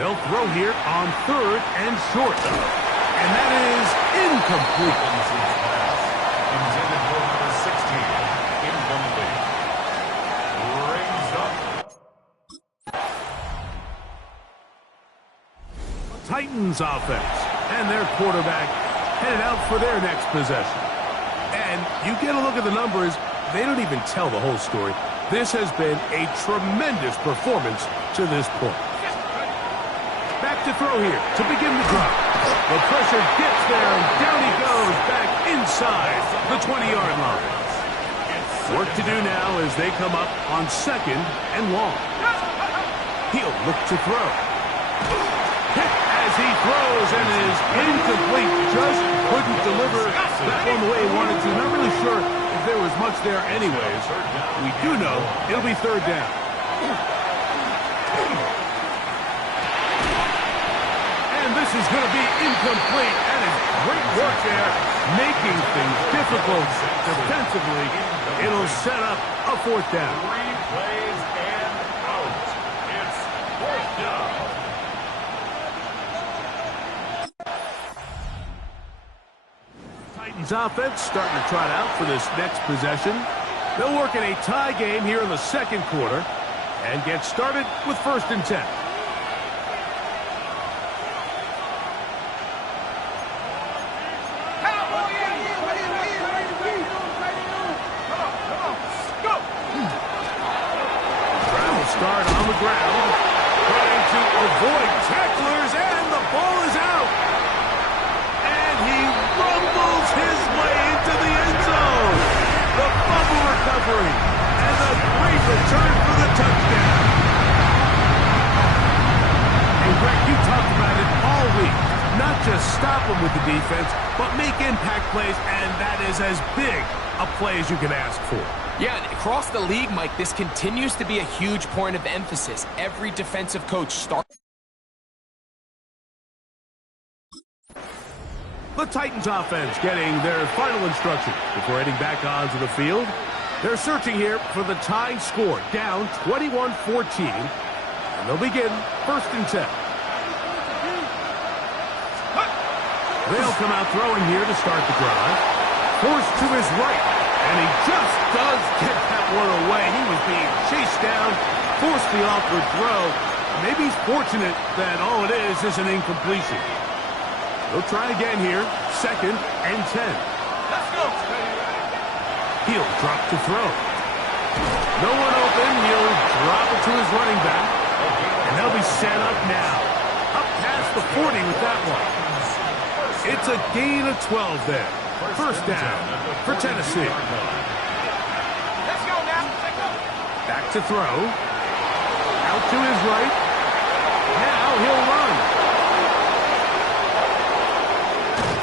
They'll throw here on 3rd and short. And that is incomplete. Intended for number 16. Incomplete. Rings up. Titans offense. And their quarterback headed out for their next possession. And you get a look at the numbers, they don't even tell the whole story. This has been a tremendous performance to this point. Back to throw here to begin the drive. The pressure gets there, and down he goes back inside the 20-yard line. Work to do now as they come up on 2nd and long. He'll look to throw. Hit as he throws and is incomplete. Just couldn't deliver that one the way he wanted to. Not really sure if there was much there anyways. We do know it'll be 3rd down. This is going to be incomplete, and it's great work there, making things difficult defensively. It'll set up a 4th down. 3 plays and out. It's 4th down. Titans offense starting to trot out for this next possession. They'll work in a tie game here in the 2nd quarter and get started with 1st and 10. Start on the ground, trying to avoid tacklers, and the ball is out. And he rumbles his way into the end zone. The fumble recovery, and the great return for the touchdown. And Greg, you talked about it all week. Not just stop them with the defense, but make impact plays, and that is as big a play as you can ask for. Yeah, and across the league, Mike, this continues to be a huge point of emphasis. Every defensive coach starts. The Titans offense getting their final instruction before heading back onto the field. They're searching here for the tying score, down 21-14. And they'll begin 1st and 10. They'll come out throwing here to start the drive. Forced to his right. And he just does get that one away. He was being chased down, forced the awkward throw. Maybe he's fortunate that all it is an incompletion. He'll try again here, 2nd and 10. Let's go. He'll drop to throw. No one open. He'll drop it to his running back. And they'll be set up now. Up past the 40 with that one. It's a gain of 12 there. 1st down for Tennessee. Let's go now. Back to throw. Out to his right. Now he'll run.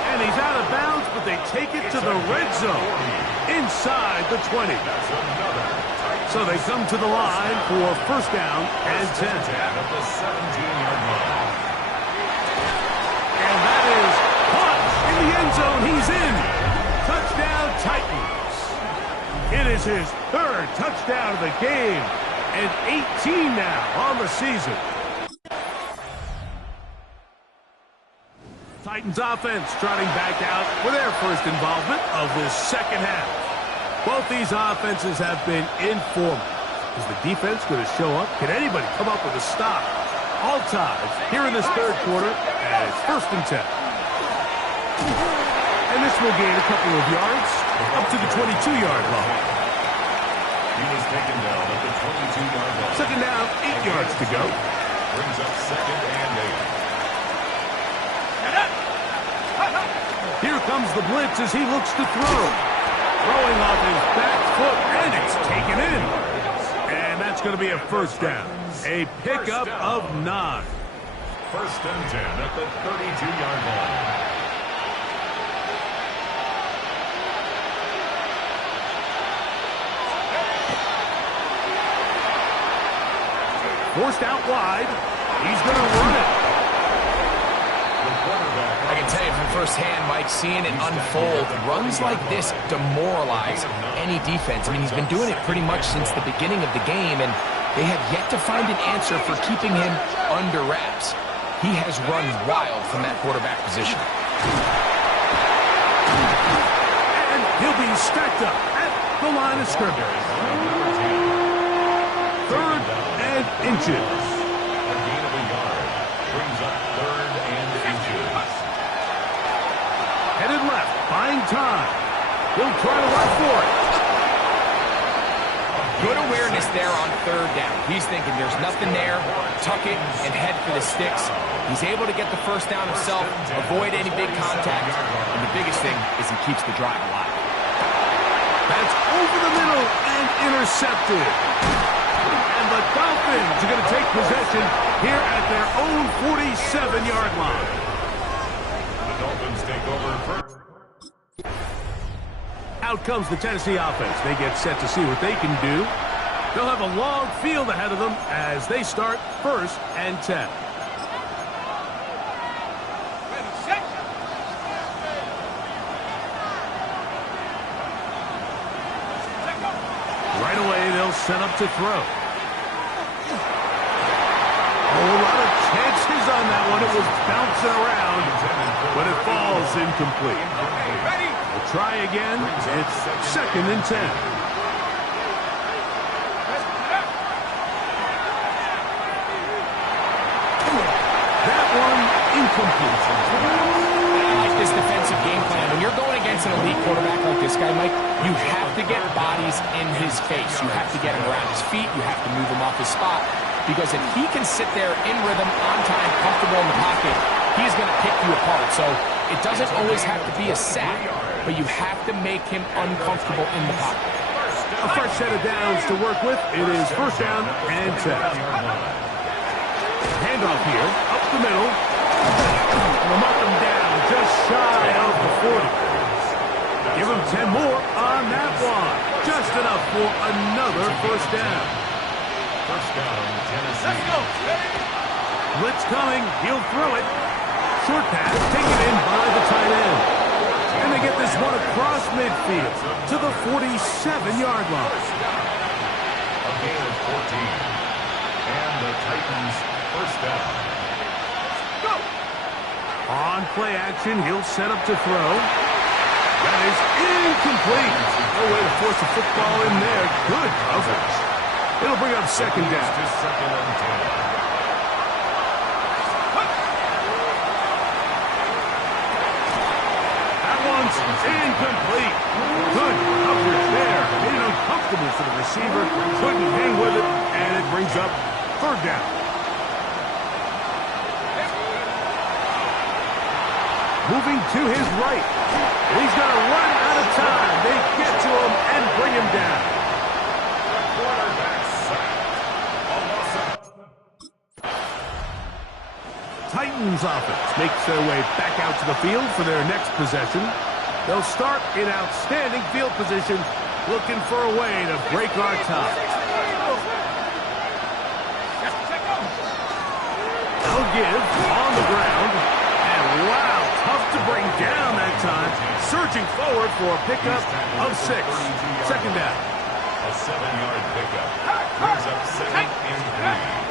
And he's out of bounds, but they take it to the red zone. Inside the 20. So they come to the line for 1st down and 10. At the 17-yard line. And that is caught in the end zone. He's in. Touchdown, Titans. It is his 3rd touchdown of the game, and 18 now on the season. Titans offense trotting back out for their first involvement of this 2nd half. Both these offenses have been informal. Is the defense going to show up? Can anybody come up with a stop? All ties here in this 3rd quarter, and it's 1st and 10. And this will gain a couple of yards up to the 22-yard line. He was taken down at the 22-yard line. 2nd down, 8 yards to go. Brings up 2nd and 8. Here comes the blitz as he looks to throw. Throwing off his back foot, and it's taken in. And that's going to be a 1st down. A pickup of 9. 1st and 10 at the 32-yard line. Forced out wide. He's going to run it. I can tell you from firsthand, Mike, seeing it unfold, runs like this demoralize any defense. I mean, he's been doing it pretty much since the beginning of the game, and they have yet to find an answer for keeping him under wraps. He has run wild from that quarterback position. And he'll be stacked up at the line of scrimmage. 3rd and inches. A gain of a yard. Brings up 3rd and inches. Headed left, buying time. He'll try to run for it. Good awareness there on 3rd down. He's thinking there's nothing there, tuck it, and head for the sticks. He's able to get the first down himself, avoid any big contact, and the biggest thing is he keeps the drive alive. That's over the middle and intercepted. And the Dolphins are going to take possession here at their own 47-yard line. The Dolphins take over first. Out comes the Tennessee offense. They get set to see what they can do. They'll have a long field ahead of them as they start 1st and 10. Right away, they'll set up to throw. A lot of chances on that one. It was bouncing around, but it falls incomplete. We'll try again. It's 2nd and 10. That one incomplete. I like this defensive game plan. When you're going against an elite quarterback like this guy, Mike, you have to get bodies in his face. You have to get him around his feet. You have to move him off his spot. Because if he can sit there in rhythm, on time, comfortable in the pocket, he's going to pick you apart. So it doesn't always have to be a sack, but you have to make him uncomfortable in the pocket. A fresh set of downs to work with. It is 1st down and 10. Handoff here, up the middle. And mark him down just shy of the 40. Give him 10 more on that one. Just enough for another 1st down. 1st down, Tennessee. Let's go. Blitz coming. He'll throw it. Short pass taken in by the tight end. And they get this one across midfield to the 47-yard line. A gain of 14. And the Titans 1st down. Go. On play action, he'll set up to throw. That is incomplete. No way to force a football in there. Good coverage. It'll bring up 2nd down. To 2nd and 10. That one's incomplete. Good coverage there. Made it uncomfortable for the receiver. Couldn't hang with it, and it brings up 3rd down. Moving to his right. He's going to run out of time. They get to him and bring him down. Quarterback sack. Titans offense makes their way back out to the field for their next possession. They'll start in outstanding field position, looking for a way to break our tie. They'll give on the ground, and wow, tough to bring down that time. Surging forward for a pickup of 6. 2nd down. A 7-yard pickup. Brings up 2nd and 3.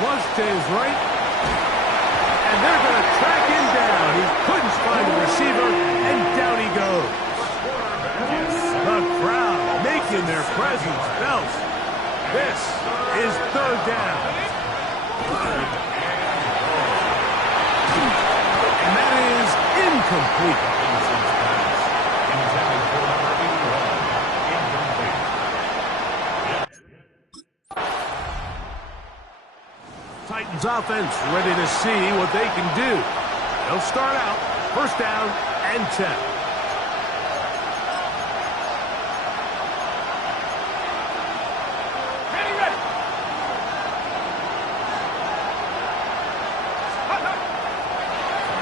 Flush to his right, and they're going to track him down. He couldn't find the receiver, and down he goes. The crowd making their presence felt. This is 3rd down. And that is incomplete. Intended for number 81. Incomplete. Titans offense ready to see what they can do. They'll start out 1st down and 10.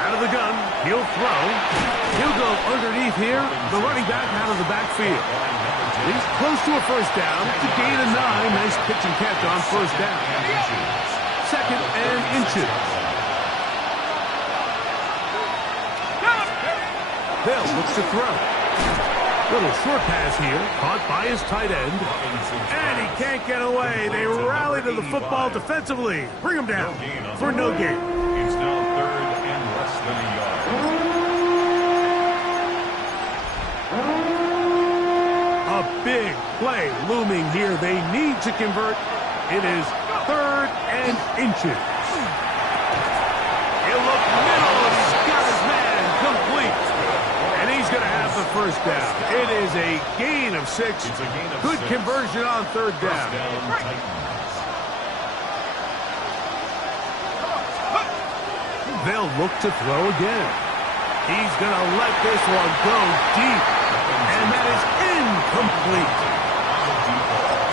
Out of the gun, he'll throw. He'll go underneath here. The running back out of the backfield. He's close to a 1st down. To gain a 9. Nice pitch and catch on 1st down. 2nd and inches. Bell looks to throw. Little short pass here, caught by his tight end. And he can't get away. They rally to the football defensively. Bring him down for no gain. It's now third and less than a yard. A big play looming here. They need to convert. It is third and inches. He'll look middle, and he's got his man complete. And he's going to have the first down. It is a gain of 6. Good conversion on third down. They'll look to throw again. He's going to let this one go deep. And that is incomplete.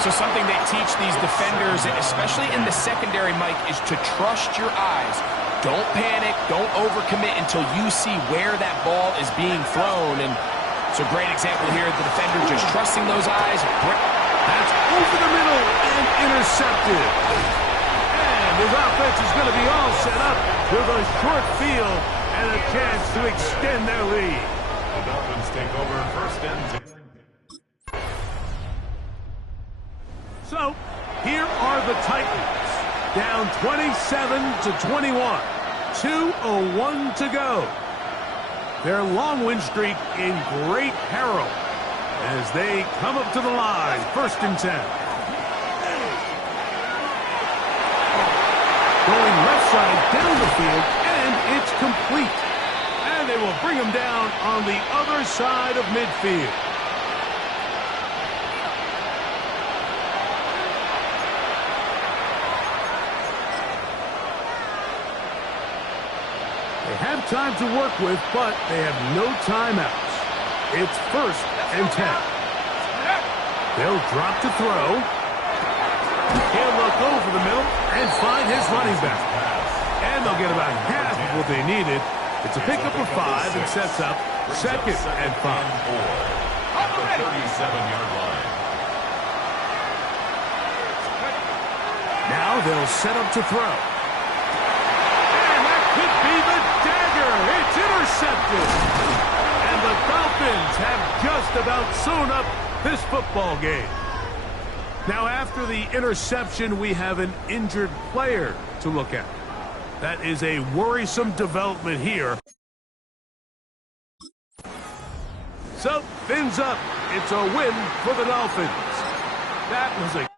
So something they teach these defenders, especially in the secondary, Mike, is to trust your eyes. Don't panic. Don't overcommit until you see where that ball is being thrown. And it's a great example here. The defender just trusting those eyes. That's over the middle and intercepted. And his offense is going to be all set up with a short field and a chance to extend their lead. The Dolphins take over first and 10. So, here are the Titans. Down 27-21. 2:01 to go. Their long win streak in great peril as they come up to the line. First and 10. Going left side down the field, and it's complete. And they will bring him down on the other side of midfield. They have time to work with, but they have no timeouts. It's first and 10. They'll drop to throw. He'll look over the middle and find his running back. And they'll get about half of what they needed. It's a pickup of 5 and sets up second and 5. At the 37-yard line. Now they'll set up to throw. Could be the dagger. It's intercepted. And the Dolphins have just about sewn up this football game. Now, after the interception, we have an injured player to look at. That is a worrisome development here. So, fins up. It's a win for the Dolphins. That was a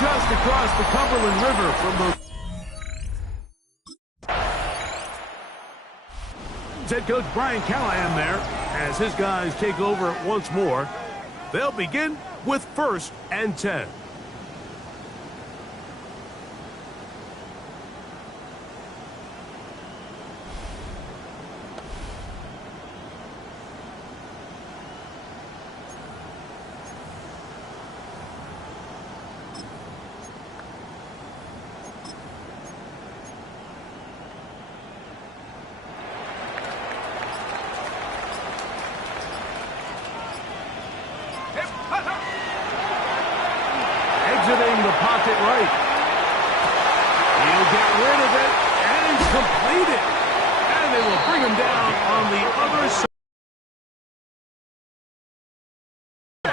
just across the Cumberland River from the head coach Brian Callahan there as his guys take over once more. They'll begin with first and 10. Exiting the pocket right. He'll get rid of it and complete it. And they will bring him down on the other side.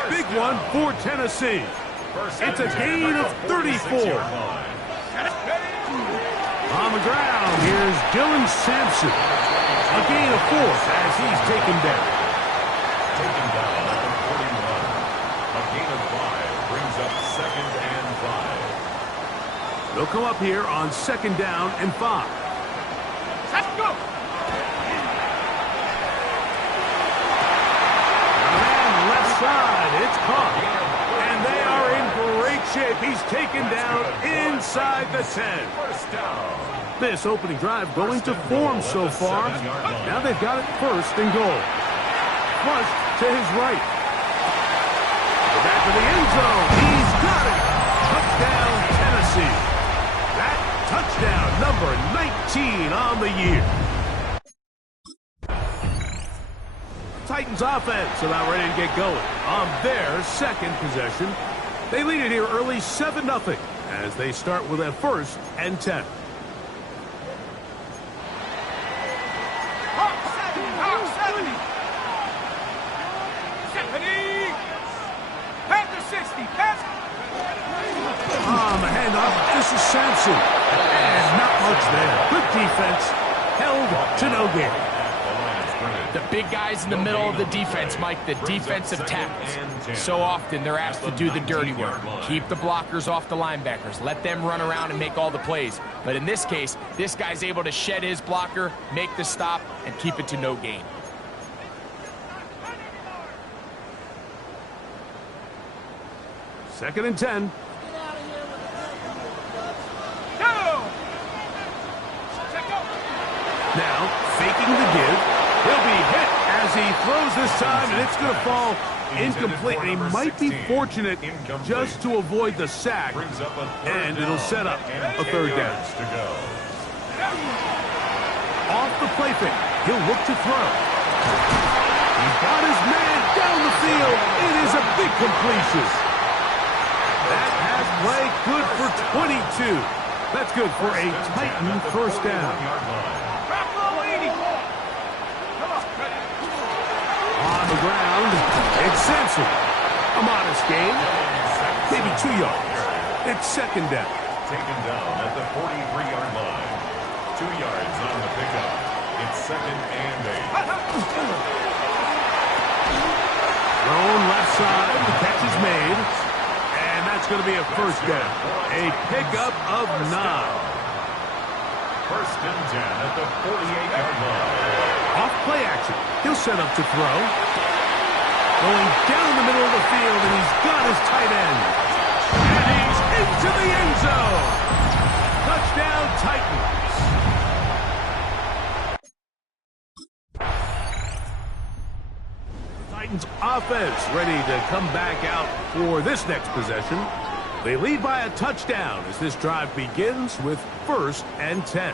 Big one for Tennessee. It's a gain of 34. On the ground, here's Dylan Sampson. A gain of 4 as he's taken down. Taken down at the 41. A gain of 5 brings up second and 5. They'll come up here on second down and 5. Let's go! And left side, it's caught. And they are in great shape. He's taken down inside the 10. First down. This opening drive going to form so far. Now they've got it first and goal. Flush to his right. Back to the end zone. He's got it. Touchdown, Tennessee. That touchdown, number 19 on the year. Titans offense about ready to get going on their second possession. They lead it here early 7-0 as they start with a 1st and 10. On the handoff, this is Sampson. And not much there. Good defense. Held to no gain. The big guys in the middle of the defense, Mike, the defensive tackles. So often they're asked to do the dirty work. Keep the blockers off the linebackers. Let them run around and make all the plays. But in this case, this guy's able to shed his blocker, make the stop, and keep it to no gain. Second and 10. Now, faking the give. He'll be hit as he throws this time, and it's going to fall incomplete. And he might be fortunate just to avoid the sack, and it'll set up a 3rd down. Off the play fake, he'll look to throw. He's got his man down the field. It is a big completion. That has play good for 22. That's good for a Titan 1st down. On the ground, it's Sampson. A modest gain, maybe 2 yards. It's 2nd down. Taken down at the 43-yard line. 2 yards on the pickup. It's 2nd and 8. Thrown left side, the catch is made. And that's going to be a 1st down. A pickup of 9. 1st and 10 at the 48-yard line. Off play action. He'll set up to throw. Going down the middle of the field, and he's got his tight end. And he's into the end zone. Touchdown, Titans. Titans offense ready to come back out for this next possession. They lead by a touchdown as this drive begins with 1st and 10.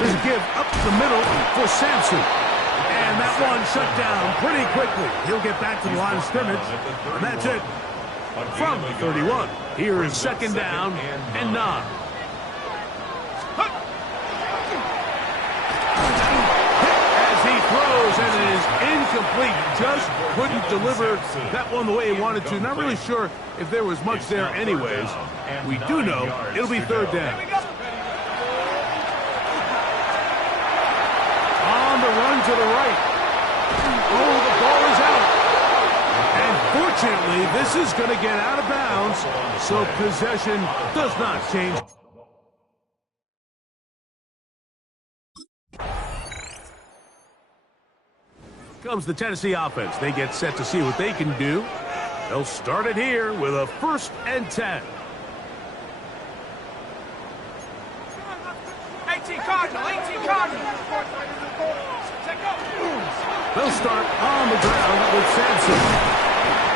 There's a give up the middle for Sampson. And that one shut down pretty quickly. He'll get back to the line of scrimmage. And that's it. From the 31. Here is 2nd down and 9. As he throws, and it is incomplete. Just couldn't deliver that one the way he wanted to. Not really sure if there was much there anyways. We do know it'll be 3rd down. On the run to the right. Oh, the ball is out. And fortunately, this is going to get out of bounds, so possession does not change. Comes the Tennessee offense. They get set to see what they can do. They'll start it here with a 1st and 10. 18 Cardinal. They'll start on the ground with Sampson.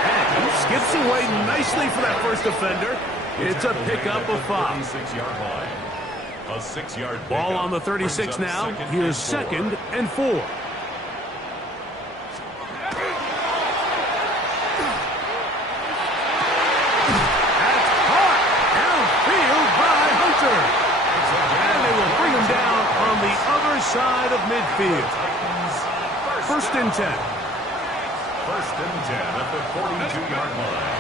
And he skips away nicely for that 1st defender. It's a pickup of 5. 6-yard line. A 6-yard Ball on the 36 now. Here's 2nd and 4. That's caught downfield by Hunter. And they will bring him down on the other side of midfield. 1st and 10. 1st and 10 at the 42-yard line.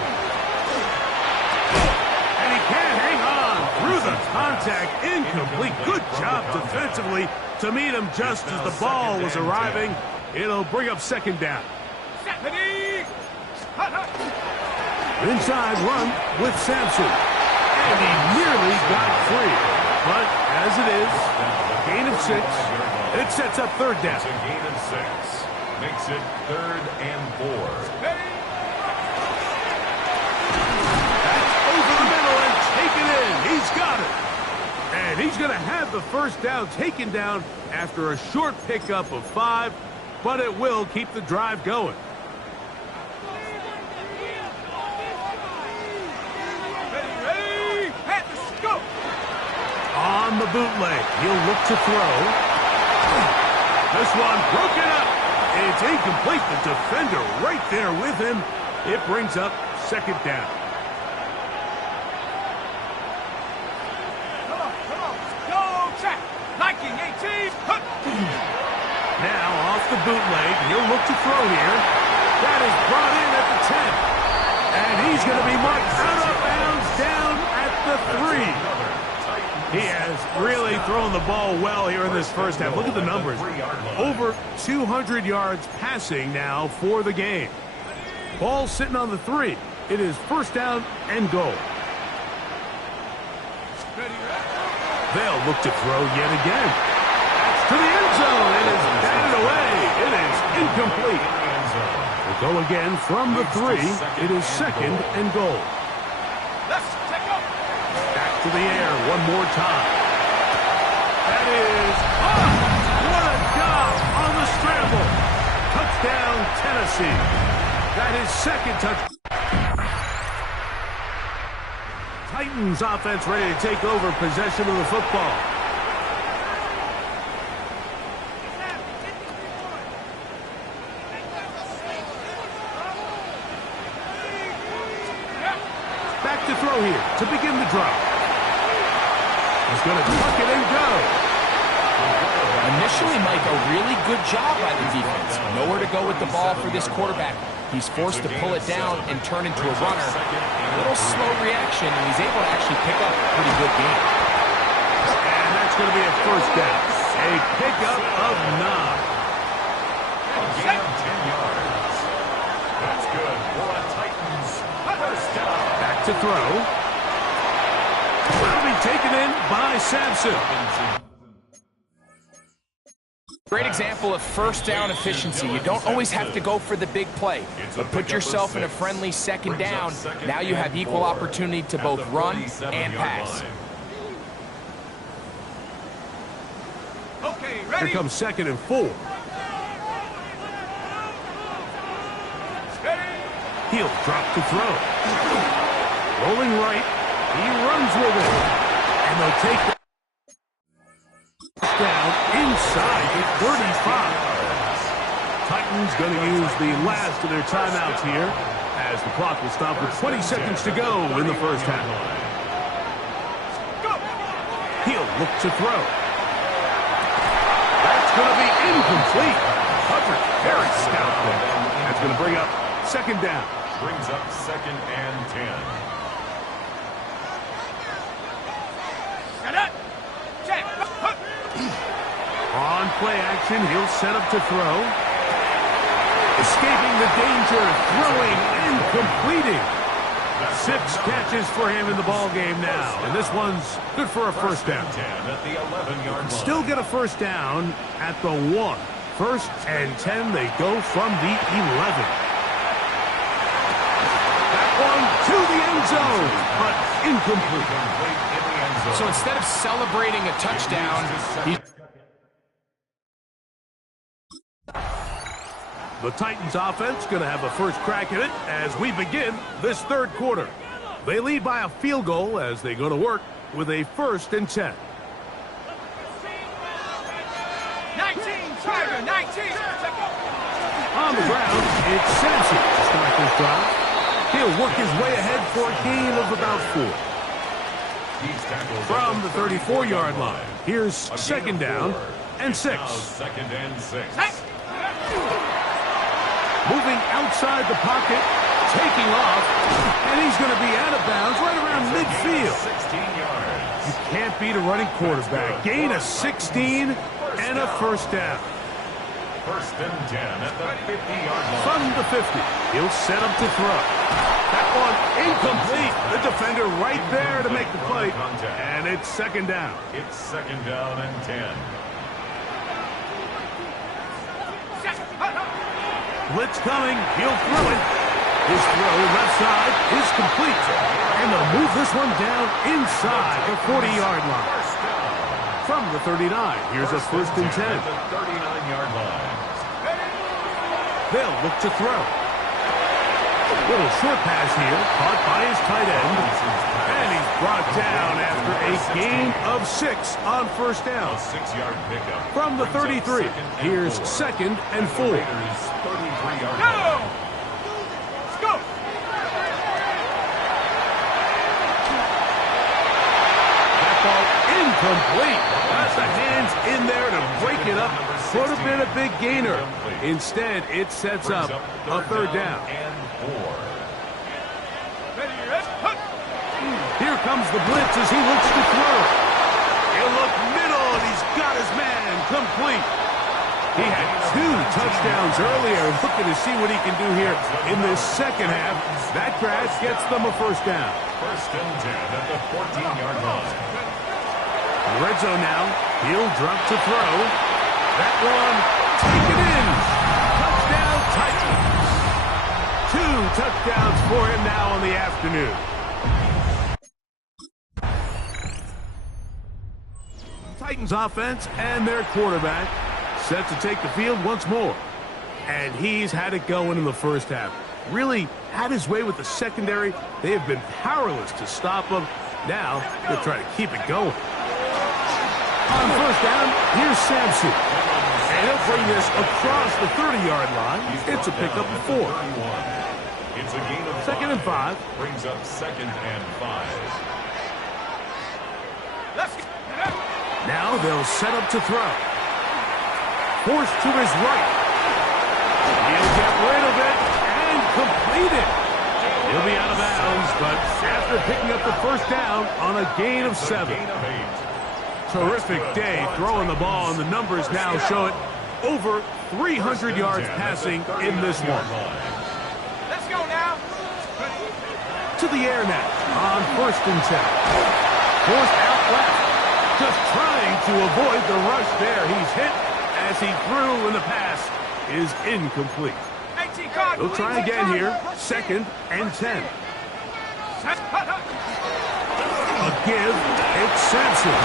And he can't hang on through the contact. Incomplete. Good job defensively to meet him just as the ball was arriving. It'll bring up 2nd down. Inside run with Sampson. And he nearly got free. But as it is, gain of 6. It sets up 3rd down. It's a gain of 6. Makes it 3rd and 4. That's over the middle and taken in. He's got it. And he's going to have the first down taken down after a short pickup of 5, but it will keep the drive going. On the bootleg, he'll look to throw. This one broken up. It's incomplete. The defender right there with him. It brings up 2nd down. Come on, go check. Nike 18. Now off the bootleg, he'll look to throw here. That is brought in at the 10. And he's going to be marked out of bounds down at the 3. He has really thrown the ball well here in this first half. Look at the numbers. Over 200 yards passing now for the game. Ball sitting on the 3. It is 1st down and goal. They'll look to throw yet again. That's to the end zone. It is batted away. It is incomplete. We'll go again from the 3. It is 2nd and goal. To the air one more time. That is, what a job on the scramble. Touchdown, Tennessee. That is 2nd touchdown. Titans offense ready to take over possession of the football. Back to throw here to begin the drive. He's going to tuck it and go. Initially, Mike, a really good job by the defense. Nowhere to go with the ball for this quarterback. He's forced to pull it down and turn into a runner. A little slow reaction, and he's able to actually pick up a pretty good game. And that's going to be a 1st down. A pickup of 9. A gain of 10 yards. That's good for the Titans. 1st down. Back to throw. Will be taken in by Sampson. Great example of 1st down efficiency. You don't always have to go for the big play, but put yourself in a friendly 2nd down. Now you have equal opportunity to both run and pass. Okay, ready? Here comes 2nd and 4. He'll drop to throw. Rolling right. He runs with it. And they'll take that down inside the 35. Titans going to use the last of their timeouts here as the clock will stop with 20 seconds to go in the first half. He'll look to throw. That's going to be incomplete. Covered very stout there. That's going to bring up 2nd down. Brings up 2nd and 10. On play action, he'll set up to throw. Escaping the danger, throwing and completing. 6 catches for him in the ball game now. And this one's good for a 1st down. At the 11-yard line. Still get a 1st down at the 1. 1st and 10, they go from the 11. That one to the end zone, but incomplete. So instead of celebrating a touchdown, the Titans offense going to have a first crack at it as we begin this 3rd quarter. They lead by a field goal as they go to work with a 1st and 10. 19, Tiger, 19. On the ground, it's Sampson to start this drive. He'll work his way ahead for a gain of about 4. From the 34-yard line, here's 2nd down and 6. 2nd and 6. Moving outside the pocket, taking off, and he's going to be out of bounds right around midfield. 16 yards. You can't beat a running quarterback. Gain of 16 and a 1st down. 1st and 10 at the 50-yard line. From the 50, he'll set up to throw. That one incomplete. The defender right there to make the play, and it's 2nd down. It's 2nd down and 10. Blitz coming. He'll throw it. His throw left side is complete. And they'll move this one down inside the 40-yard line. From the 39, here's a first and 10. At the 39-yard line. They'll look to throw. Little short pass here, caught by his tight end. And he's brought down after a gain of 6 on first down. A 6-yard pickup. From the 33, here's second and 4. Raiders' 33-yard Go! line. Let's go! That ball incomplete. Got the hands in there to break it up. Could have been a big gainer. Instead, it sets up a third down. And 4. Ready, hut! Here comes the blitz as he looks to throw. He'll look middle, and he's got his man complete. He had 2 touchdowns earlier, looking to see what he can do here in this second half. That grab gets them a first down. First and 10 at the 14-yard line. Red zone now. He'll drop to throw. That one taken in. Touchdown Titans. 2 touchdowns for him now in the afternoon. Titans offense and their quarterback set to take the field once more. And he's had it going in the first half. Really had his way with the secondary. They have been powerless to stop him. Now they'll try to keep it going. On first down, here's Sampson. And he'll bring this across the 30-yard line. It's a pickup of 4. It's a gain of 5. Second and 5. Brings up second and 5. Let's get it. Now they'll set up to throw. Forced to his right. He'll get rid of it and complete it. He'll be out of bounds, but after picking up the first down on a gain of 7. Gain of 8. Terrific day throwing the ball, and the numbers now show it. Over 300 yards passing in this one. Let's go now. To the air now on first and 10. Forced out left. Just trying to avoid the rush there. He's hit as he threw, and the pass is incomplete. 18 card. They'll try again here. Second and 10. A give. It's Sampson.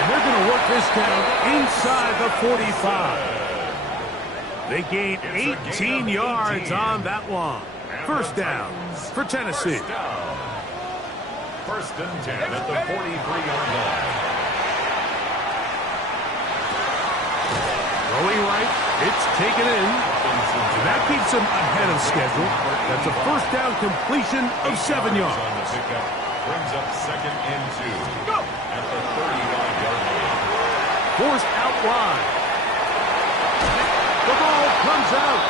And they're going to work this down inside the 45. They gain 18 yards on that one. First down for Tennessee. First and 10 at the 43-yard line. Throwing right, it's taken in. And that keeps him ahead of schedule. That's a first down completion of 7 yards. On the pickup, brings up second and 2. Go! At the 35-yard line. Forced out wide. The ball comes out.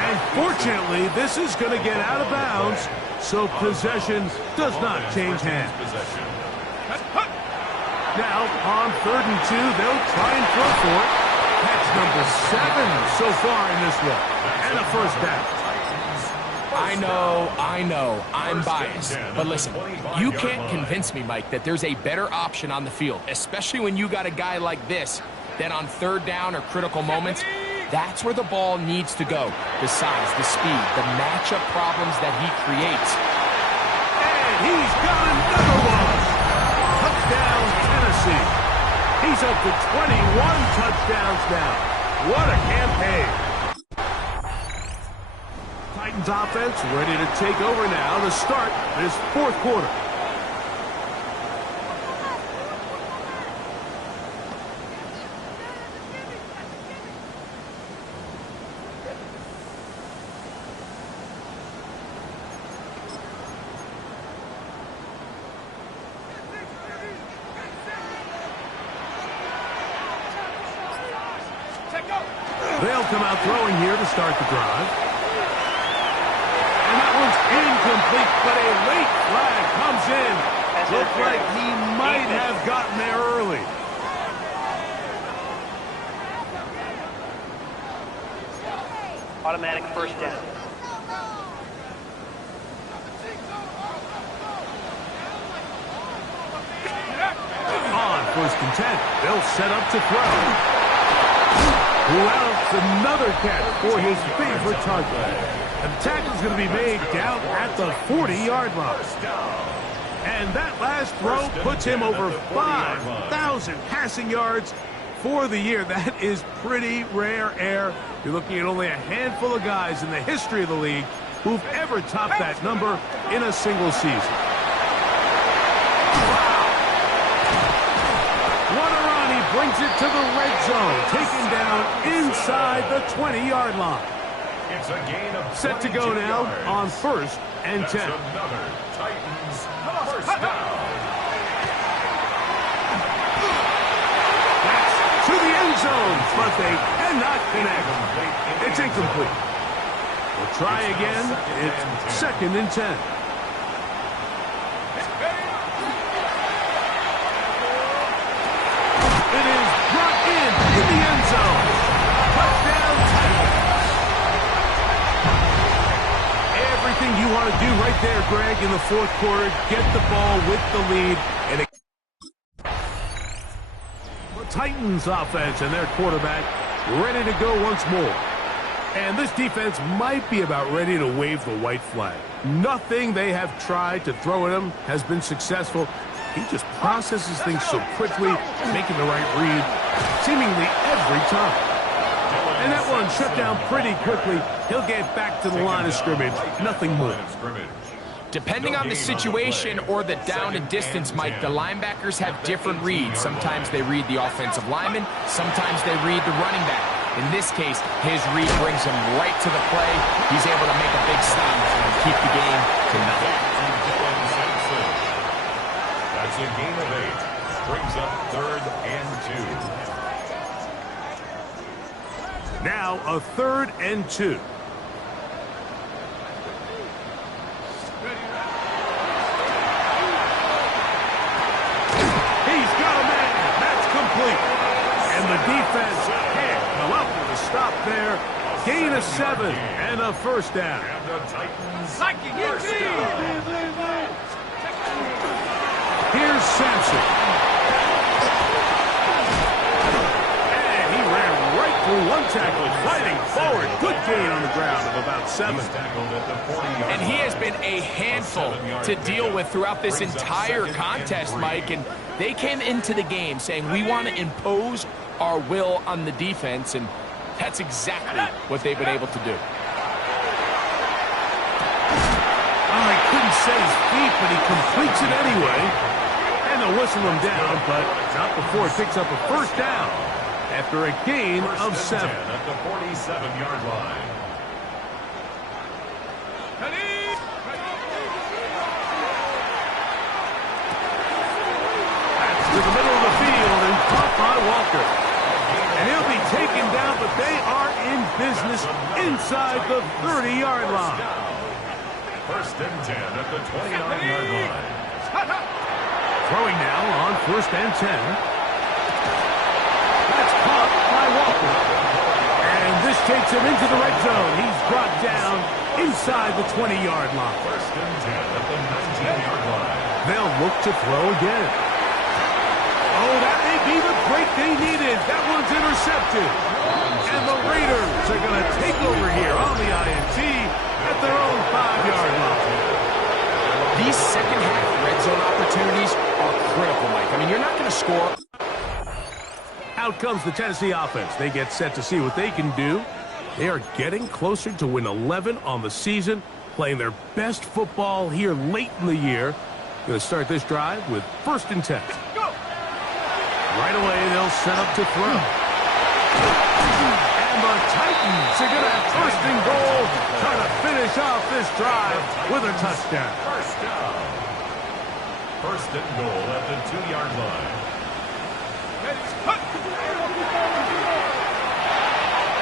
And fortunately, this is going to get out of bounds, so possession does not change hands. Possession. Now, on 3rd and 2, they'll try and throw for it. That's number 7 so far in this one. And a first down. I know, I'm biased. But listen, you can't convince me, Mike, that there's a better option on the field, especially when you got a guy like this, than on 3rd down or critical moments. That's where the ball needs to go. The size, the speed, the matchup problems that he creates. And he's got another one. Touchdown, Tennessee. He's up to 21 touchdowns now. What a campaign. Titans offense ready to take over now to start this 4th quarter. They'll come out throwing here to start the drive. And that one's incomplete, but a late flag comes in. Looks like he might have gotten there early. Automatic first down. On 1st and 10, they'll set up to throw. Who else? Another catch for his favorite target. And the tackle's going to be made down at the 40-yard line. And that last throw puts him over 5,000 passing yards for the year. That is pretty rare air. You're looking at only a handful of guys in the history of the league who've ever topped that number in a single season. What a run. He brings it to the red zone, taken down inside the 20-yard line. It's a gain of Set to go now on 1st and 10. That's another Titans first down. That's to the end zone, but they cannot connect. It's incomplete. We'll try again. It's 2nd and 10. It is brought in the end zone. Touchdown, Titans. Everything you want to do right there, Greg, in the 4th quarter. Get the ball with the lead. And the Titans offense and their quarterback ready to go once more. And this defense might be about ready to wave the white flag. Nothing they have tried to throw at him has been successful. He just processes things so quickly, making the right read seemingly every time. And that one shut down pretty quickly. He'll get back to the line of scrimmage. Nothing more. Depending on the situation or the down and distance, Mike, the linebackers have different reads. Sometimes they read the offensive lineman. Sometimes they read the running back. In this case, his read brings him right to the play. He's able to make a big stop and keep the game to nothing. That's a gain of 8. Brings up 3rd and 2. Now a 3rd and 2. He's got a man. That's complete. And the defense can't come up with a stop there. Gain of 7 and a 1st down. And the Titans Liking 18. Here's Sampson. And he ran right through one tackle, fighting forward. Good gain on the ground of about 7. And he has been a handful to deal with throughout this entire contest, Mike. And they came into the game saying, we want to impose our will on the defense, and that's exactly what they've been able to do. Oh, he couldn't set his feet, but he completes it anyway. And they'll whistle him down, but not before it picks up a 1st down after a gain of 7. At the 47-yard line. That's to the middle of the field and caught by Walker. And he'll be taken down, but they are in business inside the 30-yard line. 1st and 10 at the 29-yard line. Throwing now on 1st and 10. That's caught by Walker. And this takes him into the red zone. He's brought down inside the 20-yard line. 1st and 10 at the 19-yard line. They'll look to throw again. Oh, that may be the break they needed. That one's intercepted. And the Raiders are going to take over here on the INT at their own 5-yard line. These second-half red zone opportunities are critical, Mike. I mean, you're not going to score. Out comes the Tennessee offense. They get set to see what they can do. They are getting closer to win 11 on the season, playing their best football here late in the year. Going to start this drive with 1st and 10. Right away, they'll set up to throw. And the Titans are going to have 1st and goal, trying to finish off this drive with a touchdown. 1st down. 1st and goal at the 2-yard line.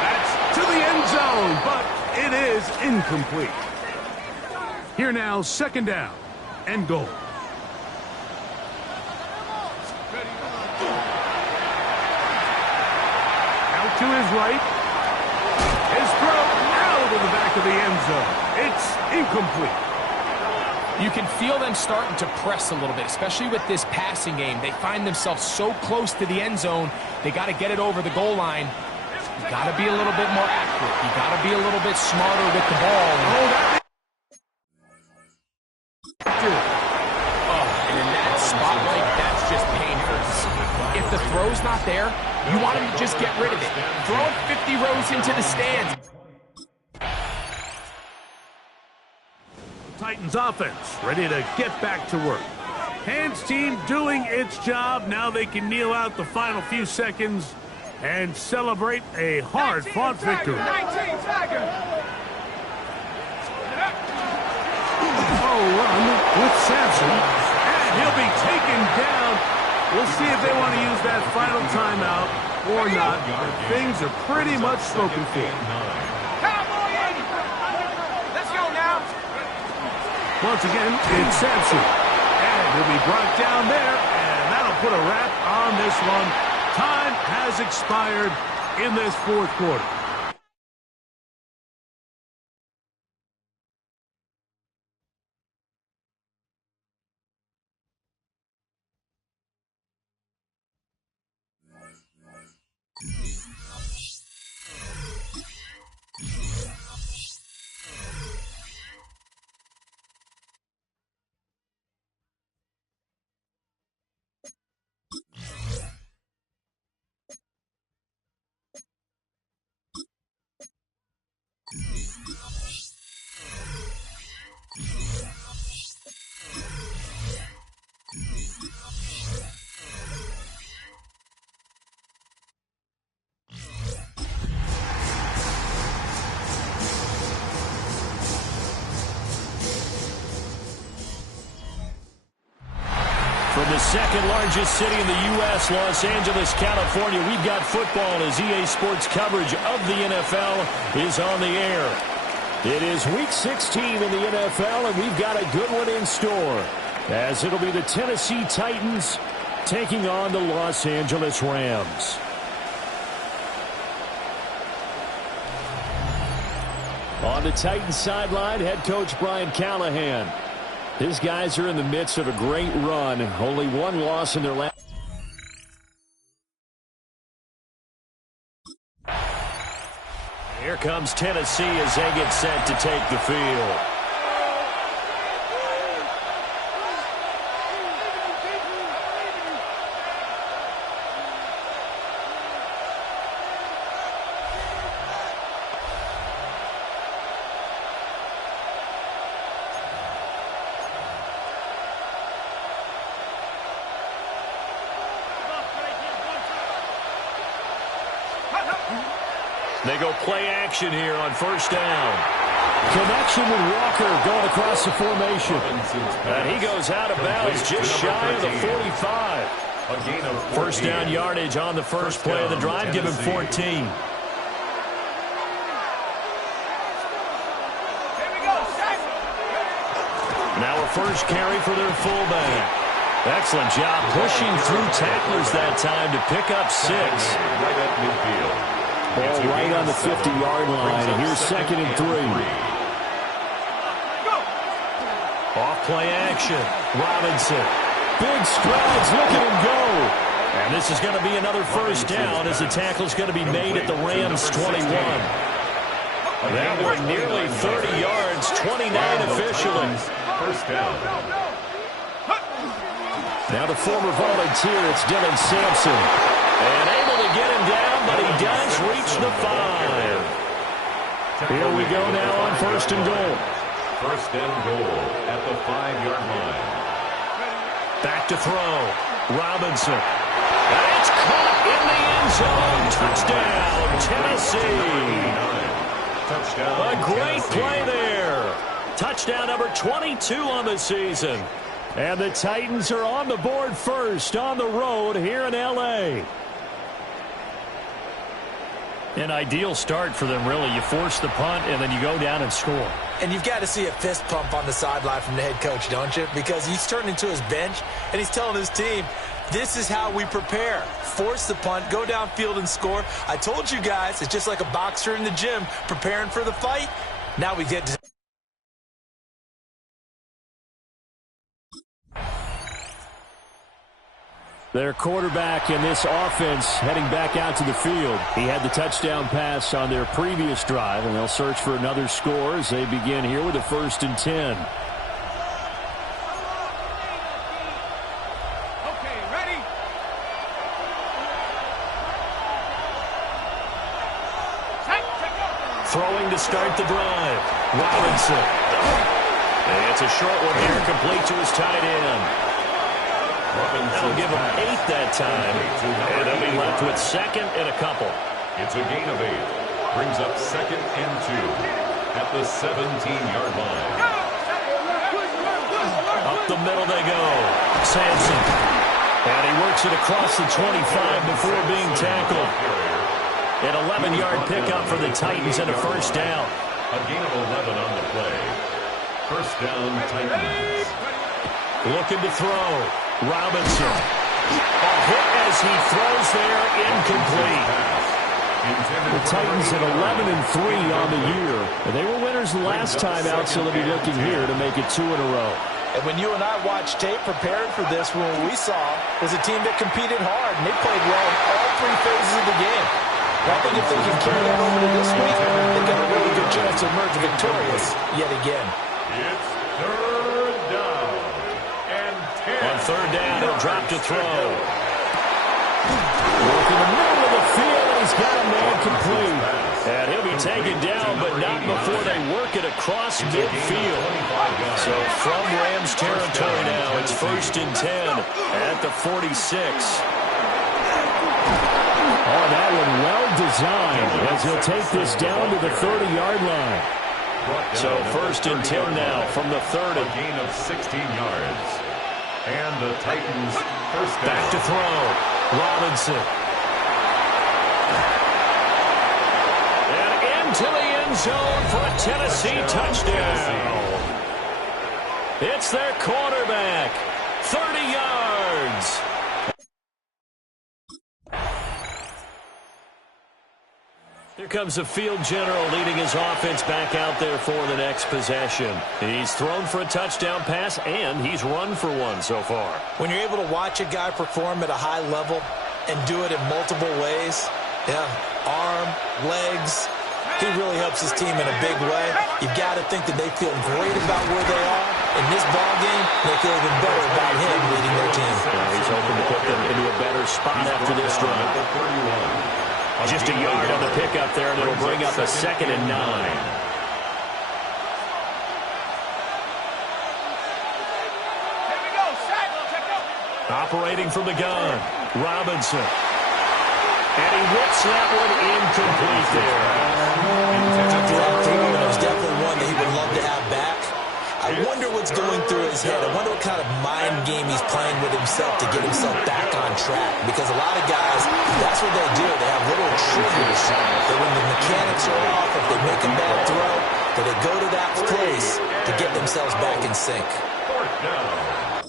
That's to the end zone, but it is incomplete. Here now, 2nd down and goal. To his right. His throw out of the back of the end zone. It's incomplete. You can feel them starting to press a little bit, especially with this passing game. They find themselves so close to the end zone, they got to get it over the goal line. You got to be a little bit more accurate. You got to be a little bit smarter with the ball. And in that spot, like, that's just painful to see. If the throw's not there, you want him to just get rid of it. Throw it 50 rows into the stands. Titans offense ready to get back to work. Hands team doing its job. Now they can kneel out the final few seconds and celebrate a hard-fought victory. 19 Tiger. Oh, run with Sampson, and he'll be taken down. We'll see if they want to use that final timeout or not. Things are pretty much spoken for. Cowboy 80. Let's go now. Once again, it's Sampson, and he'll be brought down there, and that'll put a wrap on this one. Time has expired in this fourth quarter. From the second largest city in the U.S., Los Angeles, California, we've got football as EA Sports coverage of the NFL is on the air. It is Week 16 in the NFL, and we've got a good one in store, as it'll be the Tennessee Titans taking on the Los Angeles Rams. On the Titans sideline, head coach Brian Callahan. His guys are in the midst of a great run. Only one loss in their last. Here comes Tennessee as they get set to take the field. They go play action here on first down. Connection with Walker going across the formation. And he goes out of bounds just shy of the 45. First down yardage on the first play of the drive. Give him 14. Now a first carry for their fullback. Excellent job pushing through tacklers that time to pick up 6. Right at midfield. Ball right on the 50-yard line, and here's 2nd and 3. Off play action. Robinson. Big strides. Look at him go. And this is going to be another first down as the tackle's going to be made at the Rams' 21. That one nearly 30 yards, 29 officially. First down. Now the former volunteer, it's Dylan Sampson. And able to get him down, but he does reach the 5. Here we go now on 1st and goal. 1st and goal at the 5-yard line. Back to throw. Robinson. And it's caught in the end zone. Touchdown, Tennessee. A great play there. Touchdown number 22 on the season. And the Titans are on the board first on the road here in L.A. An ideal start for them, really. You force the punt, and then you go down and score. And you've got to see a fist pump on the sideline from the head coach, don't you? Because he's turning to his bench, and he's telling his team, this is how we prepare. Force the punt, go downfield and score. I told you guys, it's just like a boxer in the gym preparing for the fight. Now we get to... Their quarterback in this offense heading back out to the field. He had the touchdown pass on their previous drive, and they'll search for another score as they begin here with a 1st and 10. Okay, ready? Throwing to start the drive. Robinson. And it's a short one here, complete to his tight end. That'll give him 8 that time. And they'll be left with 2nd and a couple. It's a gain of 8. Brings up 2nd and 2 at the 17-yard line. Up the middle they go. Sampson. And he works it across the 25 before being tackled. An 11-yard pickup for the Titans and a 1st down. A gain of 11 on the play. 1st down, Titans. Looking to throw. Robinson. A hit as he throws there, incomplete. The Titans at 11-3 on the year. They were winners the last time out, so they'll be looking here to make it 2 in a row. And when you and I watched tape preparing for this, what we saw was a team that competed hard, and they played well in all 3 phases of the game. I think if they can carry that over to this week, they've got a really good chance to emerge victorious yet again. It's 3rd down and 10. On 3rd down, he'll drop to throw. Work in the middle of the field, and he's got a man complete. And he'll be taken down, but not before they work it across midfield. So from Rams territory now, it's 1st and 10 at the 46. Oh, that one well designed as he'll take this down to the 30-yard line. So 1st and 10 now from the 30. A gain of 16 yards. And the Titans 1st down. Back to throw. Robinson. And into the end zone for a Tennessee touchdown. It's their quarterback. 30 yards. Here comes the field general leading his offense back out there for the next possession. He's thrown for a touchdown pass, and he's run for one so far. When you're able to watch a guy perform at a high level and do it in multiple ways, arm, legs, he really helps his team in a big way. You've got to think that they feel great about where they are. In this ball game, they feel even better about him leading their team. He's hoping to put them into a better spot after this drive. Just a yard on the pickup there, and it'll bring up a 2nd and 9. Here we go, set, check out. Operating from the gun, Robinson. And he whips that one incomplete there. It was definitely one that he would love to have back. I wonder what's going through his head. I wonder what kind of mind game he's playing with himself to get himself back on track. Because a lot of guys, that's what they do. They have little triggers that when the mechanics are off, if they make a bad throw, that they go to that place to get themselves back in sync. 4th down.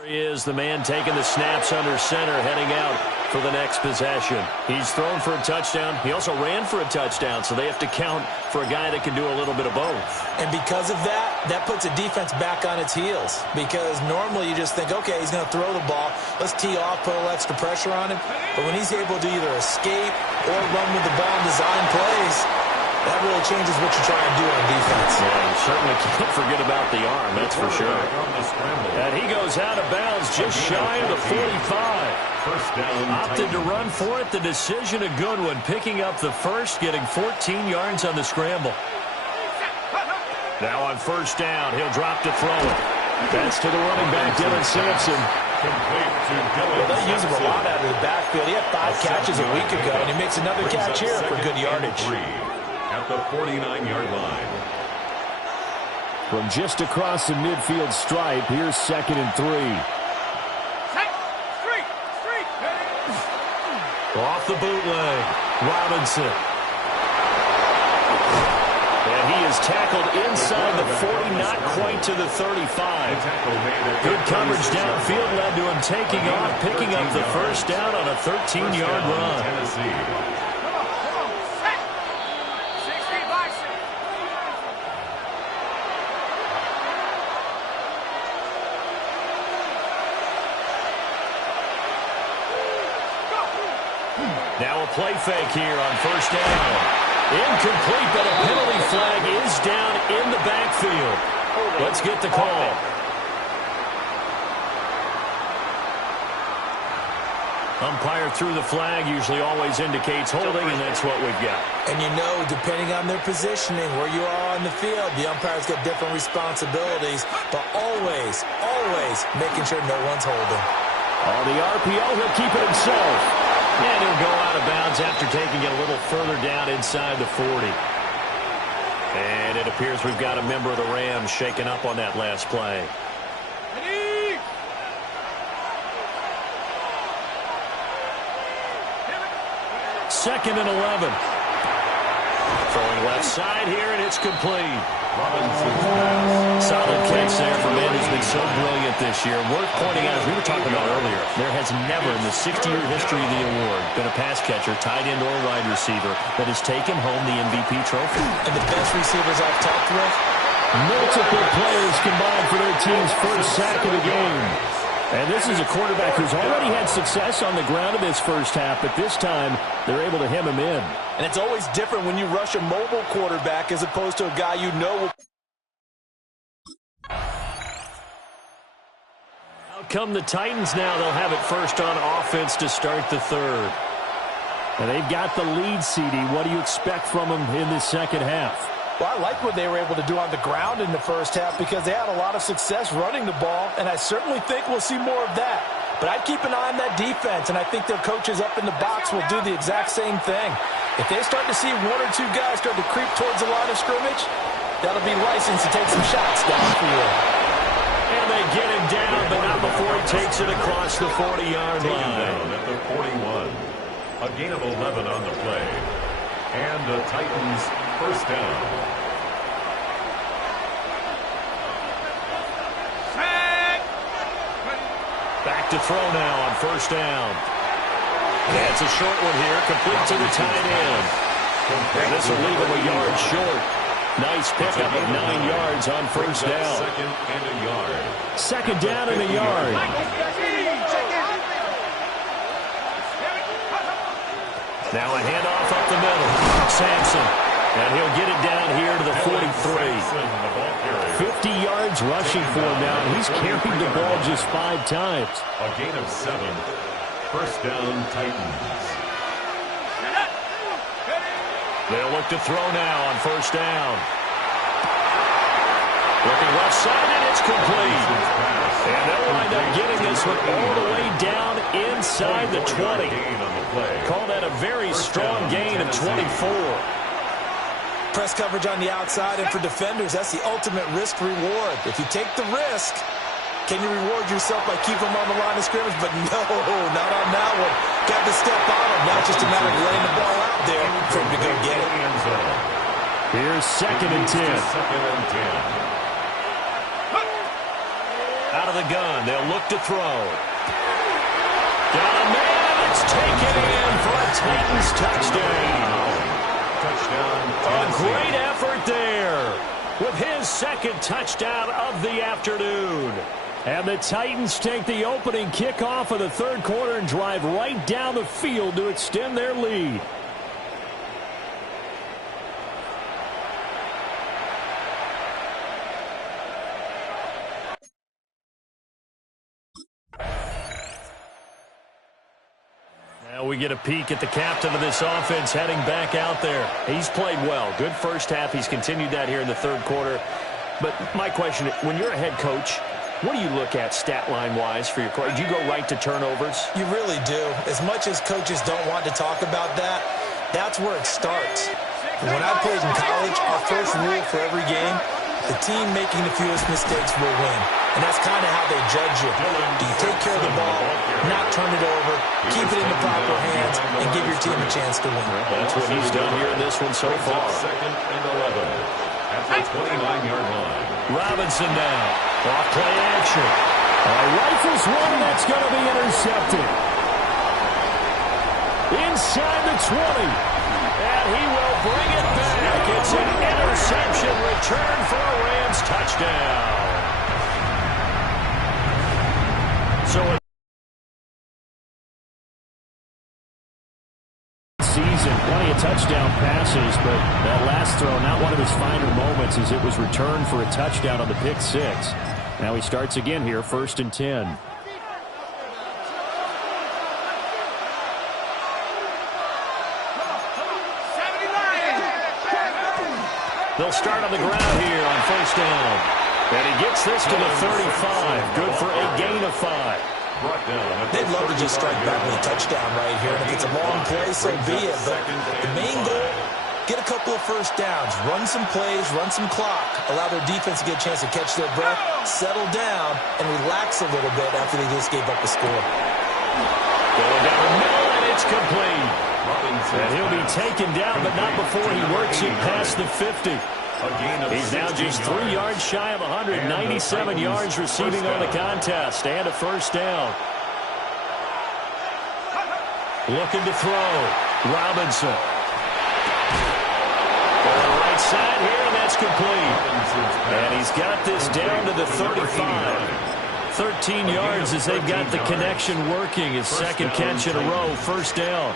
Here he is, the man taking the snaps under center, heading out for the next possession. He's thrown for a touchdown. He also ran for a touchdown, so they have to count for a guy that can do a little bit of both. And because of that, that puts a defense back on its heels. Because normally you just think, okay, he's going to throw the ball. Let's tee off, put a little extra pressure on him. But when he's able to either escape or run with the ball and design plays, that really changes what you're trying to do on defense. Yeah, you certainly can't forget about the arm, that's for sure. And he goes out of bounds just shy of the 45. 1st down. Opted to run for it. The decision a good one. Picking up the first, getting 14 yards on the scramble. Now on 1st down, he'll drop to throw it. That's to the running back, Dylan Sampson. Well, they use him a lot out of the backfield. He had 5 catches a week ago, and he makes another catch here for good yardage. At the 49-yard line. From just across the midfield stripe, here's 2nd and 3. Off the bootleg, Robinson. And he is tackled inside the 40, not quite to the 35. Good coverage downfield led to him taking off, picking up the 1st down on a 13-yard run. play fake here on first down. Incomplete, but a penalty flag is down in the backfield. Let's get the call. Umpire threw the flag, usually always indicates holding, and that's what we've got. And you know, depending on their positioning, where you are on the field, the umpire's got different responsibilities, but always, always making sure no one's holding. On the RPO, he'll keep it himself. And he'll go out of bounds after taking it a little further down inside the 40. And it appears we've got a member of the Rams shaken up on that last play. Second and 11. Throwing left side here, and it's complete. Solid catch there for Ben who's been so brilliant this year. Worth pointing out, as we were talking about earlier, there has never in the 60-year history of the award been a pass catcher, tight end, or wide receiver that has taken home the MVP trophy. And the best receivers I've talked with, multiple players combined for their team's first sack of the game. And this is a quarterback who's already had success on the ground in this first half, but this time they're able to hem him in. and it's always different when you rush a mobile quarterback as opposed to a guy you know. Out come the Titans now. They'll have it first on offense to start the third. And they've got the lead, CD. What do you expect from them in this second half? Well, I like what they were able to do on the ground in the first half because they had a lot of success running the ball, and I certainly think we'll see more of that. But I'd keep an eye on that defense, and I think their coaches up in the box will do the exact same thing. If they start to see one or two guys start to creep towards the line of scrimmage, that'll be license to take some shots downfield. And they get him down, but not before he takes it across the 40-yard line. Down at the 41. A gain of 11 on the play. And the Titans first down. Back to throw now on first down. That's a short one here, complete to the tight end. And this will leave him a yard short. Nice pickup of 9 yards on first down. Second and a yard. Second down and a yard. Now a handoff up the middle. Sampson. And he'll get it down here to the 43. 50 yards rushing for him now. And he's carried the ball just 5 times. A gain of 7. First down, Titans. They'll look to throw now on first down. Looking left side, and it's complete. And they'll wind up getting this one all the way down inside the 20. Call that a very strong gain of 24. Press coverage on the outside, and for defenders, that's the ultimate risk-reward. If you take the risk, can you reward yourself by keeping them on the line of scrimmage? But no, not on that one. Got to step on him. Now it's just a matter of laying the ball out there for him to go get it. Here's second and 10. Second and 10. Out of the gun, they'll look to throw. Got a man, it's taken in for a Titans touchdown. A great effort there with his second touchdown of the afternoon. And the Titans take the opening kickoff of the third quarter and drive right down the field to extend their lead. Now we get a peek at the captain of this offense heading back out there. He's played well. Good first half. He's continued that here in the third quarter. But my question, when you're a head coach, what do you look at stat line-wise for your coach? Do you go right to turnovers? You really do. As much as coaches don't want to talk about that, that's where it starts. When I played in college, our first rule for every game, the team making the fewest mistakes will win. And that's kind of how they judge you. Do you take care of the ball, not turn it over, keep it in the proper hands, and give your team a chance to win? That's what he's done here in this one so far. Second and 11 at the 29-yard line. Robinson now. Off play action. Rifles one, that's going to be intercepted. Inside the 20. And he will bring it back. It's an interception return for a Rams touchdown. So but that last throw, not one of his finer moments, as it was returned for a touchdown on the pick six. Now he starts again here, 1st and 10. They'll start on the ground here on 1st down. And he gets this to the 35. Good for a gain of 5. They'd love to just strike back with a touchdown right here. And if it's a long play, so be it. But the main goal, get a couple of first downs, run some plays, run some clock, allow their defense to get a chance to catch their breath, settle down, and relax a little bit after they just gave up the score. Going down the middle, and it's complete. And he'll be taken down, but not before he works it past the 50. He's now just 3 yards shy of 197 yards receiving on the contest, and a 1st down. Looking to throw. Robinson. On the right side here, and that's complete. And he's got this down to the 35. 13 yards as they've got the connection working. His second catch in a row, 1st down.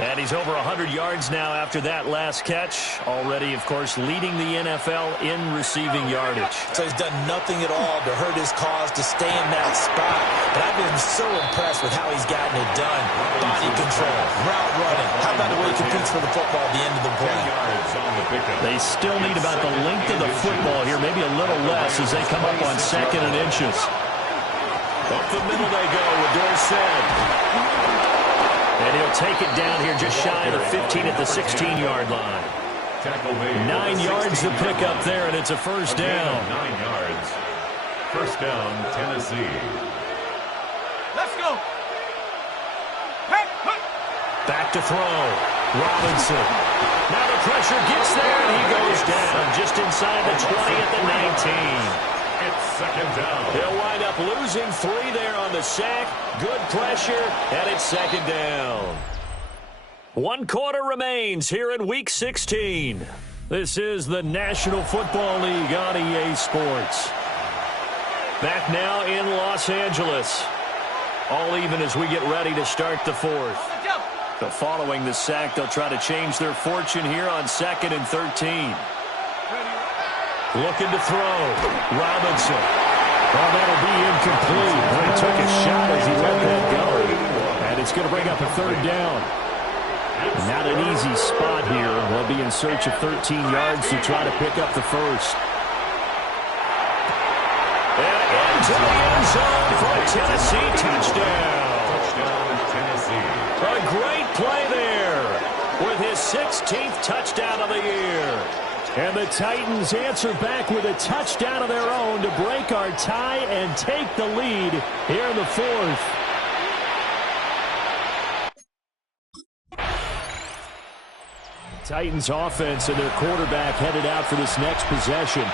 And he's over 100 yards now after that last catch. Already, of course, leading the NFL in receiving yardage. So he's done nothing at all to hurt his cause to stay in that spot. But I've been so impressed with how he's gotten it done. Body control, route running. How about the way he competes for the football at the end of the play? They still need about the length of the football here, maybe a little less as they come up on 2nd and inches. Up the middle they go with Dorsett. And he'll take it down here just shy of the 15 at the 16-yard line. 9 yards to pick up there, and it's a 1st down. 9 yards. 1st down, Tennessee. Let's go. Back to throw. Robinson. Now the pressure gets there, and he goes down just inside the 20 at the 19. It's 2nd down. They'll wind up losing 3 there on the sack. Good pressure, and it's 2nd down. 1 quarter remains here in Week 16. This is the National Football League on EA Sports. Back now in Los Angeles. All even as we get ready to start the 4th. But following the sack, they'll try to change their fortune here on 2nd and 13. Looking to throw. Robinson. Well, that'll be incomplete. Well, he took a shot as he let that go. And it's going to bring up a 3rd down. Not an easy spot here. They'll be in search of 13 yards to try to pick up the 1st. And into the end zone for a Tennessee touchdown. Touchdown, Tennessee. A great play there with his 16th touchdown of the year. And the Titans answer back with a touchdown of their own to break our tie and take the lead here in the 4th. Titans offense and their quarterback headed out for this next possession.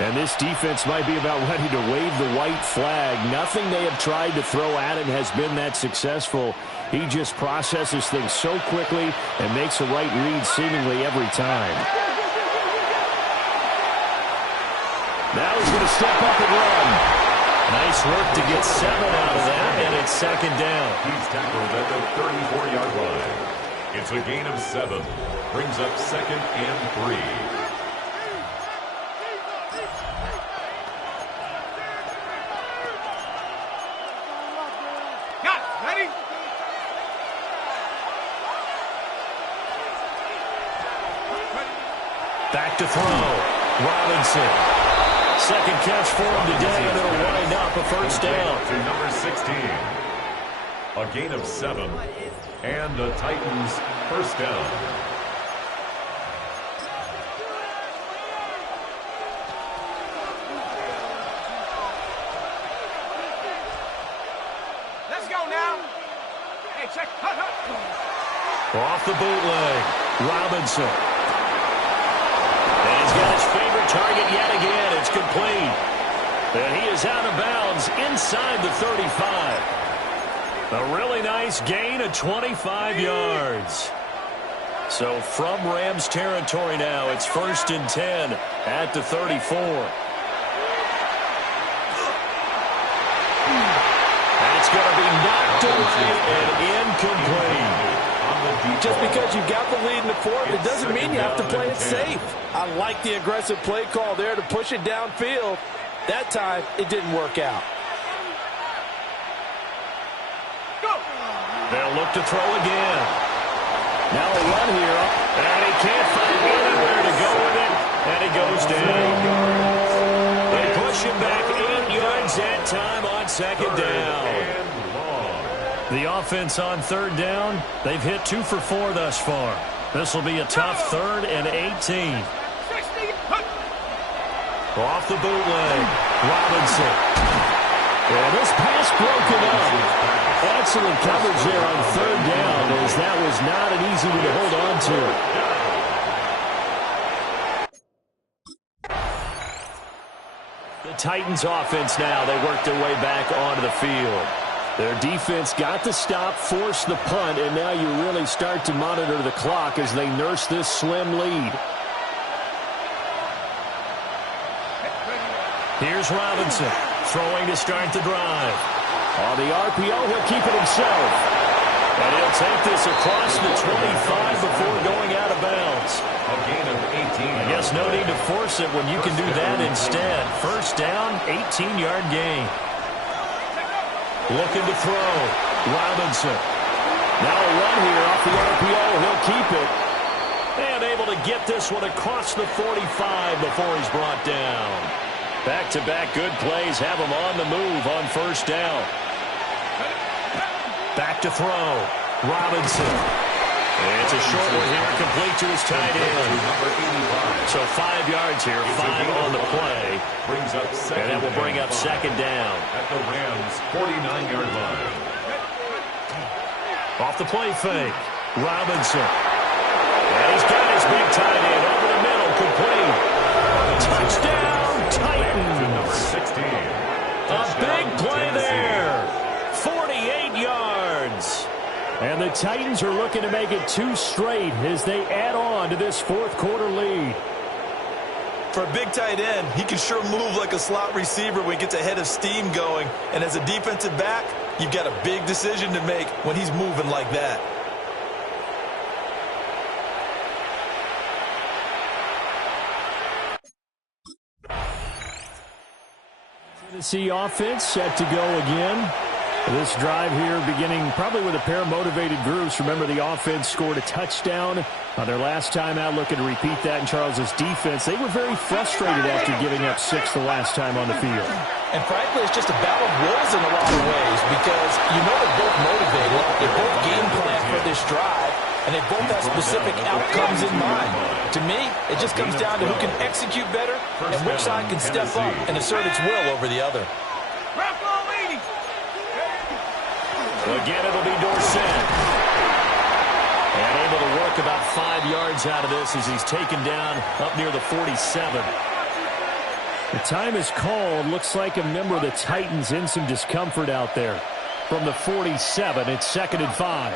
And this defense might be about ready to wave the white flag. Nothing they have tried to throw at him has been that successful. He just processes things so quickly and makes a right read seemingly every time. Now he's going to step up and run. Nice work to get 7 out of that, and it's 2nd down. He's tackled at the 34-yard line. It's a gain of 7. Brings up 2nd and 3. Back to throw. Robinson. Second catch for him today, and it'll wind up a 1st down. To number 16. A gain of 7. And the Titans' 1st down. Let's go now. Hey, check. Off the bootleg. Robinson. And he's got his favorite target yet again. It's complete. And he is out of bounds inside the 35. A really nice gain of 25 yards. So from Rams territory now, it's 1st and 10 at the 34. And it's going to be knocked away and incomplete. Just because you got the lead in the fourth, it doesn't mean you have to play it safe. I like the aggressive play call there to push it downfield. That time, it didn't work out. They'll look to throw again. Now a run here, and he can't find anywhere to go with it, and he goes down. They push him back 8 yards that time on second down. The offense on third down, they've hit 2 for 4 thus far. This will be a tough 3rd and 18. Off the bootleg, Robinson. And this pass broken up. Excellent coverage there on third down, as that was not an easy one to hold on to. The Titans offense now, they work their way back onto the field. Their defense got the stop, forced the punt, and now you really start to monitor the clock as they nurse this slim lead. Here's Robinson, throwing to start the drive. On the RPO, he'll keep it himself. And he'll take this across the 25 before going out of bounds. A gain of 18. I guess no need to force it when you can do that instead. First down, 18-yard gain. Looking to throw. Robinson. Now a run here off the RPO. He'll keep it. And able to get this one across the 45 before he's brought down. Back-to-back good plays have him on the move on first down. Back to throw. Robinson. It's a short one here, complete to his tight end. So 5 yards here, 5 on the play. And that will bring up second down. At the Rams' 49-yard line. Off the play fake. Robinson. And he's got his big tight end over the middle, complete. Touchdown, Titans. Number 16. A big play there. 48 yards. And the Titans are looking to make it 2 straight as they add on to this fourth quarter lead. For a big tight end, he can sure move like a slot receiver when he gets a head of steam going. And as a defensive back, you've got a big decision to make when he's moving like that. Tennessee offense set to go again. This drive here beginning probably with a pair of motivated groups. Remember, the offense scored a touchdown on their last time out, looking to repeat that in Charles's defense. They were very frustrated after giving up 6 the last time on the field. And frankly, it's just a battle of wills in a lot of ways because you know they're both motivated. They both game plan for this drive, and they both have specific outcomes in mind. To me, it just comes down to who can execute better and which side can step up and assert its will over the other. Again, it'll be Dorsett. And able to work about 5 yards out of this as he's taken down up near the 47. The time is called. Looks like a member of the Titans in some discomfort out there. From the 47, it's 2nd and 5.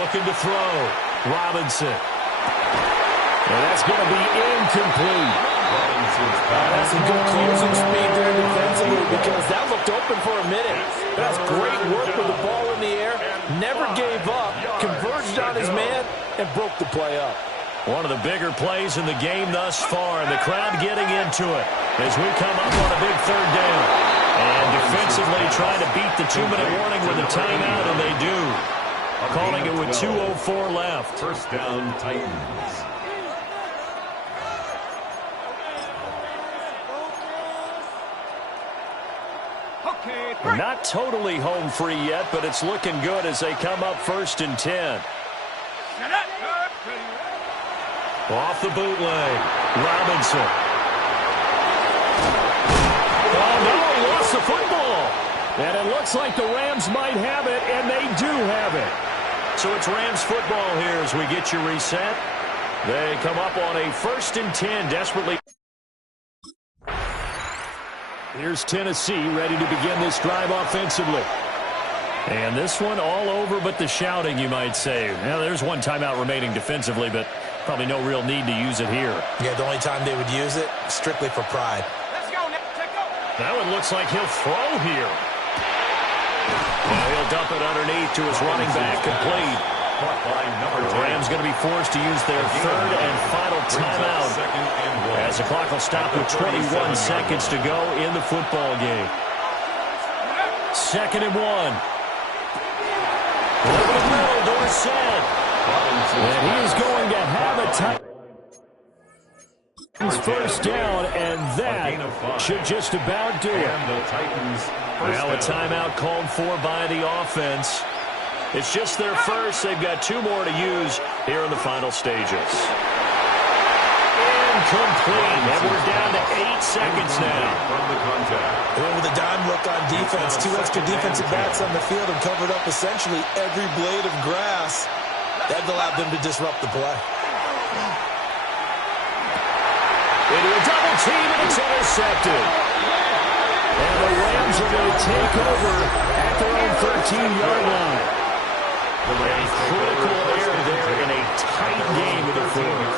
Looking to throw. Robinson. And that's going to be incomplete. That's some good closing speed there defensively because that looked open for a minute. That's great work with the ball in the air. Never gave up, converged on his man, and broke the play up. One of the bigger plays in the game thus far, and the crowd getting into it as we come up on a big third down. And defensively trying to beat the 2-minute warning with a timeout, and they do. Calling it with 2:04 left. First down, Titans. They're not totally home free yet, but it's looking good as they come up 1st and 10. Off the bootleg. Robinson. Oh, no, he lost the football. And it looks like the Rams might have it, and they do have it. So it's Rams football here as we get you reset. They come up on a 1st and 10, desperately. Here's Tennessee ready to begin this drive offensively. And this one all over but the shouting, you might say. Now, there's one timeout remaining defensively, but probably no real need to use it here. Yeah, the only time they would use it, strictly for pride. Let's go, Nick. Take go. That one looks like he'll throw here. Well, he'll dump it underneath to his running back, complete. caught by number 10. The Rams going to be forced to use their third and final timeout as the clock will stop with 21 seconds to go in the football game. 2nd and 1. Over the middle, Dorsett. And he is going to have a time. First down, and that should just about do it. Now a timeout called for by the offense. It's just their first. They've got 2 more to use here in the final stages. Incomplete. And we're down to 8 seconds now. And with a dime look on defense, 2 extra defensive backs on the field and covered up essentially every blade of grass. That allowed them to disrupt the play. Into a double team, and it's intercepted. And the Rams are going to take over at their own 13-yard line. A critical error there in a tight game in the fourth.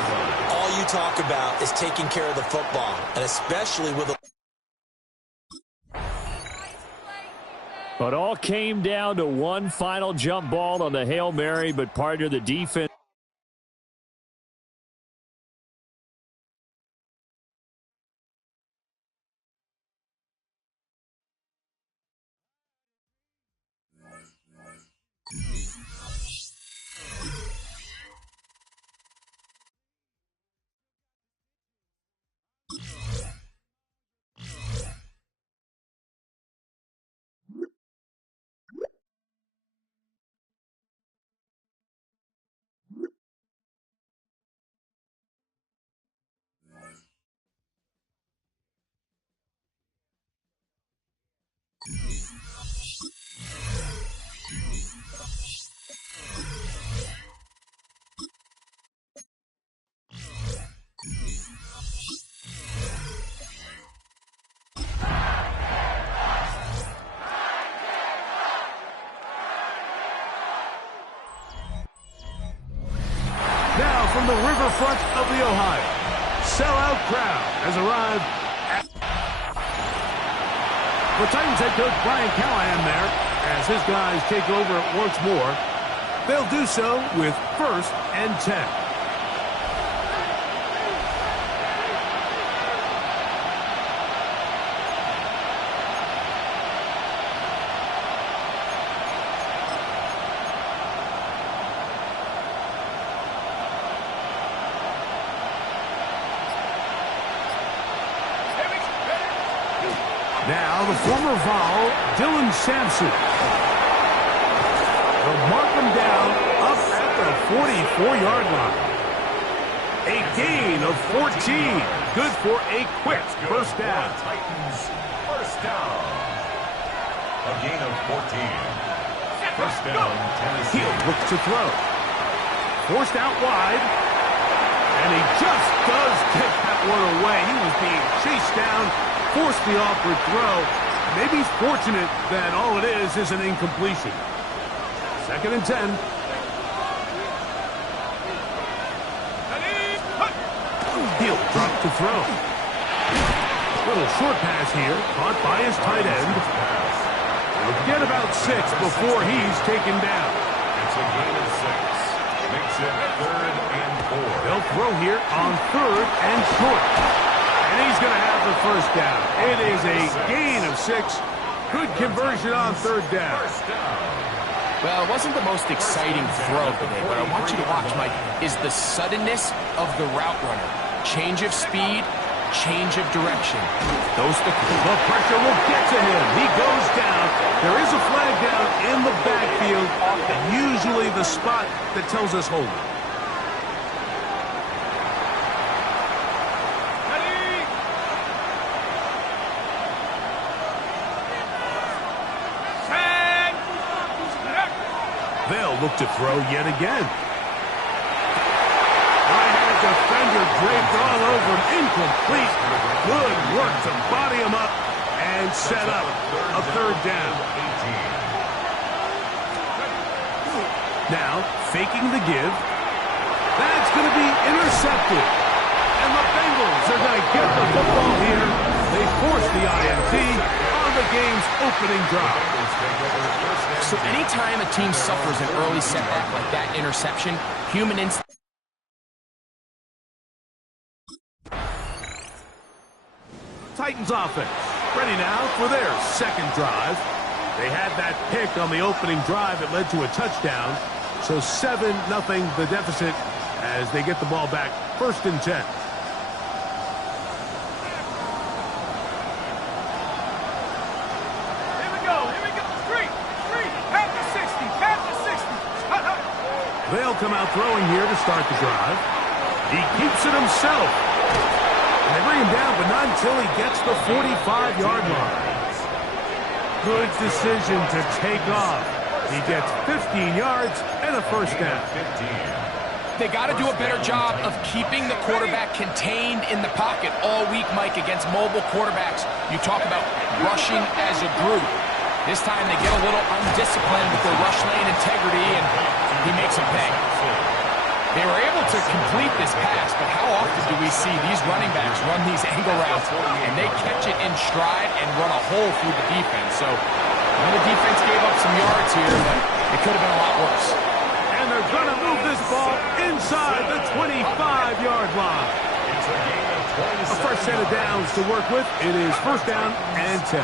All you talk about is taking care of the football, and especially with a... But all came down to one final jump ball on the Hail Mary, but part of the defense. From the riverfront of the Ohio, sellout crowd has arrived at the Titans head coach Brian Callahan there as his guys take over once more. They'll do so with 1st and 10. Now the former Vol, Dylan Sampson. They'll mark him down up at the 44-yard line. A gain of 14. Good for a quick first down. Titans first down. A gain of 14. First down, Tennessee. He'll look to throw. Forced out wide. And he just does get that one away. He was being chased down. Forced the awkward throw. Maybe he's fortunate that all it is an incompletion. 2nd and 10. He'll drop to throw. Little short pass here, caught by his tight end. He'll get about 6 before he's taken down. It's a gain of 6. Makes it 3rd and 4. They'll throw here on 3rd and short. And he's going to have the first down. It is a gain of 6. Good conversion on 3rd down. Well, it wasn't the most exciting throw today, but I want you to watch, Mike, is the suddenness of the route runner. Change of speed, change of direction. The pressure will get to him. He goes down. There is a flag down in the backfield, and usually the spot that tells us hold it. They'll look to throw yet again. Right-hand defender draped all over him. Incomplete. Good work to body him up and set up a 3rd down. Now, faking the give. That's going to be intercepted. And the Bengals are going to get the football here. They force the INT on the game's opening drive. So anytime a team suffers an early setback like that interception, human instinct. Titans offense ready now for their second drive. They had that pick on the opening drive that led to a touchdown. So 7-0 the deficit as they get the ball back. 1st and 10. They'll come out throwing here to start the drive. He keeps it himself. And they bring him down, but not until he gets the 45-yard line. Good decision to take off. He gets 15 yards and a 1st down. They got to do a better job of keeping the quarterback contained in the pocket all week, Mike, against mobile quarterbacks. You talk about rushing as a group. This time they get a little undisciplined with their rush lane integrity, and he makes a pay. They were able to complete this pass, but how often do we see these running backs run these angle routes, and they catch it in stride and run a hole through the defense? So the defense gave up some yards here, but it could have been a lot worse. And they're going to move this ball inside the 25-yard line. A fresh set of downs to work with. It is 1st down and 10.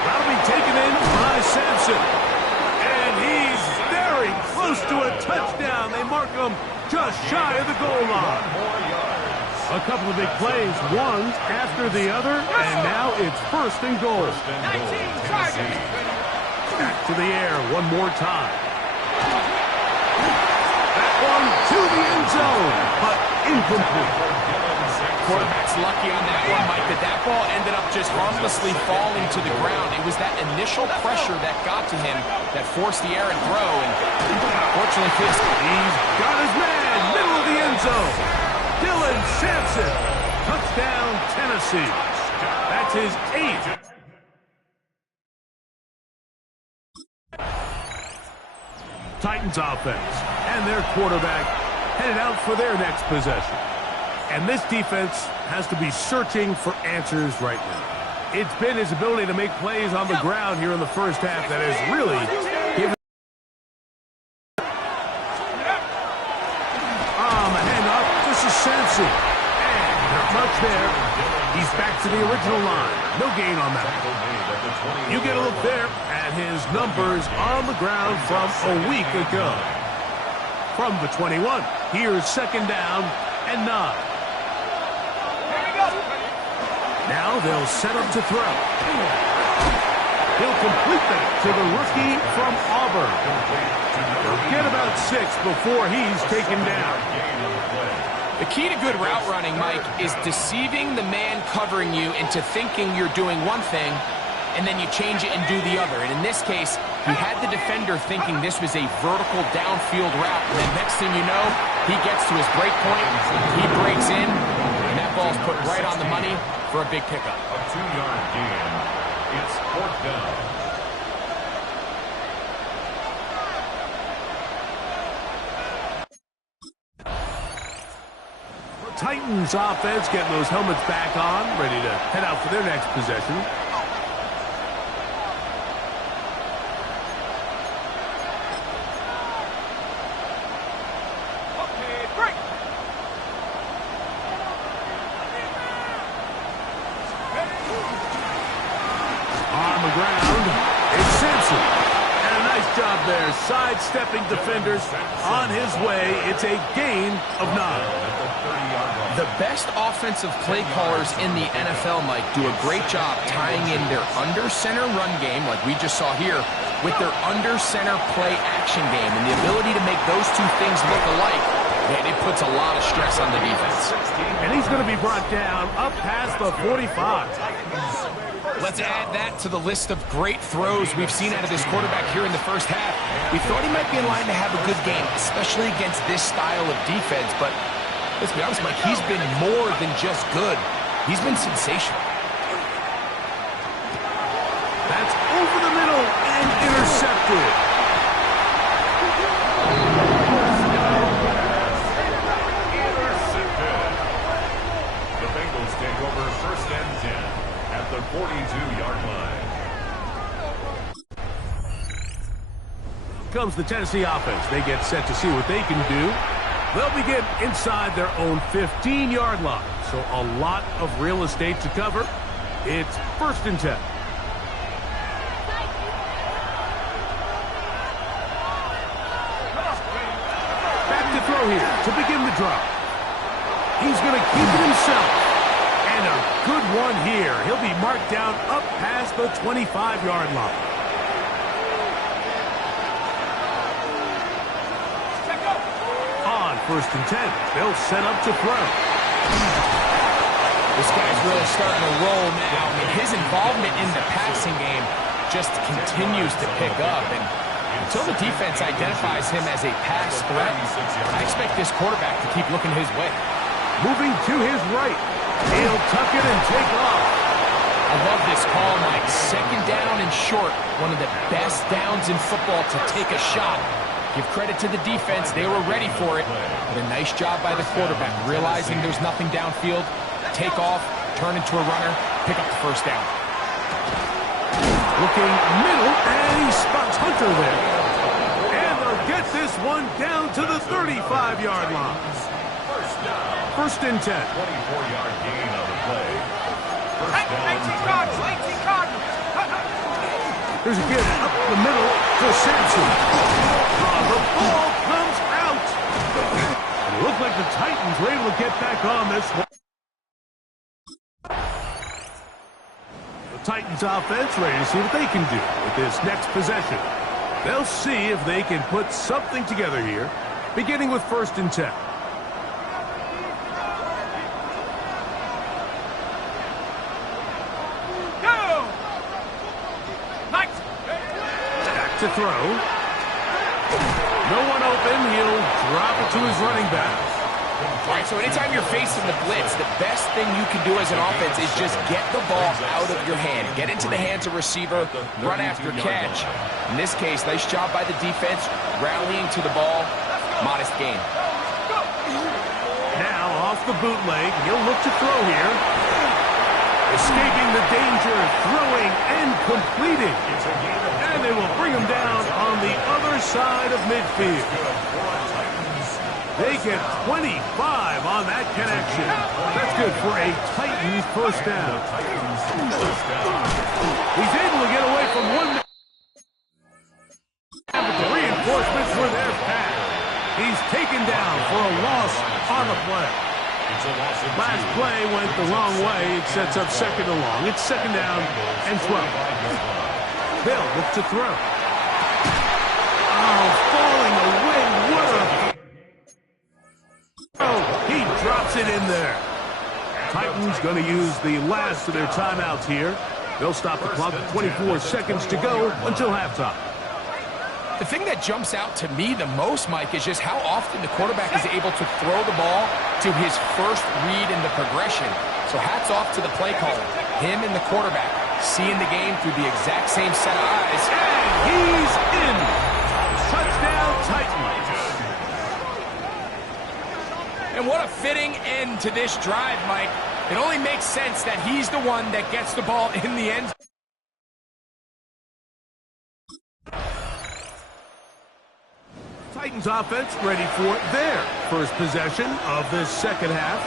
That'll be taken in by Sampson. And he's very close to a touchdown. They mark him just shy of the goal line. A couple of big plays, one after the other, and now it's 1st and goal. Back to the air one more time. That one to the end zone, but incomplete. Quarterback's lucky on that one, Mike, that ball ended up just harmlessly falling to the ground. It was that initial pressure that got to him that forced the errant throw, and fortunately, he's got his man, middle of the end zone. Dylan Sampson, touchdown, Tennessee. That's his 8th. Titans offense and their quarterback headed out for their next possession. And this defense has to be searching for answers right now. It's been his ability to make plays on the ground here in the first half that has really given. The handoff. This is Sampson. And not much there. He's back to the original line. No gain on that. You get a look there at his numbers on the ground from a week ago. From the 21, here's 2nd down and 9. Now they'll set up to throw. He'll complete that to the rookie from Auburn. He'll get about 6 before he's taken down. The key to good route running, Mike, is deceiving the man covering you into thinking you're doing one thing, and then you change it and do the other. And in this case, he had the defender thinking this was a vertical downfield route, and then next thing you know, he gets to his break point, he breaks in, and that ball's put right on the money for a big pickup. A 2-yard gain. It's 4th down. The Titans offense getting those helmets back on, ready to head out for their next possession. There, sidestepping defenders on his way. It's a gain of 9. The best offensive play callers in the NFL, Mike, do a great job tying in their under-center run game, like we just saw here, with their under-center play action game. And the ability to make those two things look alike, man, it puts a lot of stress on the defense. And he's going to be brought down up past the 45. Let's add that to the list of great throws we've seen out of this quarterback here in the first half. We thought he might be in line to have a good game, especially against this style of defense. But let's be honest, Mike, he's been more than just good. He's been sensational. That's over the middle and intercepted. The Bengals take over 1st and 10 at the 46. comes the Tennessee offense. They get set to see what they can do. They'll begin inside their own 15-yard line. So a lot of real estate to cover. It's 1st and 10. Back to throw here to begin the drive. He's going to keep it himself. And a good one here. He'll be marked down up past the 25-yard line. On 1st and 10, they'll set up to throw. This guy's really starting to roll now. I mean, his involvement in the passing game just continues to pick up. And until the defense identifies him as a pass threat, I expect this quarterback to keep looking his way. Moving to his right. He'll tuck it and take off. I love this call, Mike. 2nd down and short. One of the best downs in football to take a shot. Give credit to the defense. They were ready for it. But a nice job by the quarterback, realizing there's nothing downfield. Take off, turn into a runner, pick up the 1st down. Looking middle, and he spots Hunter there. And they'll get this one down to the 35-yard line. 1st and 10. 24-yard gain on the play. First down. 18 Cardinals, 18 Cardinals. There's a give up the middle to Sampson. Oh, the ball comes out. And it looked like the Titans were able to get back on this one. The Titans offense ready to see what they can do with this next possession. They'll see if they can put something together here, beginning with 1st and 10. To throw. No one open. He'll drop it to his running back. All right, so anytime you're facing the blitz, the best thing you can do as an offense is just get the ball out of your hand. Get into the hands of receiver, run after catch. In this case, nice job by the defense, rallying to the ball. Modest gain. Now off the bootleg. He'll look to throw here. Escaping the danger, throwing and completing. And they will bring him down on the other side of midfield. They get 25 on that connection. That's good for a Titans 1st down. He's able to get away from one. But the reinforcements were there fast. He's taken down for a loss on the play. Last play went the wrong way. It sets up 2nd and long. It's 2nd down and 12. They'll look to throw. Oh, falling away. What a... Oh, he drops it in there. Titans going to use the last of their timeouts here. They'll stop the clock with 24 seconds to go until halftime. The thing that jumps out to me the most, Mike, is just how often the quarterback is able to throw the ball to his first read in the progression. So hats off to the play caller. Him and the quarterback seeing the game through the exact same set of eyes. And he's in. Touchdown, Titans. And what a fitting end to this drive, Mike. It only makes sense that he's the one that gets the ball in the end. Titans offense ready for their first possession of this 2nd half.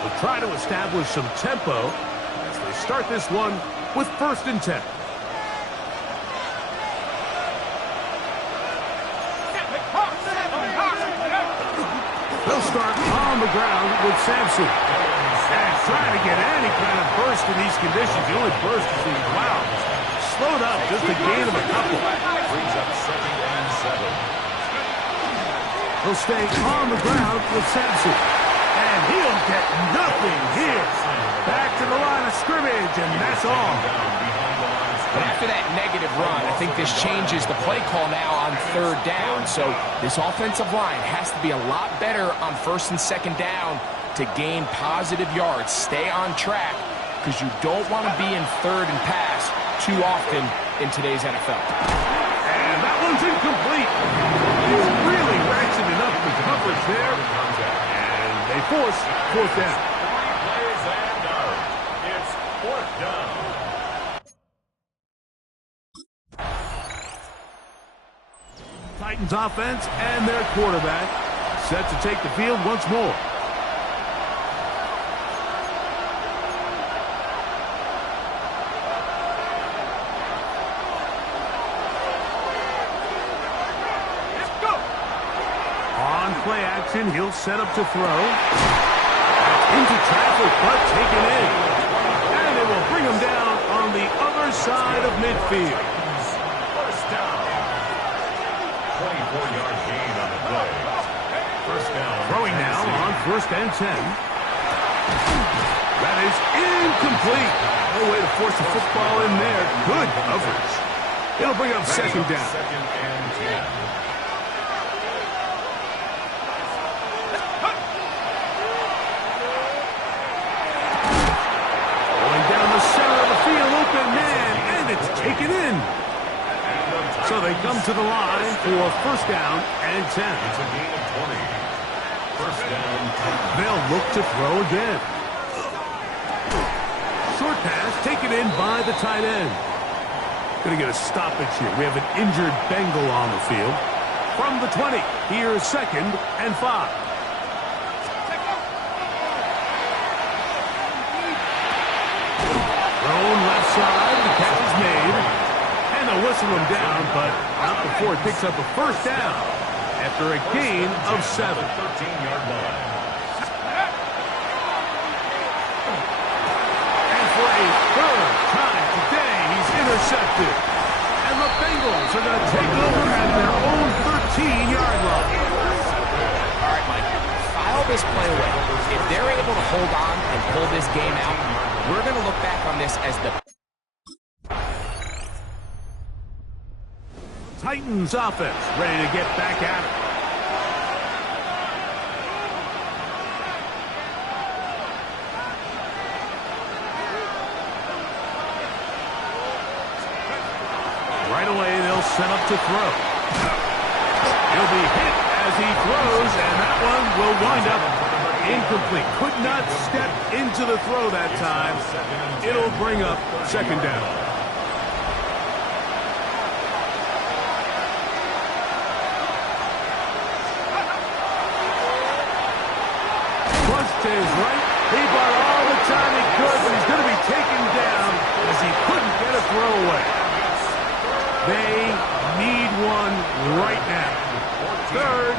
They'll try to establish some tempo as they start this one with 1st and 10. They'll start on the ground with Sampson. And trying to get any kind of burst in these conditions. The only burst is the wow. Slowed up, just a gain of a couple. Brings up 2nd and 7. He'll stay on the ground with Sampson. And he'll get nothing here. Back to the line of scrimmage, and that's all. But after that negative run, I think this changes the play call now on 3rd down. So this offensive line has to be a lot better on 1st and 2nd down to gain positive yards. Stay on track, because you don't want to be in 3rd and pass too often in today's NFL. And that one's incomplete. He's really ratcheted up the coverage there. And they force 4th down. 3 plays and out. It's 4th down. Titans offense and their quarterback set to take the field once more. On play action, he'll set up to throw. Into traffic, but taken in. And it will bring him down on the other side of midfield. First down. 24-yard gain on the play. First down. Throwing now on 1st and 10. That is incomplete. No way to force the football in there. Good coverage. It'll bring up 2nd down. 2nd and 10. Taken in. So they come to the line for 1st down and 10. It's a gain of 20. First down. They'll look to throw again. Short pass taken in by the tight end. Going to get a stoppage here. We have an injured Bengal on the field. From the 20, here's 2nd and 5. Thrown left side, the catch is made. And they'll whistle him down, but not before it picks up a 1st down after a gain of 7. 13-yard line. And for a 3rd time today, he's intercepted. And the Bengals are going to take over at their own 13-yard line. All right, Mike, file this play away. If they're able to hold on and pull this game out, we're going to look back on this as the Titans offense ready to get back at it. Right away, they'll set up to throw. He'll be hit as he throws, and that one will wind up incomplete. Could not step into the throw that time. It'll bring up 2nd down. Crushed to his right. He bought all the time he could, but he's going to be taken down as he couldn't get a throw away. They need one right now. 3rd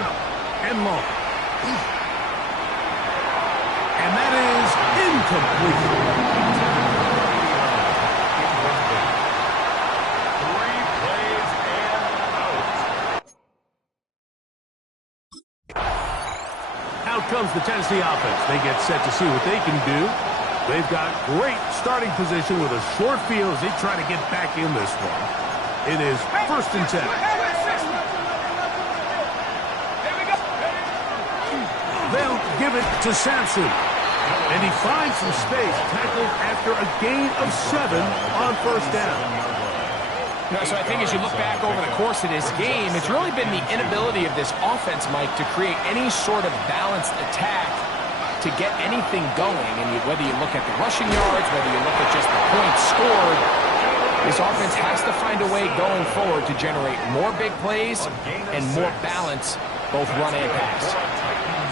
and long. And that is incomplete. 3 plays and out. Out comes the Tennessee offense. They get set to see what they can do. They've got great starting position with a short field as they try to get back in this one. It is 1st and 10. They'll give it to Sampson. And he finds some space, tackled after a gain of 7 on 1st down. So I think as you look back over the course of this game, it's really been the inability of this offense, Mike, to create any sort of balanced attack to get anything going. And whether you look at the rushing yards, whether you look at just the points scored, this offense has to find a way going forward to generate more big plays and more balance, both run and pass.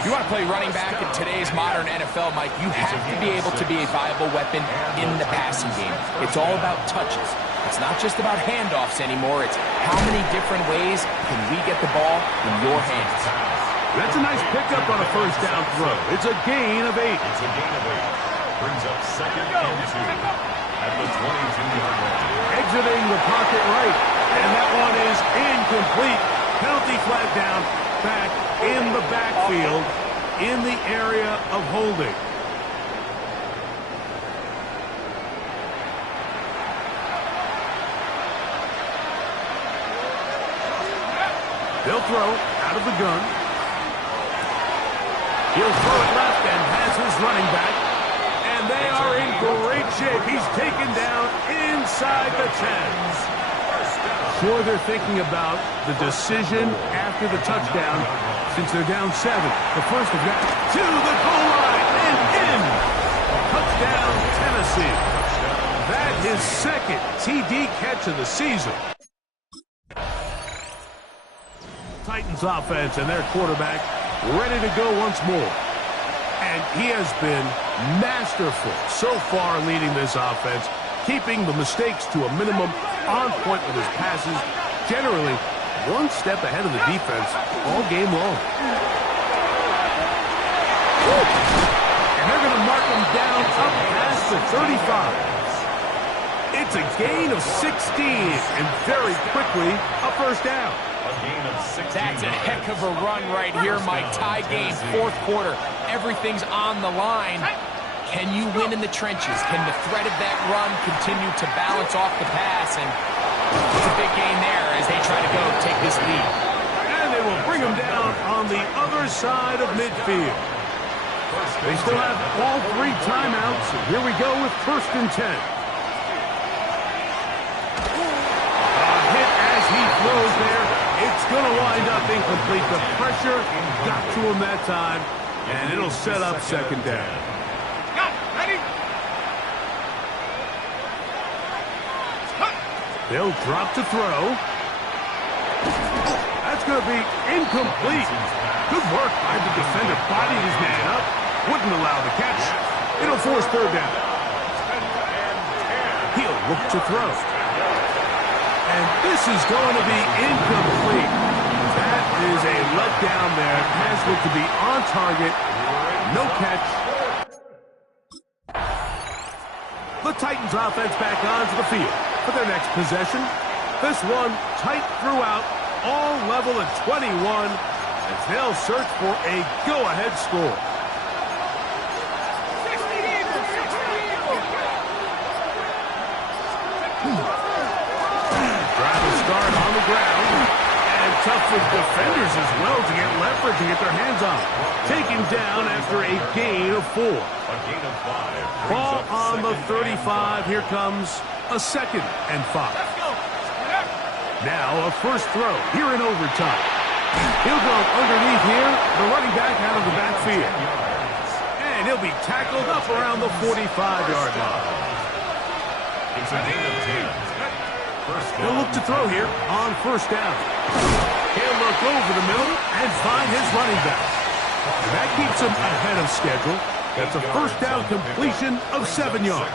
If you want to play running back in today's modern NFL, Mike, you have to be able to be a viable weapon in the passing game. It's all about touches. It's not just about handoffs anymore. It's how many different ways can we get the ball in your hands. That's a nice pickup on a 1st down throw. It's a gain of 8. It's a gain of 8. Brings up 2nd and 2 at the 22-yard line. Exiting the pocket right. And that one is incomplete. Penalty flag down. Back in the backfield in the area of holding. They'll throw out of the gun. He'll throw it left and has his running back. And they are in great shape. He's taken down inside the 10. Sure, they're thinking about the decision after the touchdown since they're down 7. The first have got to the goal line and in. Touchdown, Tennessee. That his 2nd TD catch of the season. Titans offense and their quarterback ready to go once more. And he has been masterful so far leading this offense, keeping the mistakes to a minimum, on point with his passes, generally one step ahead of the defense all game long. And they're going to mark him down up past the 35. It's a gain of 16, and very quickly, a first down. That's a heck of a run right here, Mike. Tie game, fourth quarter. Everything's on the line. Can you win in the trenches? Can the threat of that run continue to balance off the pass? And it's a big gain there as they try to go take this lead. And they will bring him down on the other side of midfield. They still have all three timeouts. And here we go with 1st and 10. He throws there. It's going to wind up incomplete. The pressure got to him that time, and it'll set up 2nd down. Ready? They'll drop to throw. That's going to be incomplete. Good work by the defender. Bodied his man up. Wouldn't allow the catch. It'll force 3rd down. He'll look to throw. And this is going to be incomplete. That is a letdown there. Pass looked to be on target. No catch. The Titans offense back onto the field for their next possession. This one tight throughout, all level at 21, as they'll search for a go-ahead score. Start on the ground, and tough for defenders as well to get leverage and get their hands on. Take him down after a gain of 4. Ball on the 35. Here comes a 2nd and 5. Now a first throw here in overtime. He'll go underneath here, the running back out of the backfield. And he'll be tackled up around the 45-yard line. It's a gain of 10. He'll look to throw here on 1st down. He'll look over the middle and find his running back. And that keeps him ahead of schedule. That's a 1st down completion of 7 yards.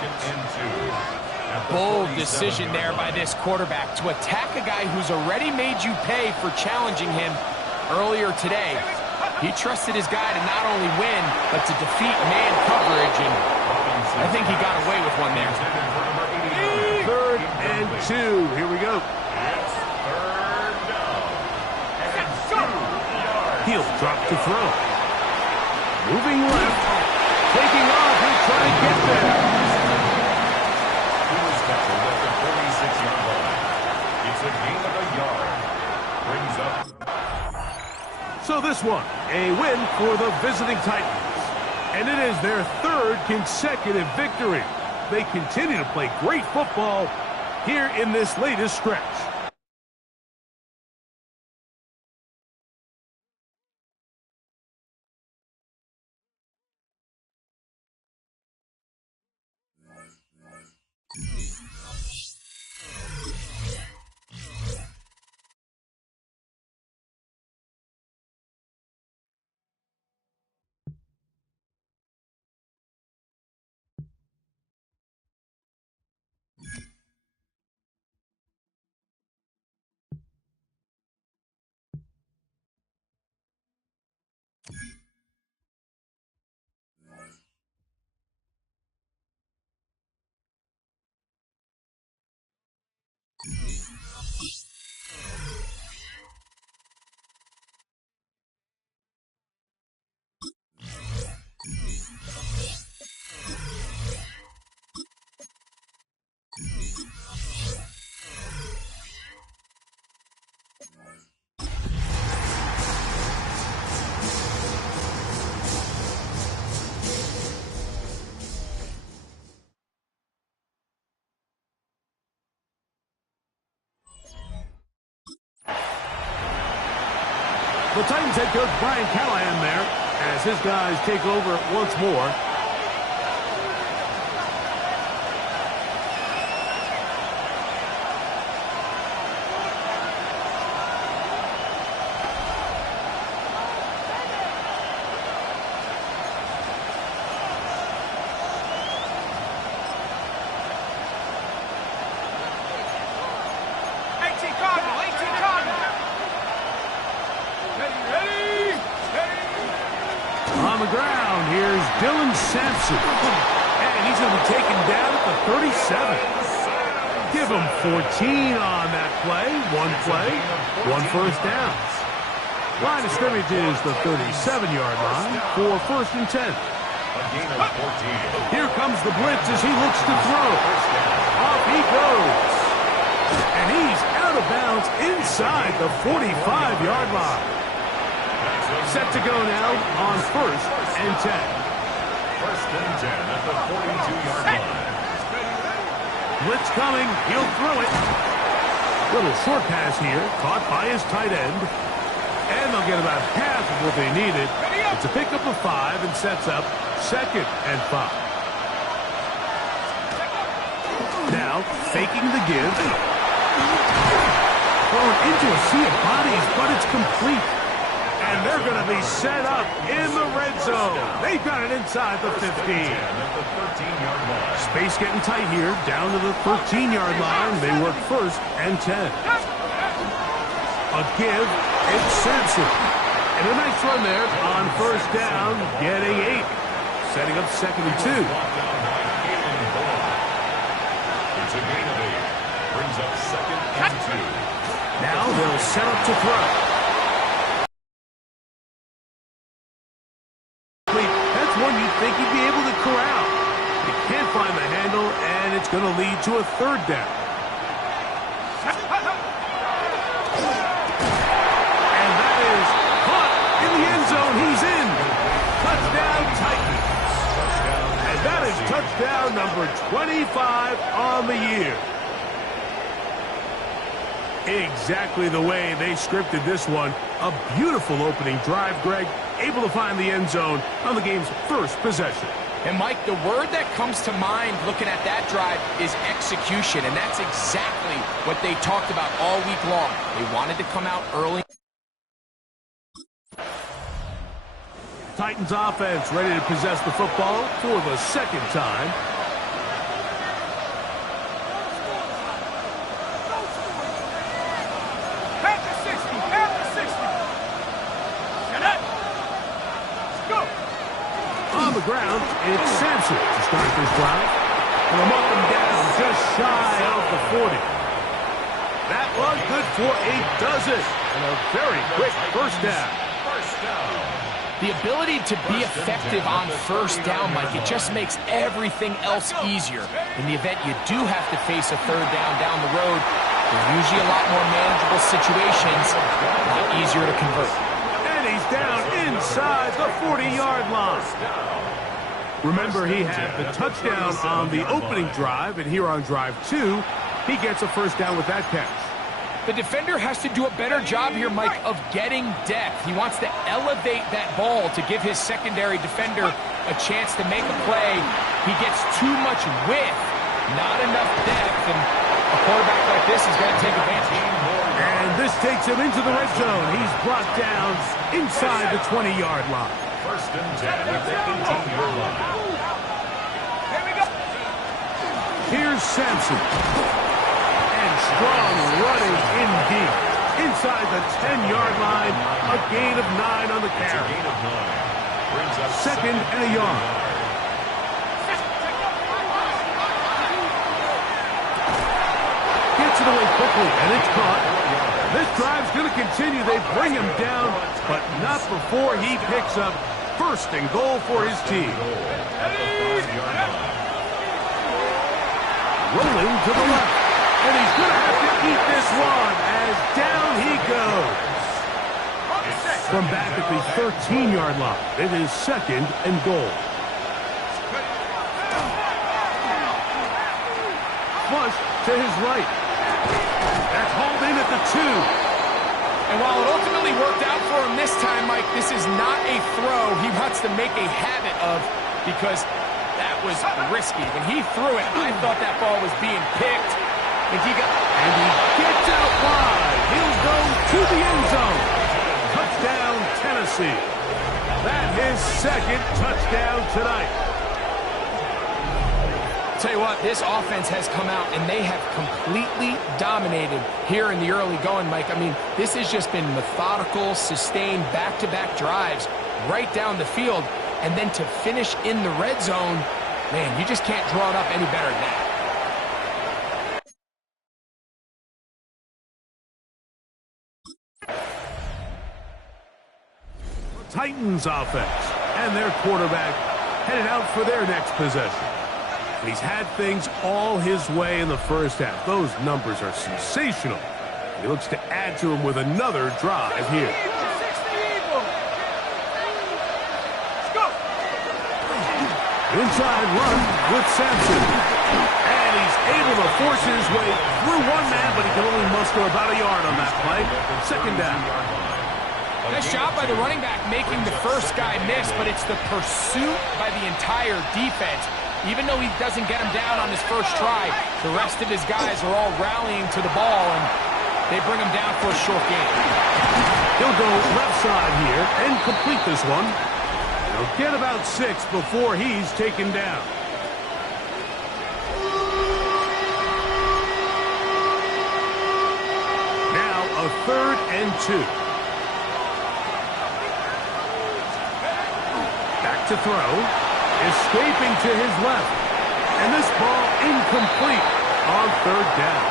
Bold decision there by this quarterback to attack a guy who's already made you pay for challenging him earlier today. He trusted his guy to not only win, but to defeat man coverage, and I think he got away with one there. 3rd and 2. Here we go. It's 3rd down. And 2 yards. He'll drop to throw. Moving left. Taking off. He'll try to get there. He was tackled at the 46-yard line. It's a gain of a yard. Brings up. So this one, a win for the visiting Titans. And it is their 3rd consecutive victory. They continue to play great football here in this latest stretch. The Titans head coach Brian Callahan there as his guys take over once more. is Dylan Sampson. And he's going to be taken down at the 37. Give him 14 on that play. One first down. Line of scrimmage is the 37-yard line for 1st and 10. Here comes the blitz as he looks to throw. Off he goes. And he's out of bounds inside the 45-yard line. Set to go now on 1st and 10. 1st and 10 at the 42-yard line. Blitz coming. He'll throw it. Little short pass here, caught by his tight end. And they'll get about half of what they needed. It's a pickup of 5 and sets up 2nd and 5. Now, faking the give. Thrown into a sea of bodies, but it's complete. And they're going to be set up in the red zone. They've got it inside the 15. Space getting tight here, down to the 13-yard line. They work 1st and 10. A give, it's Sampson. And a nice run there on 1st down, getting 8. Setting up 2nd and 2. It's a gain of 8. Brings up 2nd and 2. Now they'll set up to throw. That's one you'd think he'd be able to corral. He can't find the handle, and it's going to lead to a 3rd down. And that is caught in the end zone. He's in. Touchdown, Titans. And that is touchdown number 25 on the year. Exactly the way they scripted this one. A beautiful opening drive, Greg. Able to find the end zone on the game's 1st possession. And, Mike, the word that comes to mind looking at that drive is execution, and that's exactly what they talked about all week long. They wanted to come out early. Titans offense ready to possess the football for the 2nd time. On the ground, it's Sampson to start this drive. From up and down, just shy of the 40. That one good for a dozen. And a very quick 1st down. The ability to be effective on 1st down, Mike, it just makes everything else easier. In the event you do have to face a 3rd down the road, they're usually a lot more manageable situations, a lot easier to convert. And he's down inside the 40-yard line. Remember, he had the touchdown on the opening drive, and here on drive 2, he gets a 1st down with that catch. The defender has to do a better job here, Mike, of getting depth. He wants to elevate that ball to give his secondary defender a chance to make a play. He gets too much width, not enough depth, and a quarterback like this is going to take advantage. And this takes him into the red zone. He's brought down inside the 20-yard line. 1st and 10 at the 18-yard line. Here we go. Here's Sampson. And strong running in deep. Inside the 10-yard line, a gain of 9 on the It's a carry. gain of 9. Brings up 2nd and a yard. Gets it away quickly, and it's caught. This drive's going to continue. They bring him down, but not before he picks up 1st and goal for his team. Rolling to the left. And he's going to have to eat this one as down he goes. From back at the 13-yard line, it is 2nd and goal. Flush to his right. That's hauled in at the 2. And while it ultimately worked out for him this time, Mike, this is not a throw he wants to make a habit of because that was risky. When he threw it, I thought that ball was being picked. And he gets out wide. He'll go to the end zone. Touchdown, Tennessee. That is 2nd touchdown tonight. Tell you what, this offense has come out and they have completely dominated here in the early going, Mike. I mean, this has just been methodical, sustained, back-to-back drives right down the field. and then to finish in the red zone, man, you just can't draw it up any better than that. Titans offense and their quarterback headed out for their next possession. He's had things all his way in the first half. Those numbers are sensational. He looks to add to them with another drive here. Inside run with Sampson. And he's able to force his way through one man, but he can only muster about a yard on that play. Second down. Nice job by the running back making the first guy miss, but it's the pursuit by the entire defense. Even though he doesn't get him down on his first try, the rest of his guys are all rallying to the ball, and they bring him down for a short game. He'll go left side here and complete this one. He'll get about 6 before he's taken down. Now a 3rd and 2. To throw, escaping to his left, and this ball incomplete on 3rd down.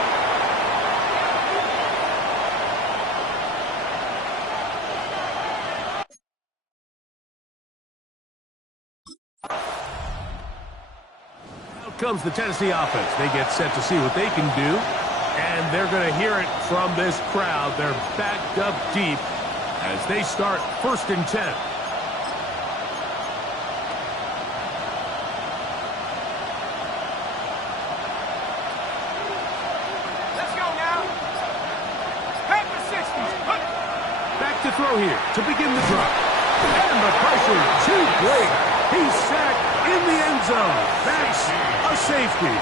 Out comes the Tennessee offense. They get set to see what they can do, and they're going to hear it from this crowd. They're backed up deep as they start 1st and 10. To throw here to begin the drive. And the pressure too great. He's sacked in the end zone. That's a safety.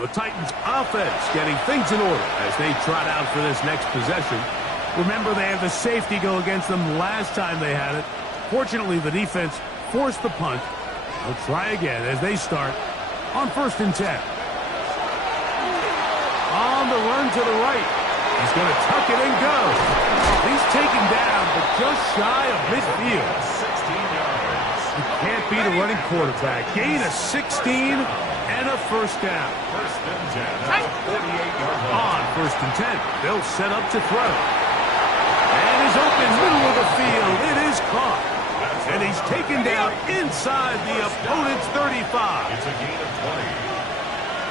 The Titans offense getting things in order as they trot out for this next possession. Remember, they had the safety go against them last time they had it. Fortunately, the defense forced the punt. They'll try again as they start on 1st and 10. On the run to the right. He's going to tuck it and go. He's taken down, but just shy of midfield. 16 yards. You can't beat a running quarterback. Gain of 16 and a 1st down. 1st and 10 at the 48-yard line. On 1st and 10, they'll set up to throw. And he's open middle of the field. It is caught. And he's taken down inside the opponent's 35. It's a gain of 20.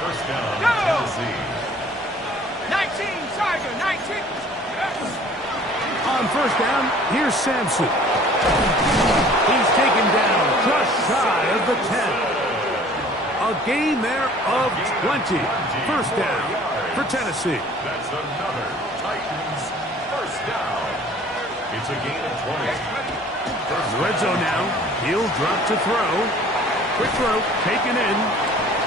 1st down, Tennessee. 19, Tiger, 19. On 1st down, here's Sampson. He's taken down just shy of the 10. A gain there of 20. 1st down for Tennessee. That's another Titans 1st down. It's a gain of 20. In the red zone now, he'll drop to throw. Quick throw, taken in.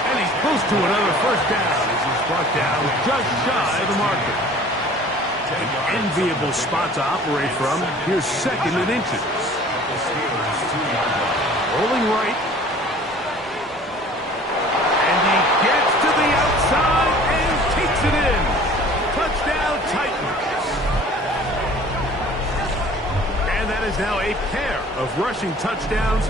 And he's close to another 1st down. This is brought down just shy of the marker. An enviable spot to operate from. Here's 2nd and inches. Rolling right. And he gets to the outside and takes it in. Touchdown, Titans. And that is now a pair of rushing touchdowns.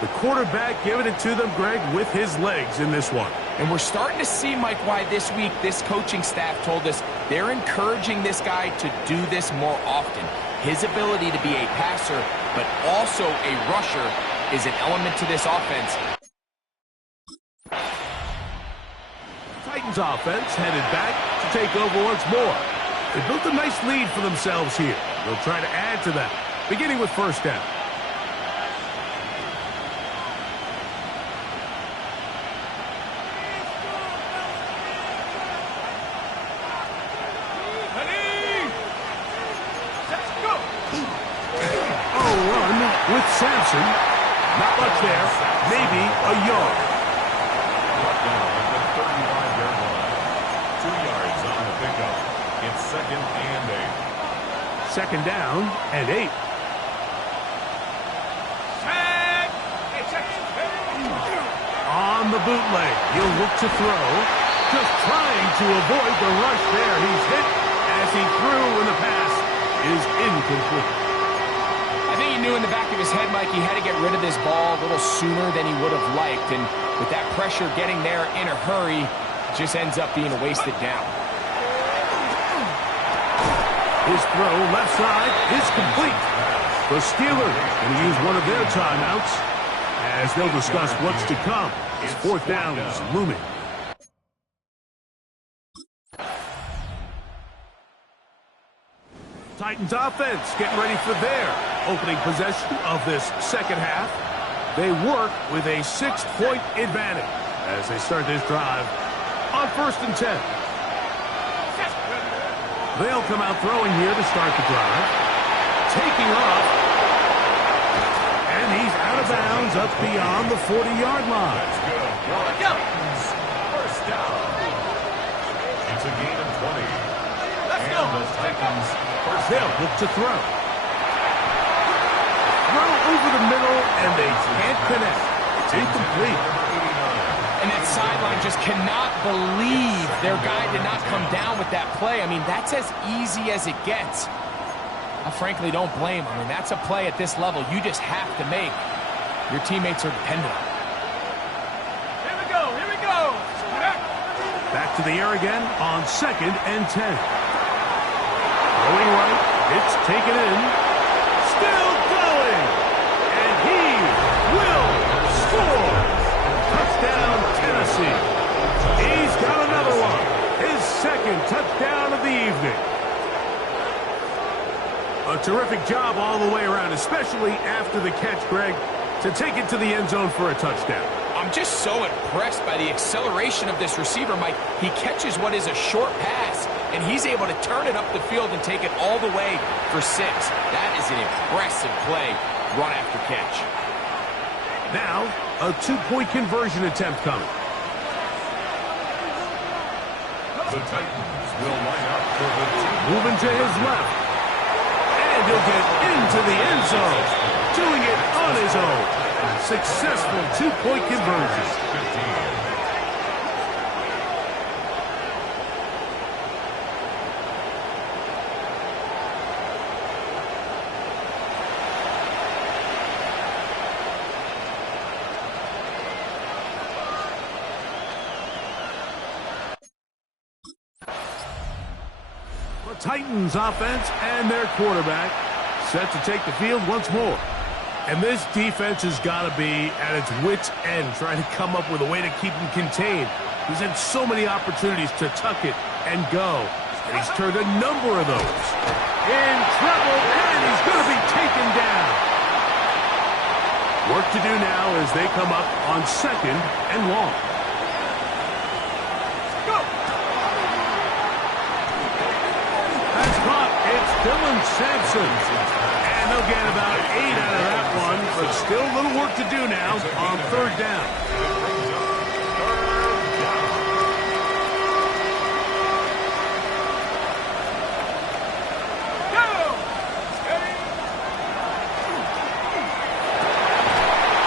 The quarterback giving it to them, Greg, with his legs in this one. And we're starting to see, Mike, why this week this coaching staff told us they're encouraging this guy to do this more often. His ability to be a passer, but also a rusher, is an element to this offense. Titans offense headed back to take over once more. They built a nice lead for themselves here. They'll try to add to that, beginning with 1st down. With Sampson, not much there, maybe a yard. Brought down at the 35-yard line. 2 yards on the pickup. It's 2nd and 8. 2nd down and 8. On the bootleg, he'll look to throw. Just trying to avoid the rush there. He's hit as he threw in the pass. is incomplete. I think he knew in the back of his head, Mike, he had to get rid of this ball a little sooner than he would have liked. And with that pressure getting there in a hurry, it just ends up being a wasted down. His throw left side is complete. The Steelers going to use one of their timeouts as they'll discuss what's to come. His fourth down is looming. Titans offense getting ready for their opening possession of this second half. They work with a 6-point advantage as they start this drive on 1st and 10. They'll come out throwing here to start the drive. Taking off. And he's out of bounds up beyond the 40-yard line. That's good. Titans, first down. It's a gain of 20. And the Titans first They'll down. look to throw. Throw over the middle, and they can't connect. It's incomplete. And that sideline just cannot believe their guy did not come down with that play. I mean, that's as easy as it gets. I frankly don't blame him. I mean, that's a play at this level you just have to make. Your teammates are dependent on it. Here we go, here we go. Back to the air again on 2nd and 10. Going right, it's taken in. Still going. And he will score. Touchdown, Tennessee. He's got another one. His second touchdown of the evening. A terrific job all the way around, especially after the catch, Greg, to take it to the end zone for a touchdown. I'm just so impressed by the acceleration of this receiver, Mike. He catches what is a short pass, and he's able to turn it up the field and take it all the way for 6. That is an impressive play, run after catch. Now, a 2-point conversion attempt coming. The Titans will line up for the Moving to his left. And he'll get into the end zone. Doing it on his own. Successful 2-point conversion. 15. The Titans offense and their quarterback set to take the field once more. And this defense has got to be at its wits' end, trying to come up with a way to keep him contained. He's had so many opportunities to tuck it and go. And he's turned a number of those. In trouble, and he's going to be taken down. Work to do now as they come up on 2nd and long. That's caught. It's Dylan Sampson. And they'll get about 8 out of that one, but still a little work to do now on 3rd down.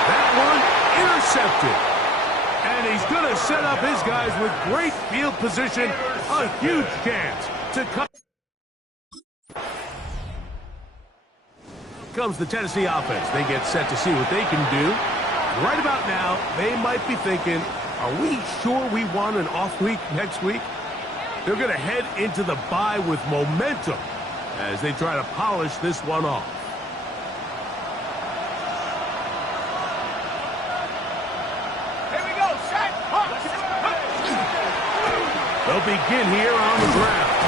That one intercepted. And he's going to set up his guys with great field position. A huge chance to cut. Comes the Tennessee offense. They get set to see what they can do. Right about now, they might be thinking, are we sure we want an off week next week? They're going to head into the bye with momentum as they try to polish this one off. Here we go, set. They'll begin here on the ground.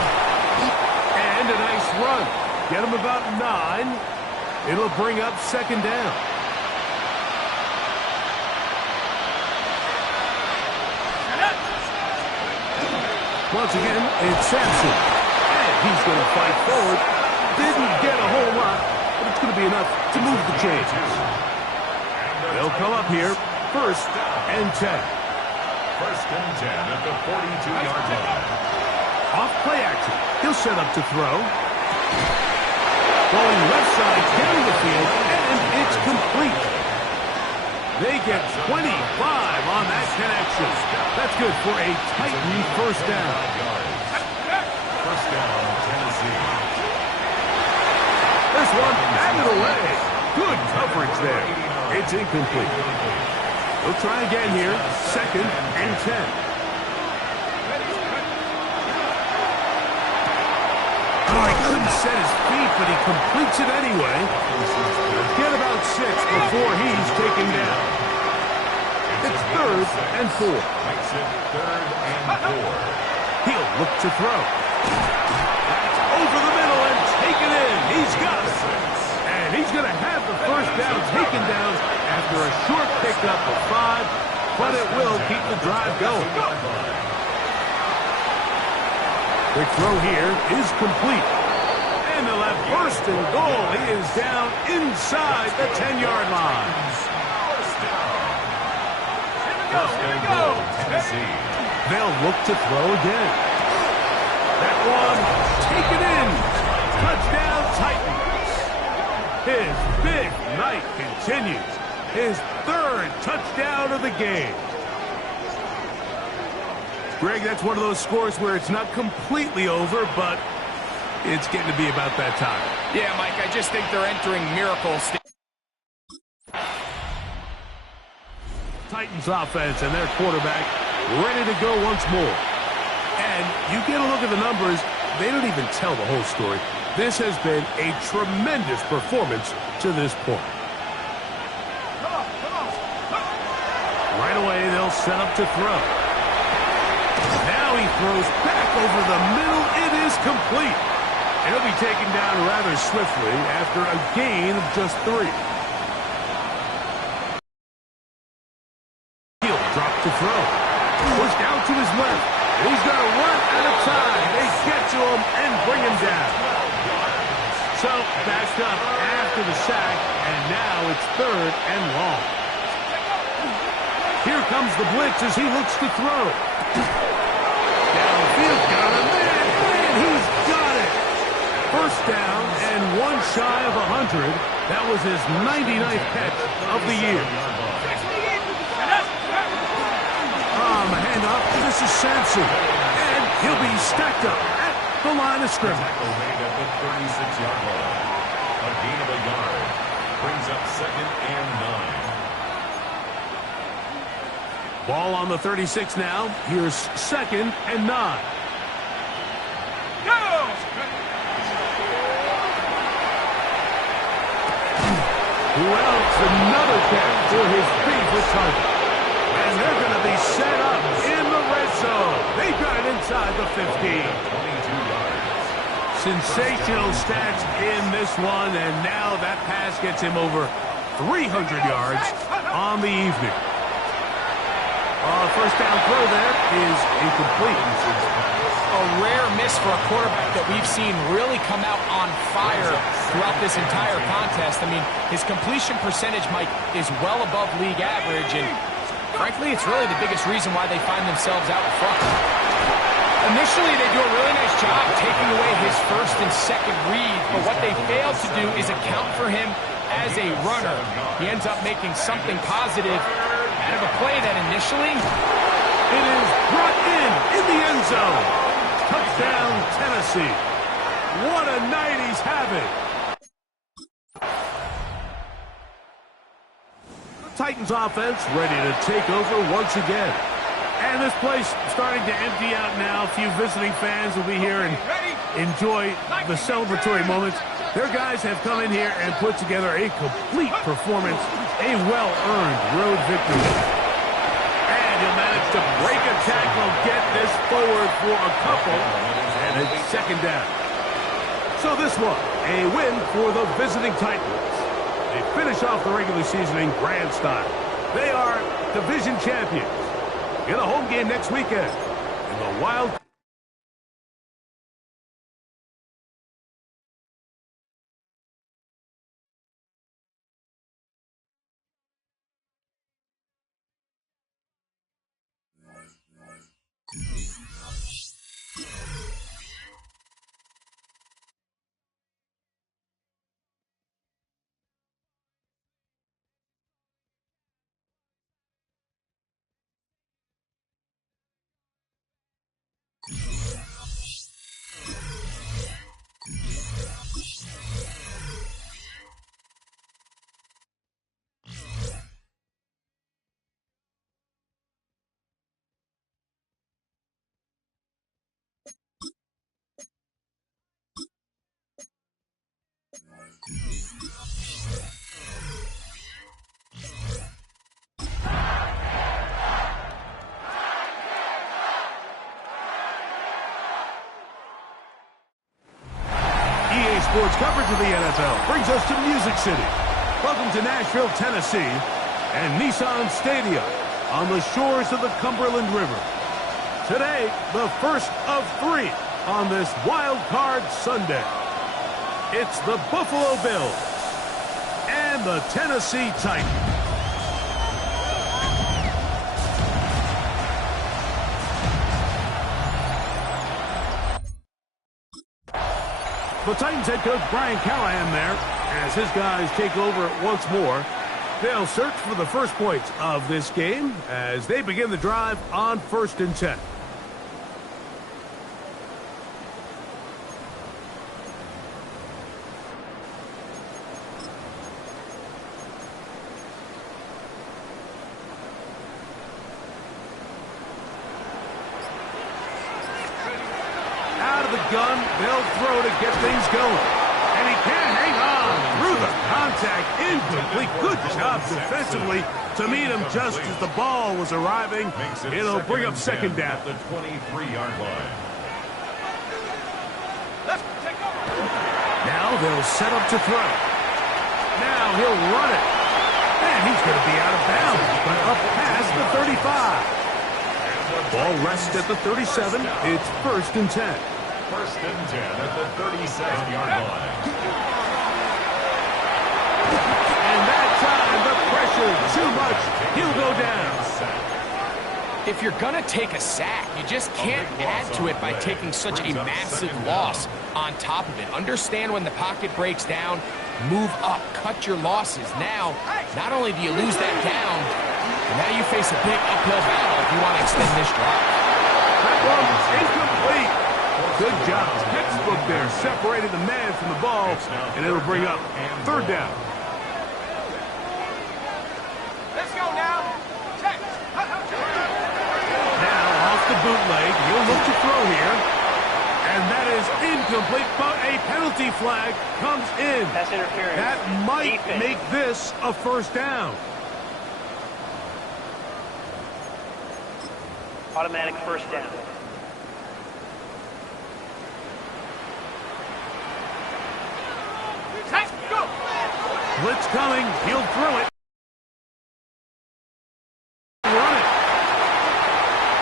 And a nice run. Get them about 9. It'll bring up 2nd down. Once again, it's Sampson. And he's going to fight forward. Didn't get a whole lot, but it's going to be enough to move the chains. They'll come up here, 1st and 10. 1st and 10 at the 42-yard line. Off play action. He'll set up to throw. Going left side down the field, and it's complete. They get 25 on that connection. That's good for a Titan 1st down. 1st down, Tennessee. one batted away. Good coverage there. It's incomplete. We'll try again here. 2nd and 10. Oh, he couldn't set his feet, but he completes it anyway. Get about 6 before he's taken down. It's 3rd and 4. Makes it 3rd and 4. He'll look to throw. Over the middle and taken in. He's got it. And he's going to have the first down taken down after a short pickup of 5, but it will keep the drive going. The throw here is complete. And they'll have first and goal. He is down inside the 10-yard line. First and goal, Tennessee. They'll look to throw again. That one taken in. Touchdown Titans. His big night continues. His 3rd touchdown of the game. Greg, that's one of those scores where it's not completely over, but it's getting to be about that time. Yeah, Mike, I just think they're entering miracle stage. Titans offense and their quarterback ready to go once more. And you get a look at the numbers, they don't even tell the whole story. This has been a tremendous performance to this point. Right away, they'll set up to throw. Now he throws back over the middle. It is complete. And he'll be taken down rather swiftly after a gain of just 3. He'll drop to throw. Pushed out to his left. He's going to run out of time. They get to him and bring him down. So, backed up after the sack, and now it's 3rd and long. Here comes the blitz as he looks to throw. Downfield, got him there, and he's got it. First down and 1 shy of 100. That was his 99th catch of the year. The handoff. This is Sampson, and he'll be stacked up at the line of scrimmage. Tackle made at the 36-yard line. A gain of a yard. Brings up 2nd and 9. Ball on the 36 now. Here's 2nd and 9. Go! Well, it's another catch for his favorite target. And they're going to be set up in the red zone. They've got it inside the 15. 22 yards. Sensational stats in this one, and now that pass gets him over 300 yards on the evening. First down throw there is incomplete. A rare miss for a quarterback that we've seen really come out on fire throughout this entire contest. I mean, his completion percentage, Mike, is well above league average, and frankly, it's really the biggest reason why they find themselves out in front. Initially, they do a really nice job taking away his first and second read, but what they fail to do is account for him as a runner. He ends up making something positive out of a play that initially... It is brought in the end zone. Touchdown, Tennessee. What a night he's having. Titans offense ready to take over once again. And this place starting to empty out now. A few visiting fans will be here and enjoy the celebratory moments. Their guys have come in here and put together a complete performance, a well-earned road victory. And he'll manage to break a tackle, get this forward for a couple, and it's 2nd down. So this one, a win for the visiting Titans. They finish off the regular season in grand style. They are division champions. Get a home game next weekend in the Wild. EA Sports coverage of the NFL brings us to Music City. Welcome to Nashville, Tennessee, and Nissan Stadium on the shores of the Cumberland River. Today, the first of 3 on this Wild Card Sunday. It's the Buffalo Bills and the Tennessee Titans. The Titans head coach Brian Callahan there as his guys take over once more. They'll search for the first points of this game as they begin the drive on 1st and 10. Out of the gun, they'll throw to get things going. And he can't hang on through the contact. Incomplete. Good job defensively to meet him just as the ball was arriving. It'll bring up 2nd down. The 23-yard line. Let's take over. Now they'll set up to throw. Now he'll run it. And he's going to be out of bounds, but up past the 35. Ball rests at the 37. It's 1st and 10. 1st and 10 at the 37-yard line. And that time, the pressure too much. He'll go down. If you're going to take a sack, you just can't add to it by taking such a massive loss on top of it. Understand when the pocket breaks down, move up, cut your losses. Now, not only do you lose that down, but now you face a big uphill battle if you want to extend this drive. That one was incomplete. Good job. Textbook there. Separated the man from the ball, and it'll bring up 3rd down. Let's go now. Check. Now off the bootleg. He'll look to throw here. And that is incomplete, but a penalty flag comes in. That's interference. That might Defense. make this a 1st down. Automatic 1st down. Let's go. Blitz coming. He'll throw it. Run it.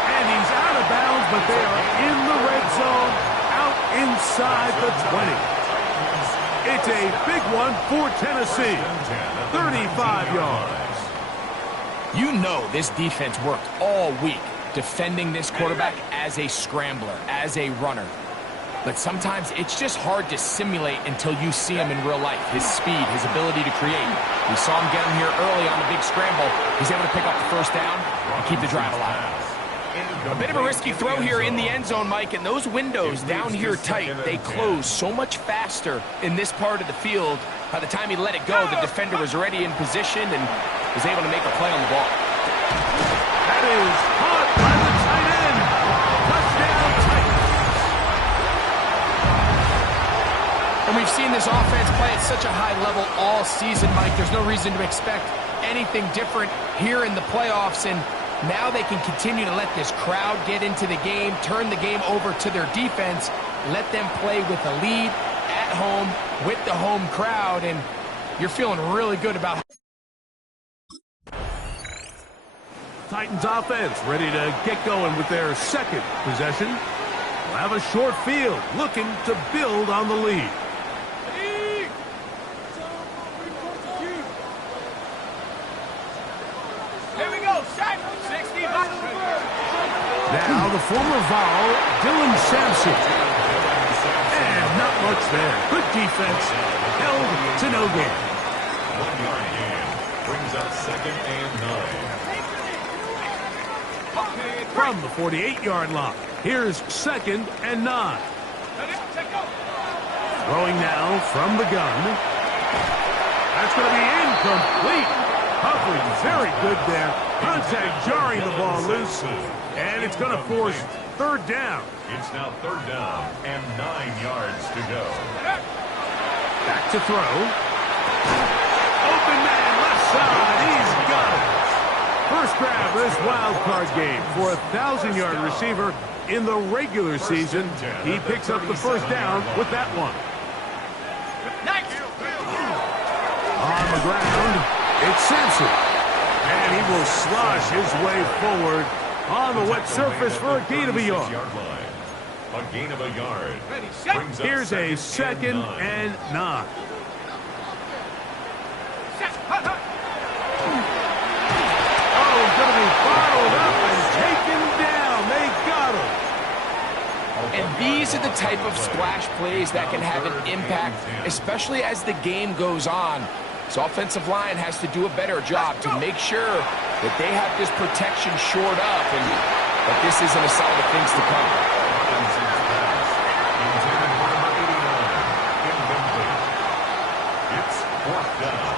And he's out of bounds, but they are in the red zone, out inside the 20. It's a big one for Tennessee. 35 yards. You know this defense worked all week defending this quarterback as a scrambler, as a runner. But sometimes it's just hard to simulate until you see him in real life. His speed, his ability to create. We saw him get him here early on the big scramble. He's able to pick up the 1st down and keep the drive alive. A bit of a risky throw here in the end zone, Mike, and those windows down here tight, they close so much faster in this part of the field. By the time he let it go, the defender was already in position and was able to make a play on the ball. That is caught by the tight end. Touchdown, Titans. And we've seen this offense play at such a high level all season, Mike. There's no reason to expect anything different here in the playoffs. And now they can continue to let this crowd get into the game, turn the game over to their defense, let them play with a lead at home with the home crowd. And you're feeling really good about Titans offense ready to get going with their 2nd possession. We'll have a short field looking to build on the lead. Here we go. Set. 60 bucks. Now the former Vol, Dylan Sampson. And not much there. Good defense. Held to no gain. 1-yard gain. Brings up 2nd and 9. From the 48-yard line, here's 2nd and 9. Throwing now from the gun. That's going to be incomplete. Humphrey, very good there. Contact jarring the ball loose. And it's going to force 3rd down. It's now 3rd down and 9 yards to go. Back to throw. Open man, left side. He's got it. First grab of this wild card game for a 1,000-yard receiver in the regular season. He picks up the first down with that one. On the ground, it's Sampson. And he will slosh his way forward on the wet surface for a gain of a yard. A gain of a yard. Here's a 2nd and 9. Oh, going to be bottled up and taken down. They got him. And these are the type of splash plays that can have an impact, especially as the game goes on. So offensive line has to do a better job to make sure that they have this protection shored up and that this isn't a sign of things to come. It's 4th down.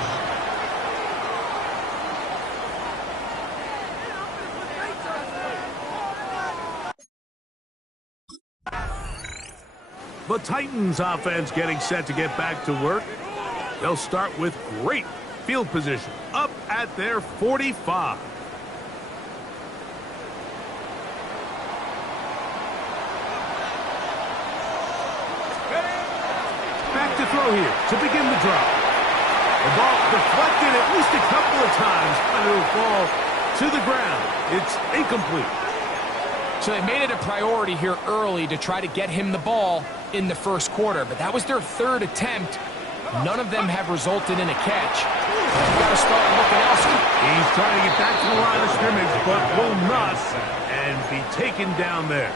The Titans offense getting set to get back to work. They'll start with great field position up at their 45. Back to throw here to begin the drive. The ball deflected at least a couple of times, but it will fall to the ground. It's incomplete. So they made it a priority here early to try to get him the ball in the first quarter, but that was their 3rd attempt. None of them have resulted in a catch. They've got to start looking elsewhere. He's trying to get back to the line of scrimmage, but will not, and be taken down there.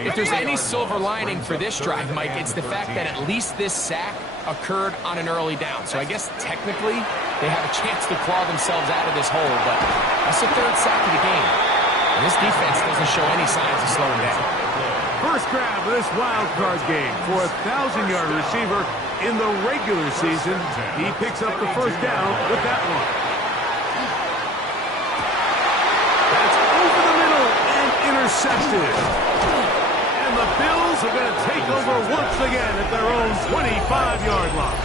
If there's any silver lining for this drive, Mike, it's the fact that at least this sack occurred on an early down. So I guess technically they have a chance to claw themselves out of this hole, but that's the 3rd sack of the game. And this defense doesn't show any signs of slowing down. First grab of this wild card game for a 1,000-yard receiver in the regular season. He picks up the first down with that one. That's over the middle and intercepted. And the Bills are going to take over once again at their own 25-yard line.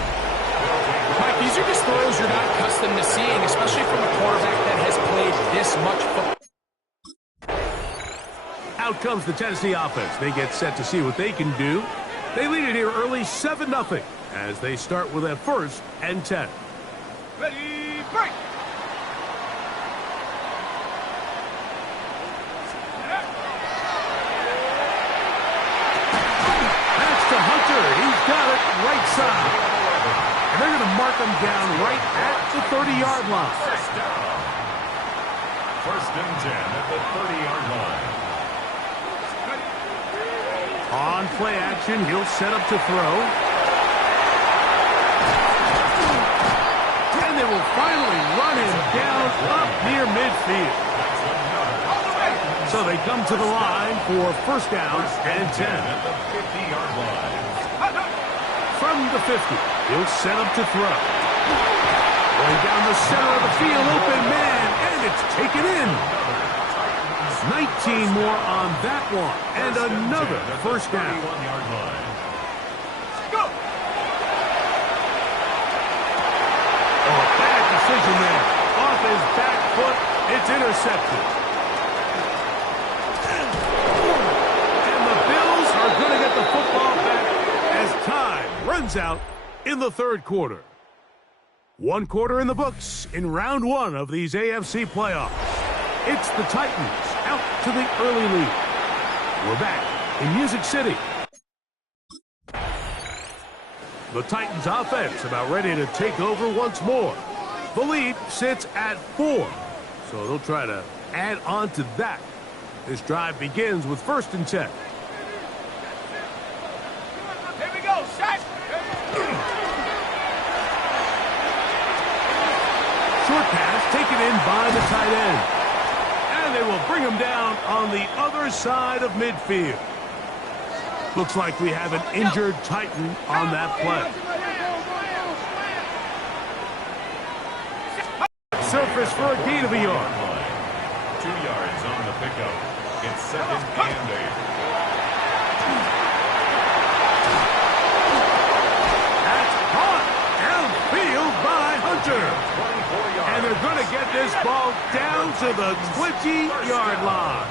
Mike, these are just throws you're not accustomed to seeing, especially from a quarterback that has played this much football. Out comes the Tennessee offense. They get set to see what they can do. They lead it here early 7-0 as they start with a 1st and 10. Ready, break! That's to Hunter. He's got it right side. And they're going to mark him down right at the 30-yard line. 1st and 10 at the 30-yard line. On play action, he'll set up to throw. And they will finally run him down up near midfield. So they come to the line for 1st down and 10. At the 50-yard line. From the 50, he'll set up to throw. Going down the center of the field, open man, and it's taken in. 19 more on that one, and another 1st down. Oh, bad decision there. Off his back foot, it's intercepted. And the Bills are going to get the football back as time runs out in the 3rd quarter. 1 quarter in the books in round 1 of these AFC playoffs. It's the Titans out to the early lead. We're back in Music City. The Titans offense about ready to take over once more. The lead sits at 4, so they'll try to add on to that. This drive begins with 1st and 10. Here we go, set! Short pass taken in by the tight end. And they will bring him down on the other side of midfield. Looks like we have an injured Titan on that play. Surface for a gain of a yard. 2 yards on the pickup. It's 2nd and 8. get this ball down to the 20-yard line.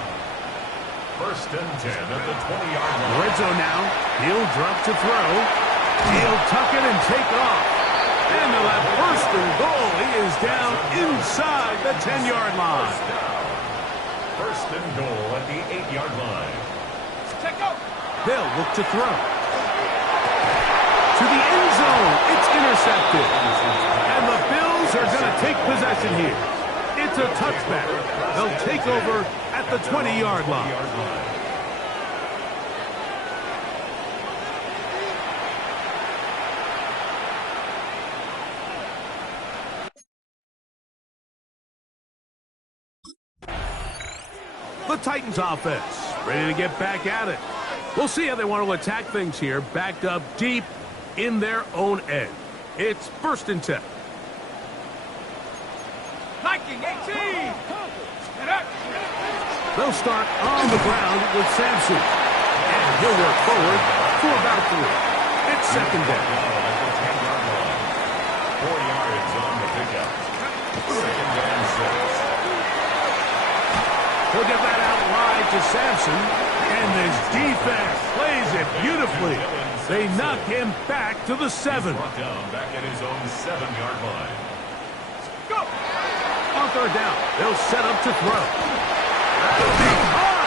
First and 10 at the 20-yard line. Red zone now. He'll drop to throw. He'll tuck it and take off. And they'll have first and goal. He is down inside the 10-yard line. First and goal at the 8-yard line. They'll look to throw. To the end zone. It's intercepted. And the Bills are going to take possession here. It's a touchback. They'll take over at the 20-yard line. The Titans offense ready to get back at it. We'll see how they want to attack things here, backed up deep in their own end. It's first and 10. Liking 18. They'll start on the ground with Sampson. And he'll work forward for about 3. It's second down. 4 yards on the pickup. Second down 6. He'll get that out wide to Sampson. And this defense plays it beautifully. They knock him back to the 7. Brought down back at his own 7-yard line. Go. On third down, they'll set up to throw. That'll be caught.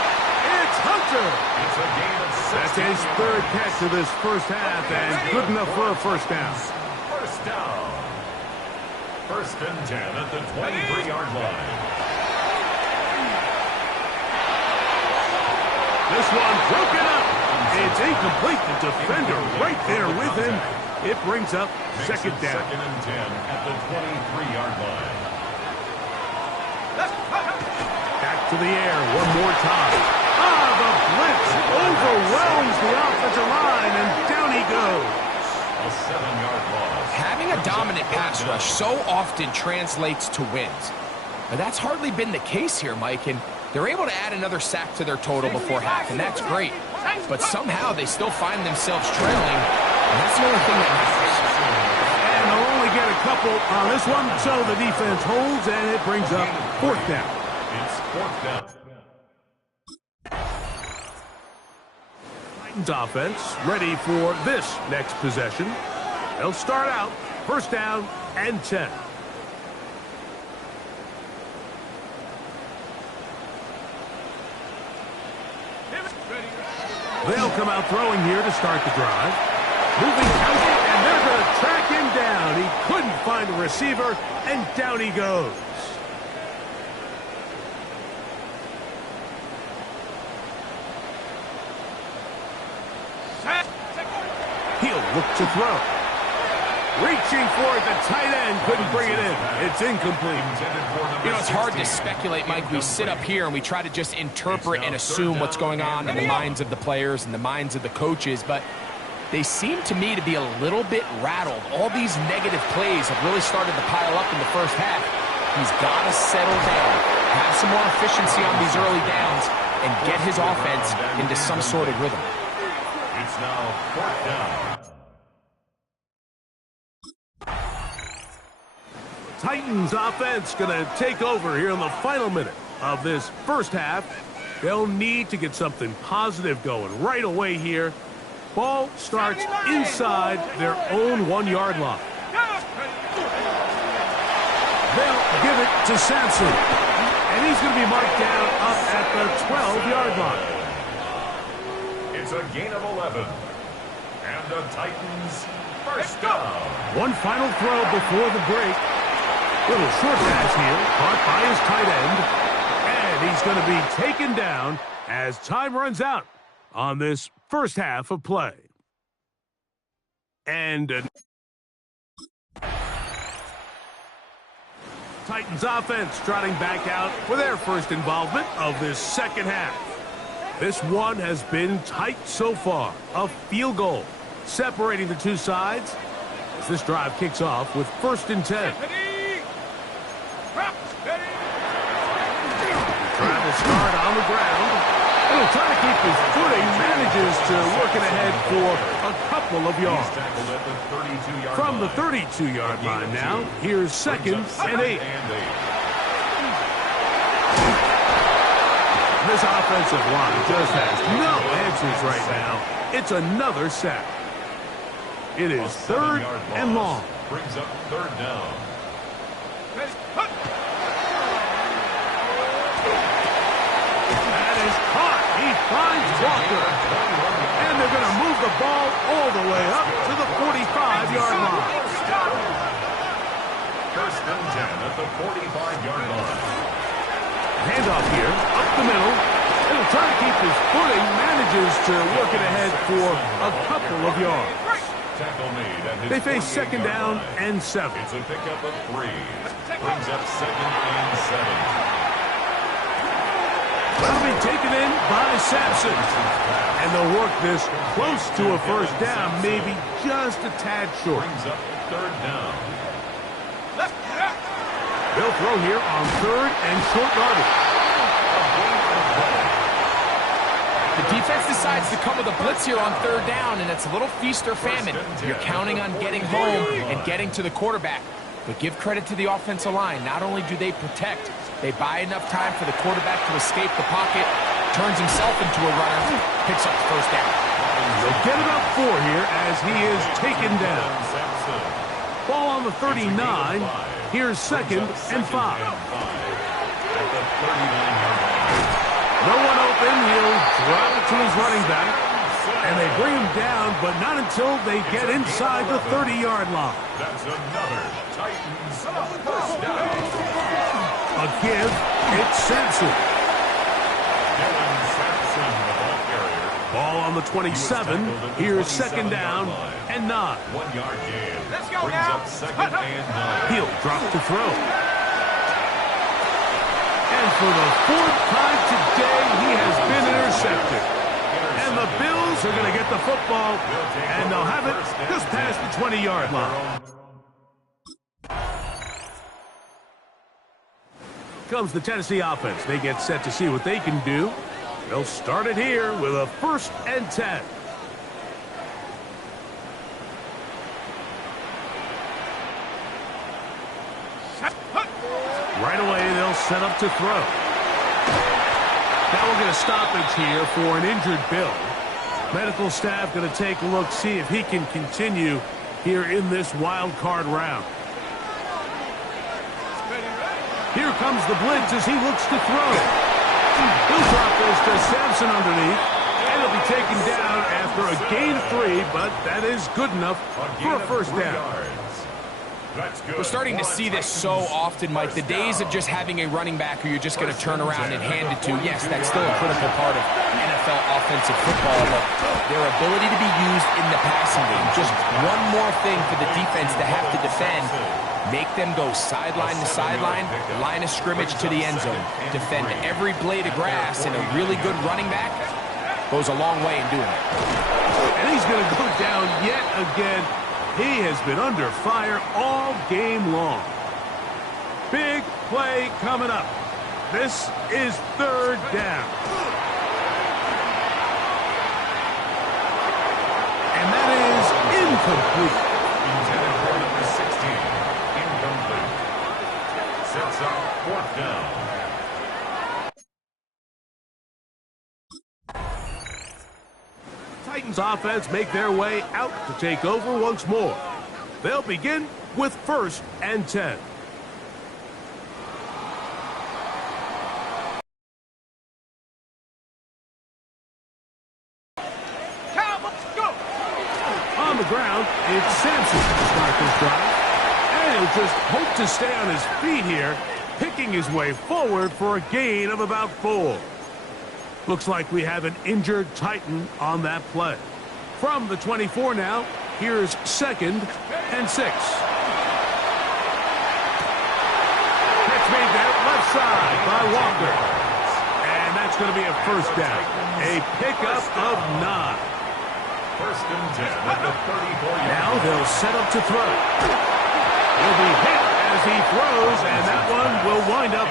It's Hunter. It's a gain of 6. That's his third catch of this first half, and good enough for a first down. First down. First and 10 at the 23-yard line. This one broken up. It's incomplete. The defender right there with him. It brings up second down. Second and 10 at the 23-yard line. Back to the air one more time. The blitz overwhelms the offensive line, and down he goes. A 7-yard loss. Having a dominant pass rush so often translates to wins. But that's hardly been the case here, Mike, and they're able to add another sack to their total before half, and that's great. But somehow they still find themselves trailing, and that's the only thing that matters. And they'll only get a couple on this one, so the defense holds, and it brings up fourth down. It's fourth down. Titans offense ready for this next possession. They'll start out first down and 10. They'll come out throwing here to start the drive. Moving counter, and they're going to track him down. He couldn't find a receiver, and down he goes. He'll look to throw. Reaching for it, the tight end couldn't bring it in. It's incomplete. You know, it's hard to speculate, Mike. We sit up here and we try to just interpret and assume what's going on in the minds of the players and the minds of the coaches, but they seem to me to be a little bit rattled. All these negative plays have really started to pile up in the first half. He's got to settle down, have some more efficiency on these early downs, and get his offense into some sort of rhythm. It's now fourth down. Titans offense going to take over here in the final minute of this first half. They'll need to get something positive going right away here. Ball starts inside their own 1-yard line. They'll give it to Sampson. And he's going to be marked down up at the 12-yard line. It's a gain of 11. And the Titans first down. One final throw before the break. Little short pass here, caught by his tight end. And he's going to be taken down as time runs out on this first half of play. And Titans offense trotting back out for their first involvement of this second half. This one has been tight so far. A field goal separating the two sides as this drive kicks off with first and 10. Travel start on the ground. He'll try to keep his footing, manages to work it ahead for a couple of yards. From the 32-yard line now, here's second and 8. This offensive line just has no answers right now. It's another sack. It is 3rd and long. Brings up 3rd down. That is caught. He finds Walker. And they're going to move the ball all the way up to the 45-yard line. 1st and 10 at the 45-yard line. Handoff here, up the middle. He'll try to keep his footing, manages to work it ahead for a couple of yards. Tackle made at his They face 2nd down and 7. It's a pickup of 3. Brings up 2nd and 7. That'll be taken in by Sampson. And they'll work this close to a 1st down, maybe just a tad short. Brings up 3rd down. They'll throw here on 3rd and short yardage. The defense decides to come with a blitz here on 3rd down, and it's a little feast or famine. You're counting on getting home and getting to the quarterback. But give credit to the offensive line. Not only do they protect, they buy enough time for the quarterback to escape the pocket, turns himself into a runner, picks up the 1st down. They'll get about 4 here as he is taken down. Ball on the 39. Here's 2nd and 5. No one open. He'll drop it to his running back. And they bring him down, but not until they get inside the 30-yard line. That's another Titans 1st down. A give. It's Sampson. Dylan Sampson, the ball carrier. Ball on the 27. Here's 2nd down and 9. 1-yard gain. Let's go Brings now. up 2nd and 9. He'll drop to throw. And for the 4th time today, he has been intercepted. And the Bills are going to get the football, and they'll have it just past the 20-yard line. Comes the Tennessee offense. They get set to see what they can do. They'll start it here with a 1st and 10. Right away, they'll set up to throw. Now we'll get a stoppage here for an injured Bill. Medical staff going to take a look, see if he can continue here in this wild card round. Here comes the blitz as he looks to throw. He'll drop this to Sampson underneath, and he'll be taken down after a gain of 3, but that is good enough for a 1st down. We're starting to see this so often, Mike. The days of just having a running back who you're just going to turn around and hand it to, yes, that's still a critical part of NFL offensive football, but their ability to be used in the passing game. Just one more thing for the defense to have to defend. Make them go sideline to sideline, line of scrimmage to the end zone. Defend every blade of grass, and a really good running back goes a long way in doing it. And he's going to go down yet again. He has been under fire all game long. Big play coming up. This is 3rd down. And that is incomplete. Intended for number 16. Incomplete. Sets up 4th down. Titans offense make their way out to take over once more. They'll begin with 1st and 10. On the ground, it's Sampson to start this drive. And he'll just hope to stay on his feet here, picking his way forward for a gain of about 4. Looks like we have an injured Titan on that play. From the 24 now, here's 2nd and 6. Catch made there, left side by Walker. And that's going to be a 1st down. A pickup of 9. 1st and 10 at the 34-yard. Now they'll set up to throw. He'll be hit as he throws, and that one will wind up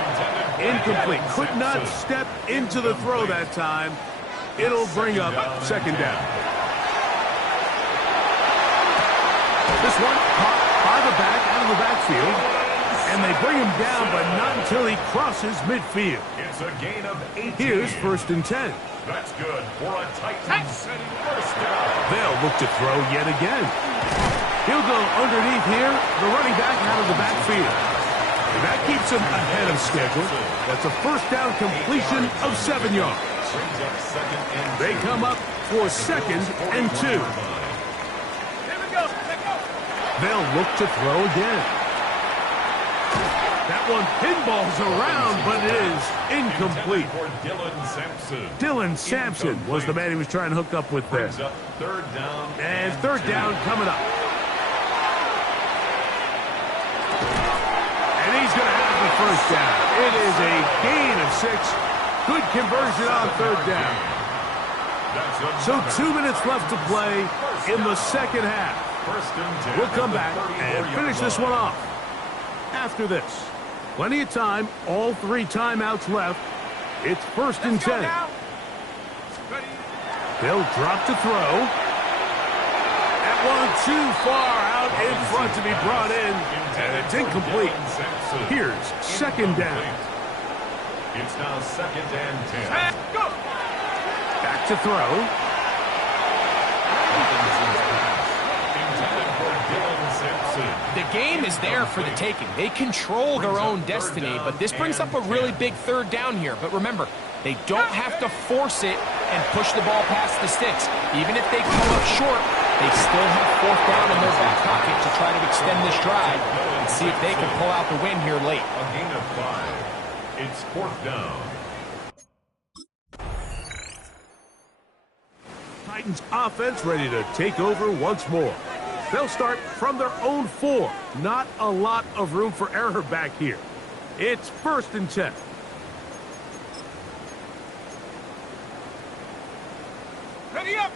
incomplete. Could not step into the throw that time. It'll bring up 2nd down. This one caught by the back out of the backfield. And they bring him down, but not until he crosses midfield. It's a gain of 18. Here's 1st and 10. That's good for a Titans first down. They'll look to throw yet again. He'll go underneath here, the running back out of the backfield. And that keeps him ahead of schedule. That's a first down completion of 7 yards. Brings up 2nd and 2. They come up for 2nd and 2. Here we go. Let's go. They'll look to throw again. That one pinballs around, but it is incomplete. For Dylan Sampson. Dylan Sampson was the man he was trying to hook up with there. Brings up 3rd down. And 3rd down coming up. And he's going to have the first down. It is a gain of 6. Good conversion on 3rd down. So 2 minutes left to play in the second half. We'll come back and finish this one off after this. Plenty of time, all 3 timeouts left. It's 1st and 10. They'll drop to throw. That one too far out in front to be brought in, and it's incomplete. Here's 2nd down. It's now 2nd and 10. Go. Back to throw. The game is there for the taking. They control their own destiny, but this brings up a really big 3rd down here. But remember, they don't have to force it and push the ball past the sticks. Even if they come up short, they still have 4th down in their back pocket to try to extend this drive and see if they can pull out the win here late. A gain of 5. It's 4th down. Titans offense ready to take over once more. They'll start from their own 4. Not a lot of room for error back here. It's 1st and 10. Ready up.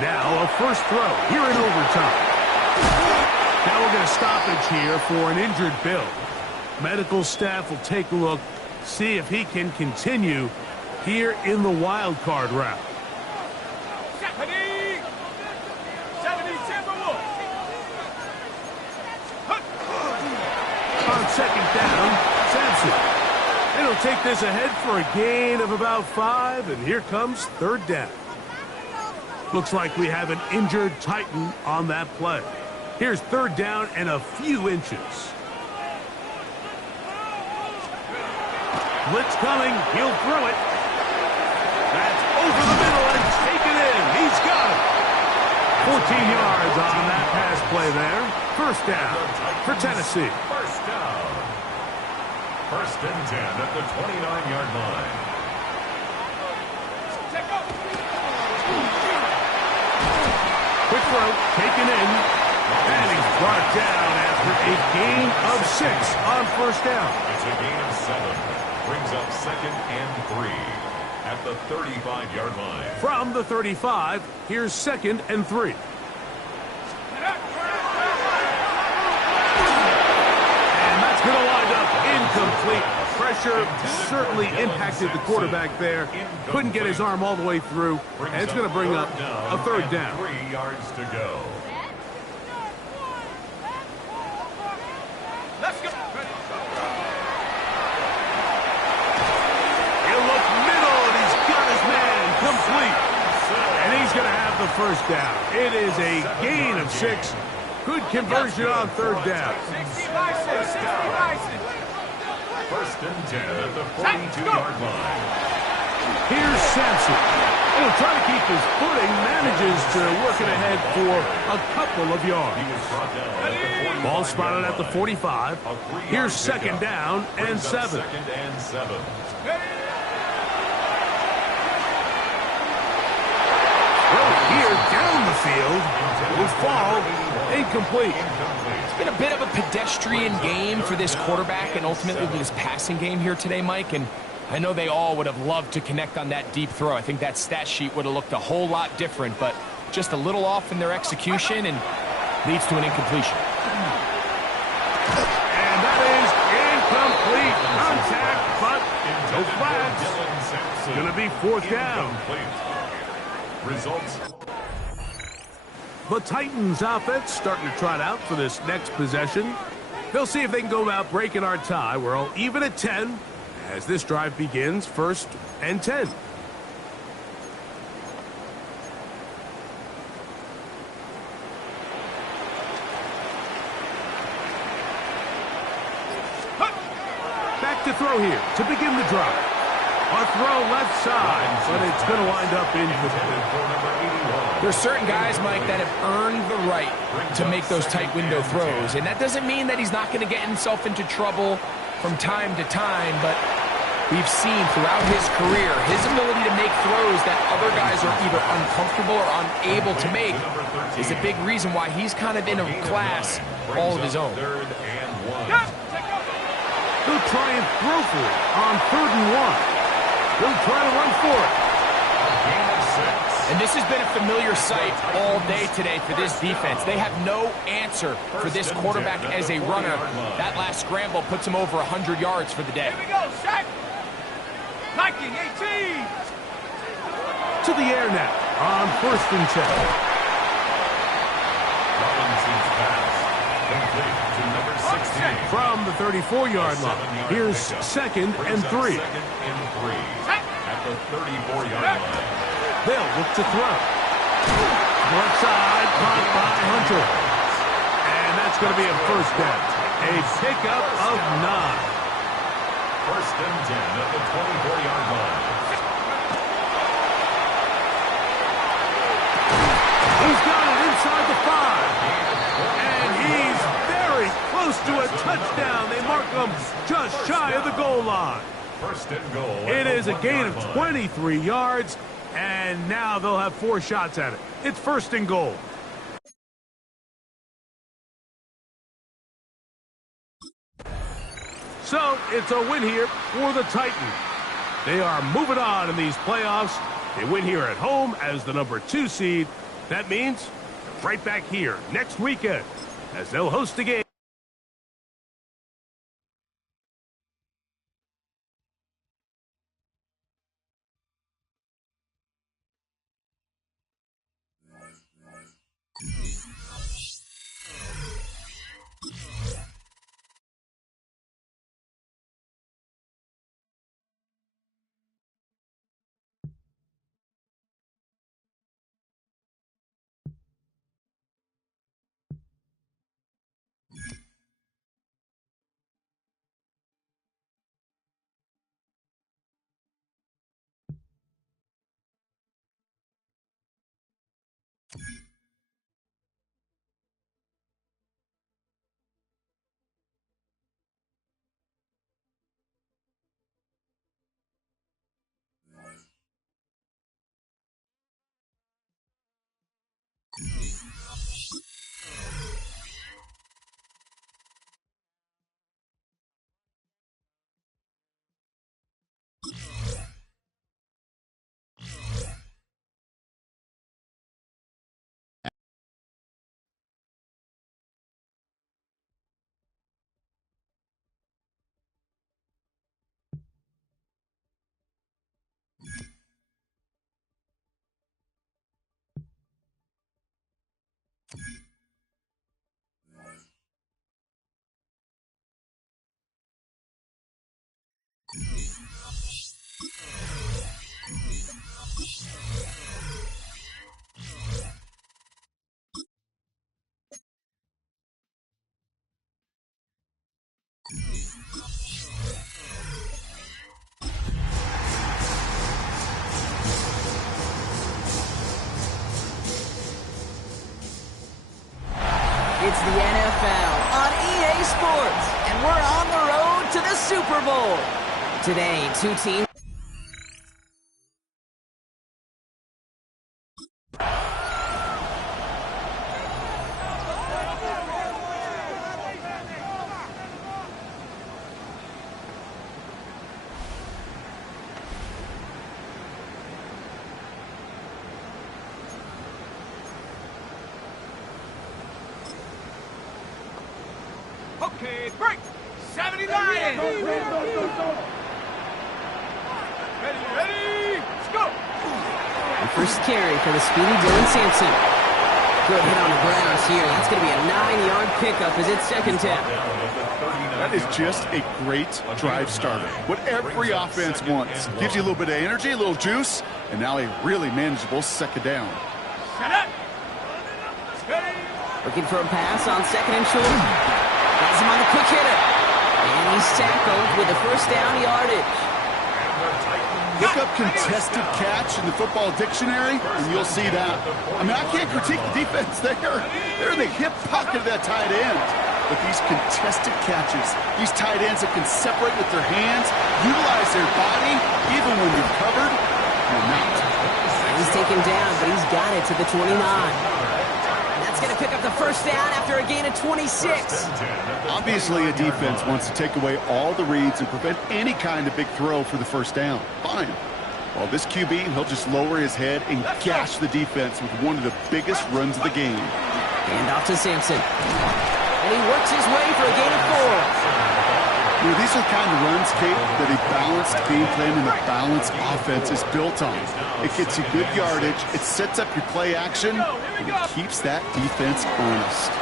Now a first throw here in overtime. Now we're going to stoppage here for an injured Bill. Medical staff will take a look, see if he can continue here in the wild card round. 70 Timberwolves. On 2nd down, Sampson. And he'll take this ahead for a gain of about 5, and here comes 3rd down. Looks like we have an injured Titan on that play. Here's 3rd down and a few inches. Blitz coming, he'll throw it. That's over the middle and taken in. He's got it. 14 yards on that pass play there. 1st down for Tennessee. 1st down. 1st and 10 at the 29-yard line. Quick throw, taken in. And he's brought down after a gain of 6 on 1st down. It's a gain of 7. Brings up 2nd and 3 at the 35-yard line. From the 35, here's 2nd and 3. And that's going to wind up incomplete. Pressure certainly impacted the quarterback there. Couldn't get his arm all the way through. And it's going to bring up a 3rd down. 3 yards to go. Let's go. He'll look middle, and he's got his man complete. And he's going to have the 1st down. It is a gain of 6. Good conversion on 3rd down. 60 license. 60 license. 1st and 10 at the 42-yard line. Here's Sampson. He'll try to keep his footing, manages to work it ahead for a couple of yards. He was brought down at the 45. Ball spotted at the 45. Here's 2nd down and 7. 2nd and 7. Here down the field will fall incomplete. It's been a bit of a pedestrian game for this quarterback and ultimately this passing game here today, Mike. And I know they all would have loved to connect on that deep throw. I think that stat sheet would have looked a whole lot different, but just a little off in their execution and leads to an incompletion. And that is incomplete. Contact, but no flags. Going to be 4th down. Results. The Titans offense starting to trot out for this next possession. They'll see if they can go about breaking our tie. We're all even at 10 as this drive begins, 1st and 10. Back to throw here to begin the drive. A throw left side, but it's going to wind up incomplete. There's certain guys, Mike, that have earned the right to make those tight window throws, and that doesn't mean that he's not going to get himself into trouble from time to time, but we've seen throughout his career his ability to make throws that other guys are either uncomfortable or unable to make is a big reason why he's kind of in a class all of his own. They'll try and throw for it on 3rd and 1. They'll try to run for it. And this has been a familiar sight all day today for this defense. They have no answer for this quarterback as a runner. That last scramble puts him over 100 yards for the day. Here we go, set. Liking 18. To the air now on 1st and 10. Robinson's pass. Complete to number 16. From the 34-yard line, here's 2nd and 3. At the 34-yard line. They'll look to throw. Left side, caught by Hunter. And that's going to be a 1st down. A pickup of 9. 1st and 10 at the 24-yard line. He's got it inside the 5. And he's very close to a touchdown. They mark him just shy of the goal line. 1st and goal. It is a gain of 23 yards, and now they'll have 4 shots at it. It's 1st and goal. So it's a win here for the Titans. They are moving on in these playoffs. They win here at home as the number 2 seed. That means right back here next weekend as they'll host a game. It's the NFL on EA Sports, and we're on the road to the Super Bowl. Today, 2 teams. Okay, break. 79. Ready, let's go. The first carry for the speedy Dylan Sampson. Good hit on the ground here. That's going to be a 9-yard pickup as it's second down. That is just a great drive starter. What every offense wants. Gives you a little bit of energy, a little juice, and now a really manageable second down. Looking for a pass on second and short. Has him on the quick hitter. And he's tackled with the first down yardage. Look up contested catch in the football dictionary, and you'll see that. I mean, I can't critique the defense there. They're in the hip pocket of that tight end. But these contested catches, these tight ends that can separate with their hands, utilize their body, even when you're covered, you're not. He's taken down, but he's got it to the 29. That's going to pick up the first down after a gain of 26. Obviously, a defense wants to take away all the reads and prevent any kind of big throw for the first down. Fine. Well, this QB, he'll just lower his head and gash the defense with one of the biggest runs of the game. Hand off to Sampson. And he works his way for a gain of 4. You know, these are the kind of runs, Kate, that a balanced game plan and a balanced offense is built on. It gets you good yardage, it sets up your play action, and it keeps that defense honest.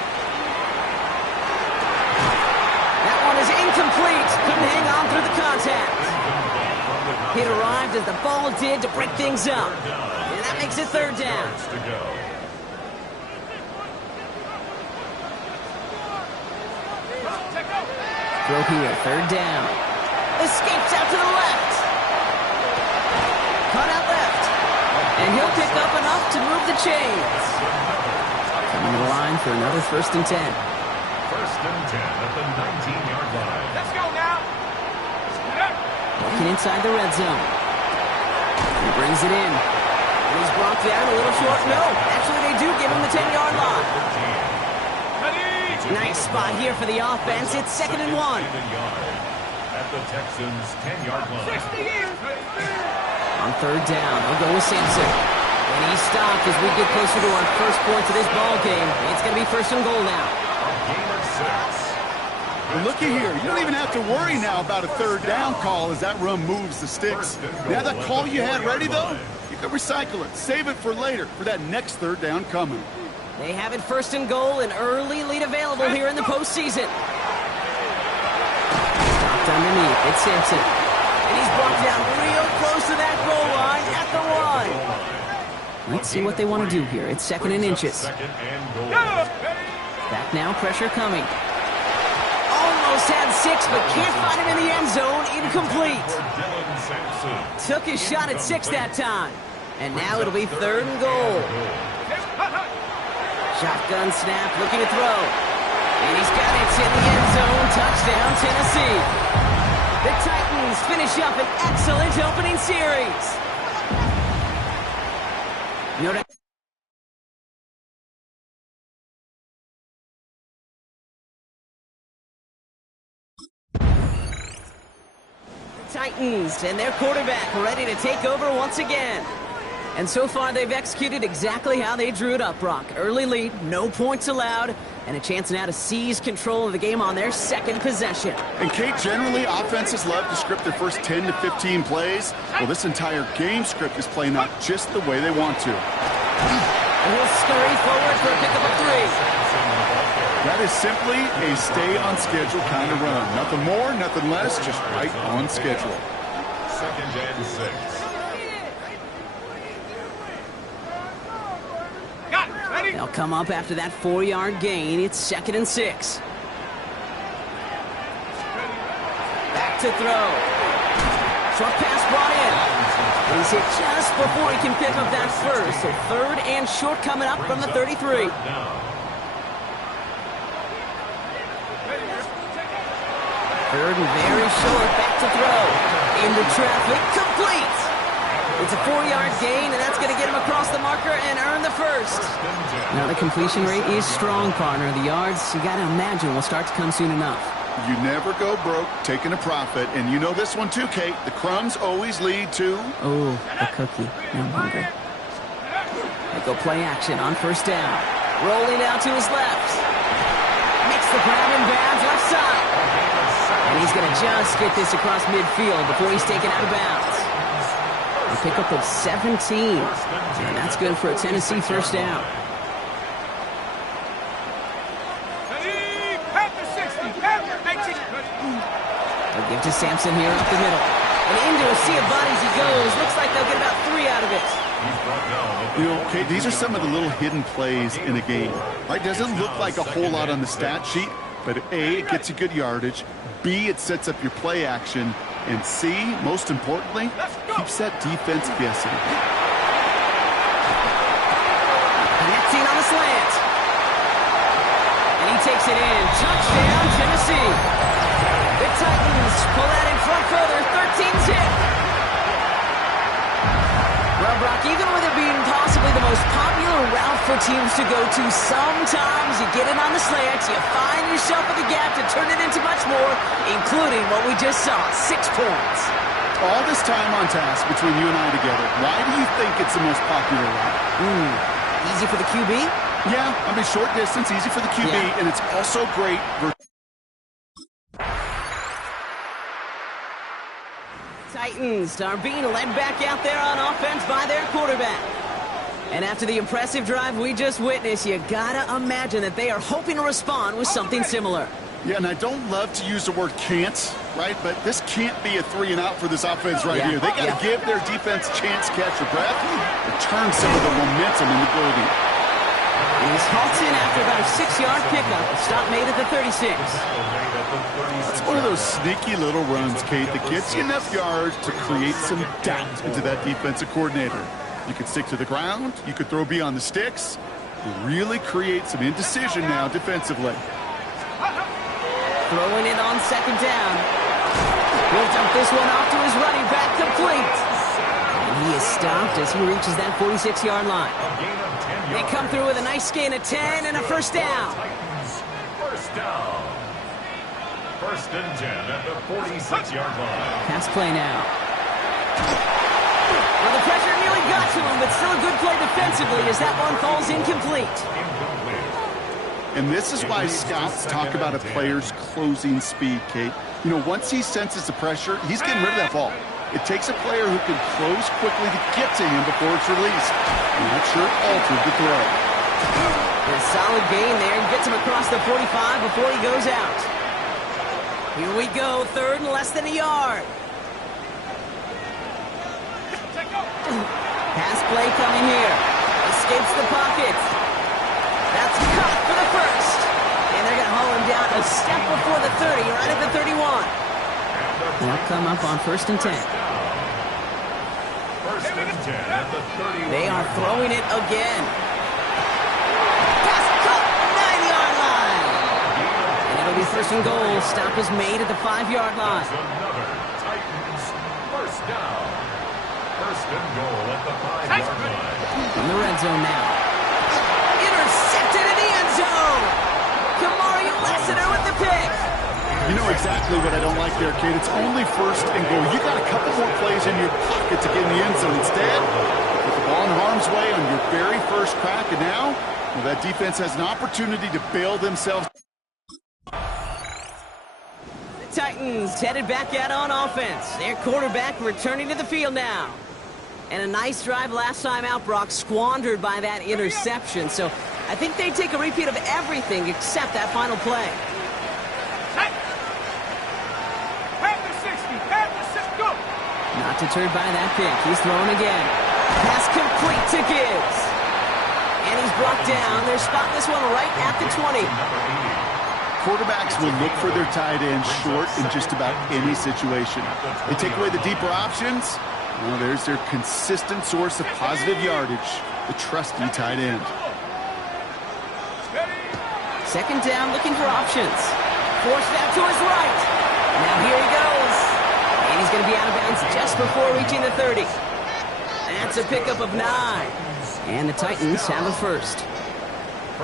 That one is incomplete. Couldn't hang on through the contact. It arrived as the ball did to break things up. And that makes it third down. Throw here, third down. Escapes out to the left. Cut out left. And he'll pick up enough to move the chains. Coming to the line for another first and 10. First and 10 at the 19-yard line. Let's go now. Working inside the red zone. He brings it in. And he's brought down a little short. No, actually they do give him the 10-yard line. Nice spot here for the offense. It's second and 1. At the Texans' 10-yard line. On third down, he'll go with Sampson. And he's stopped as we get closer to our first point of this ball game. It's going to be first and goal now. A game of 6. Well, looky here. You don't even have to worry now about a third down call as that run moves the sticks. Now that call you had ready, though, you can recycle it. Save it for later for that next third down coming. They have it first and goal, an early lead available here in the postseason. Stopped underneath, it's Sampson. And he's brought down real close to that goal line at the 1. Let's see what they want to do here. It's second and inches. Second and goal. Back now, pressure coming. Almost had 6, but can't find him in the end zone. Incomplete. Took his shot at 6 that time. And now it'll be third and goal. Shotgun snap, looking to throw. And he's got it in the end zone. Touchdown, Tennessee. The Titans finish up an excellent opening series. The Titans and their quarterback ready to take over once again. And so far, they've executed exactly how they drew it up, Brock. Early lead, no points allowed, and a chance now to seize control of the game on their second possession. And, Kate, generally, offenses love to script their first 10 to 15 plays. Well, this entire game script is playing out just the way they want to. And he'll scurry forward for a pickup of 3. That is simply a stay-on-schedule kind of run. Nothing more, nothing less, just right on schedule. Second and 6. They'll come up after that 4-yard gain. It's second and 6. Back to throw. Short pass brought in. He's hit just before he can pick up that first. So third and short coming up from the 33. Third and very short. Back to throw. Into traffic. Complete. It's a 4-yard gain, and that's going to get him across the marker and earn the first. Now the completion rate is strong, partner. The yards, you got to imagine, will start to come soon enough. You never go broke taking a profit, and you know this one too, Kate. The crumbs always lead to... Oh, the cookie. Now I'm hungry. They go play action on first down. Rolling out to his left. Makes the grab and bounds left side. And he's going to just get this across midfield before he's taken out of bounds. A pickup of 17. And that's good for a Tennessee first down. Give to Sampson here up the middle. And into a sea of bodies he goes. Looks like they'll get about 3 out of it. You know, okay, these are some of the little hidden plays in a game. Right? Doesn't look like a whole lot on the stat sheet, but A, it gets you good yardage. B, it sets up your play action. And C, most importantly, keeps that defense guessing. Connecting on the slant. And he takes it in. Touchdown, Tennessee. The Titans pull that in front further. 13-zip. Well, Brock, even with it being possibly the most popular route for teams to go to, sometimes you get it on the slants, you find yourself in the gap to turn it into much more, including what we just saw, 6 points. All this time on task between you and I together, why do you think it's the most popular route? Easy for the QB? Yeah, I mean, short distance, easy for the QB, and it's also great for... Titans are being led back out there on offense by their quarterback. And after the impressive drive we just witnessed, you gotta imagine that they are hoping to respond with something similar. Yeah, and I don't love to use the word can't, right? But this can't be a 3-and-out for this offense right here. They got to give their defense a chance to catch their breath and turn some of the momentum in the building. He's halts in after about a 6-yard pickup. Stop made at the 36. That's one of those sneaky little runs, Kate, that gets you enough yards to create some doubt into that defensive coordinator. You could stick to the ground. You could throw beyond the sticks. You really create some indecision now defensively. Throwing it on 2nd down. He'll dump this one off to his running back, complete. And he is stopped as he reaches that 46-yard line. They come through with a nice gain of 10 and a 1st down. First down. 1st and 10 at the 46-yard line. Pass play now. Well, the pressure nearly got to him, but still a good play defensively as that one falls incomplete. And this is why scouts talk about a player's closing speed, Kate. You know, once he senses the pressure, he's getting rid of that ball. It takes a player who can close quickly to get to him before it's released. And that sure altered the throw. A solid gain there. Gets him across the 45 before he goes out. Here we go. 3rd and less than a yard. Pass play coming here. Escapes the pocket. That's caught for the 1st. And they're going to haul him down a step before the 30, right at the 31. They'll come up on 1st and 10. 1st and 10 at the 31. They are throwing it again. Pass caught, 9-yard line. And it'll be 1st and goal. Stop is made at the 5-yard line. Another Titans 1st down. 1st and goal at the 5-yard line. From the red zone now. Intercepted in the end zone. Kamari Lassiter with the pick. You know exactly what I don't like there, Kate. It's only 1st and goal. You got a couple more plays in your pocket to get in the end zone. Instead, put the ball in harm's way on your very 1st crack, and now, well, that defense has an opportunity to bail themselves. The Titans headed back out on offense. Their quarterback returning to the field now. And a nice drive last time out, Brock, squandered by that interception. So I think they take a repeat of everything except that final play. Not deterred by that pick. He's thrown again. Pass complete to Gibbs. And he's brought down. They're spotting this one right at the 20. Quarterbacks will look for their tight end short in just about any situation. They take away the deeper options. Well, there's their consistent source of positive yardage, the trusty tight end. 2nd down, looking for options. Forced out to his right. Now here he goes. And he's going to be out of bounds just before reaching the 30. That's a pickup of 9. And the Titans have a 1st.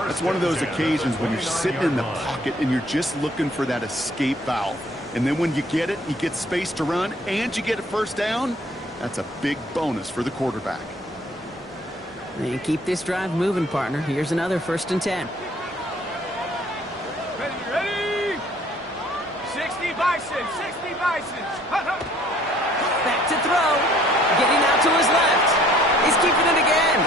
That's one of those occasions when you're sitting in the pocket and you're just looking for that escape valve. And then when you get it, you get space to run, and you get a 1st down. That's a big bonus for the quarterback. And keep this drive moving, partner. Here's another 1st and 10. Ready? 60 Bison, 60 Bison. Back to throw. Getting out to his left. He's keeping it again.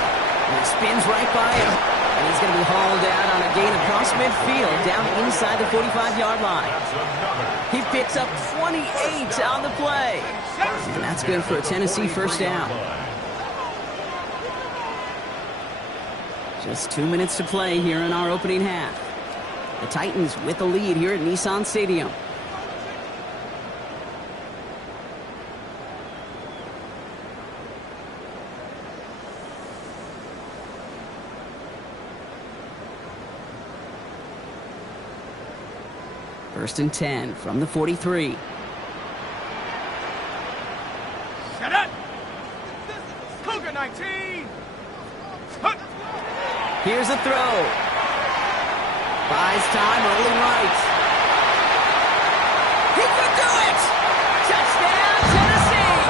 Spins right by him. And he's going to be hauled out on a gain across midfield, down inside the 45-yard line. He picks up 28 on the play. And that's good for a Tennessee first down. Just 2 minutes to play here in our opening half. The Titans with the lead here at Nissan Stadium. First and 10 from the 43. Set up. Cougar 19. Here's a throw. Buys time, rolling right. He could do it! Touchdown, Tennessee!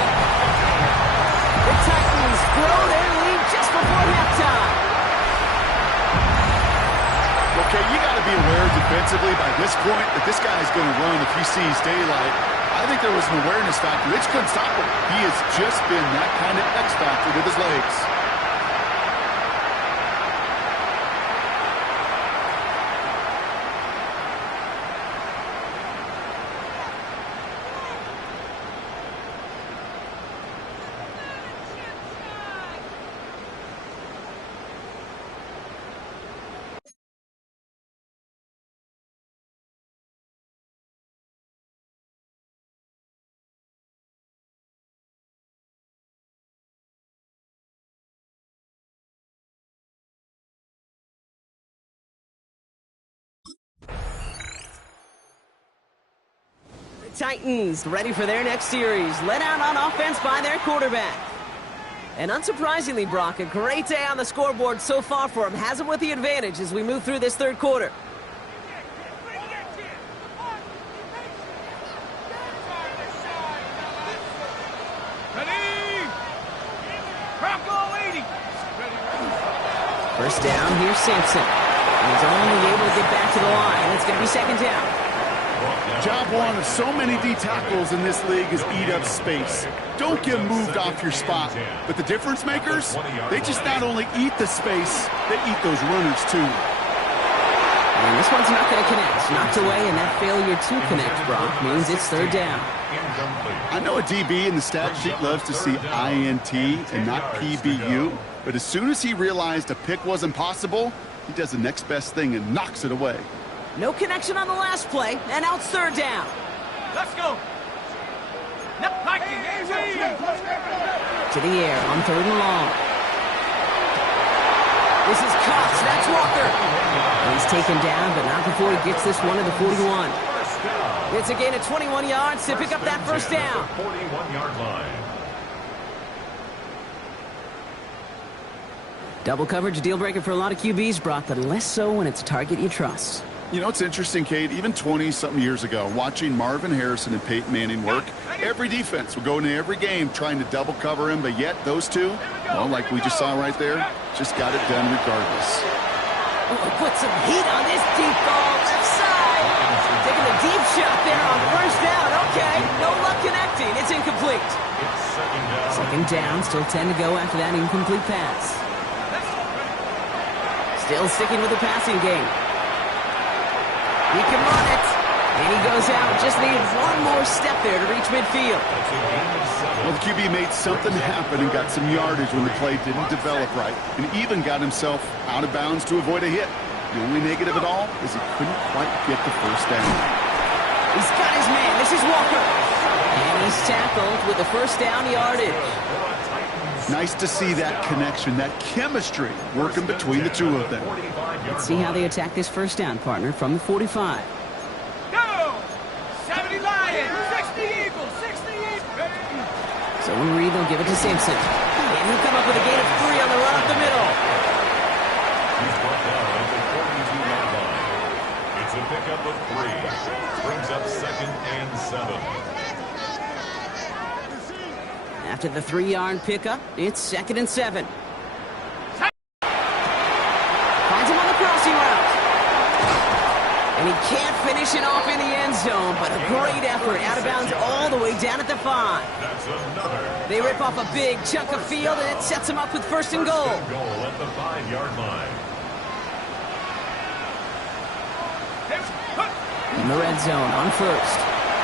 The Titans grow their lead just before halftime. Okay, you got to be aware defensively by this point that this guy is going to run if he sees daylight. I think there was an awareness factor. They just couldn't stop him. He has just been that kind of X factor with his legs. Titans ready for their next series, led out on offense by their quarterback. And unsurprisingly, Brock, a great day on the scoreboard so far for him. Has him with the advantage as we move through this third quarter. Ready? Bronco 80. First down, here's Sampson. He's only able to get back to the line. It's going to be second down. Job one of so many D tackles in this league is eat up space. Don't get moved off your spot. But the difference makers, they just not only eat the space, they eat those runners too. And this one's not going to connect. Knocked away, and that failure to connect, Brock, means it's third down. I know a DB in the stat sheet loves to see INT and not PBU, but as soon as he realized a pick wasn't possible, he does the next best thing and knocks it away. No connection on the last play, and now it's third down. Let's go. Nike 18. To the air on third and long. This is Cox. That's Walker. And he's taken down, but not before he gets this one to the 41. It's a gain of 21 yards to pick up that first down. 41-yard line. Double coverage, a deal breaker for a lot of QBs, Brock, but less so when it's a target you trust. You know, it's interesting, Kate, even 20-something years ago, watching Marvin Harrison and Peyton Manning work, every defense would go into every game trying to double cover him, but yet those two, well, like we just saw right there, just got it done regardless. Oh, put some heat on this deep ball, left side. Taking a deep shot there on first down. Okay, no luck connecting. It's incomplete. Second down, still 10 to go after that incomplete pass. Still sticking with the passing game. He can run it. And he goes out. Just needed one more step there to reach midfield. Well, the QB made something happen and got some yardage when the play didn't develop right, and even got himself out of bounds to avoid a hit. The only negative at all is he couldn't quite get the first down. He's got his man. This is Walker. And he's tackled with the first down yardage. Nice to see that connection, that chemistry working between the two of them. Let's see how they attack this first down, partner, from the 45. Go! 70 Lions, 60 Eagles, 60 Eagles. So when read, they'll give it to Simpson. And he'll come up with a gain of 3 on the run up the middle. He's brought down at the 42-yard line. It's a pickup of 3. Brings up second and 7. After the 3-yard pickup, it's second and 7. Finds him on the crossing route. And he can't finish it off in the end zone, but a great effort. Out of bounds all the way down at the 5. They rip off a big chunk of field, and it sets them up with first and goal. At the 5-yard line. In the red zone on first.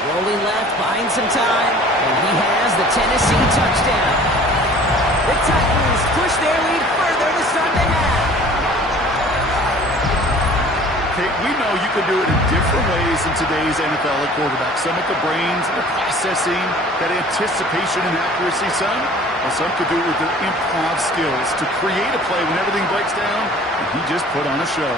Rolling left, buying some time, and he has the Tennessee touchdown. The Titans push their lead further to start the half. Okay, we know you can do it in different ways in today's NFL at quarterback. Some with the brains, the processing, that anticipation and accuracy. Some could do it with their improv skills to create a play when everything breaks down, and he just put on a show.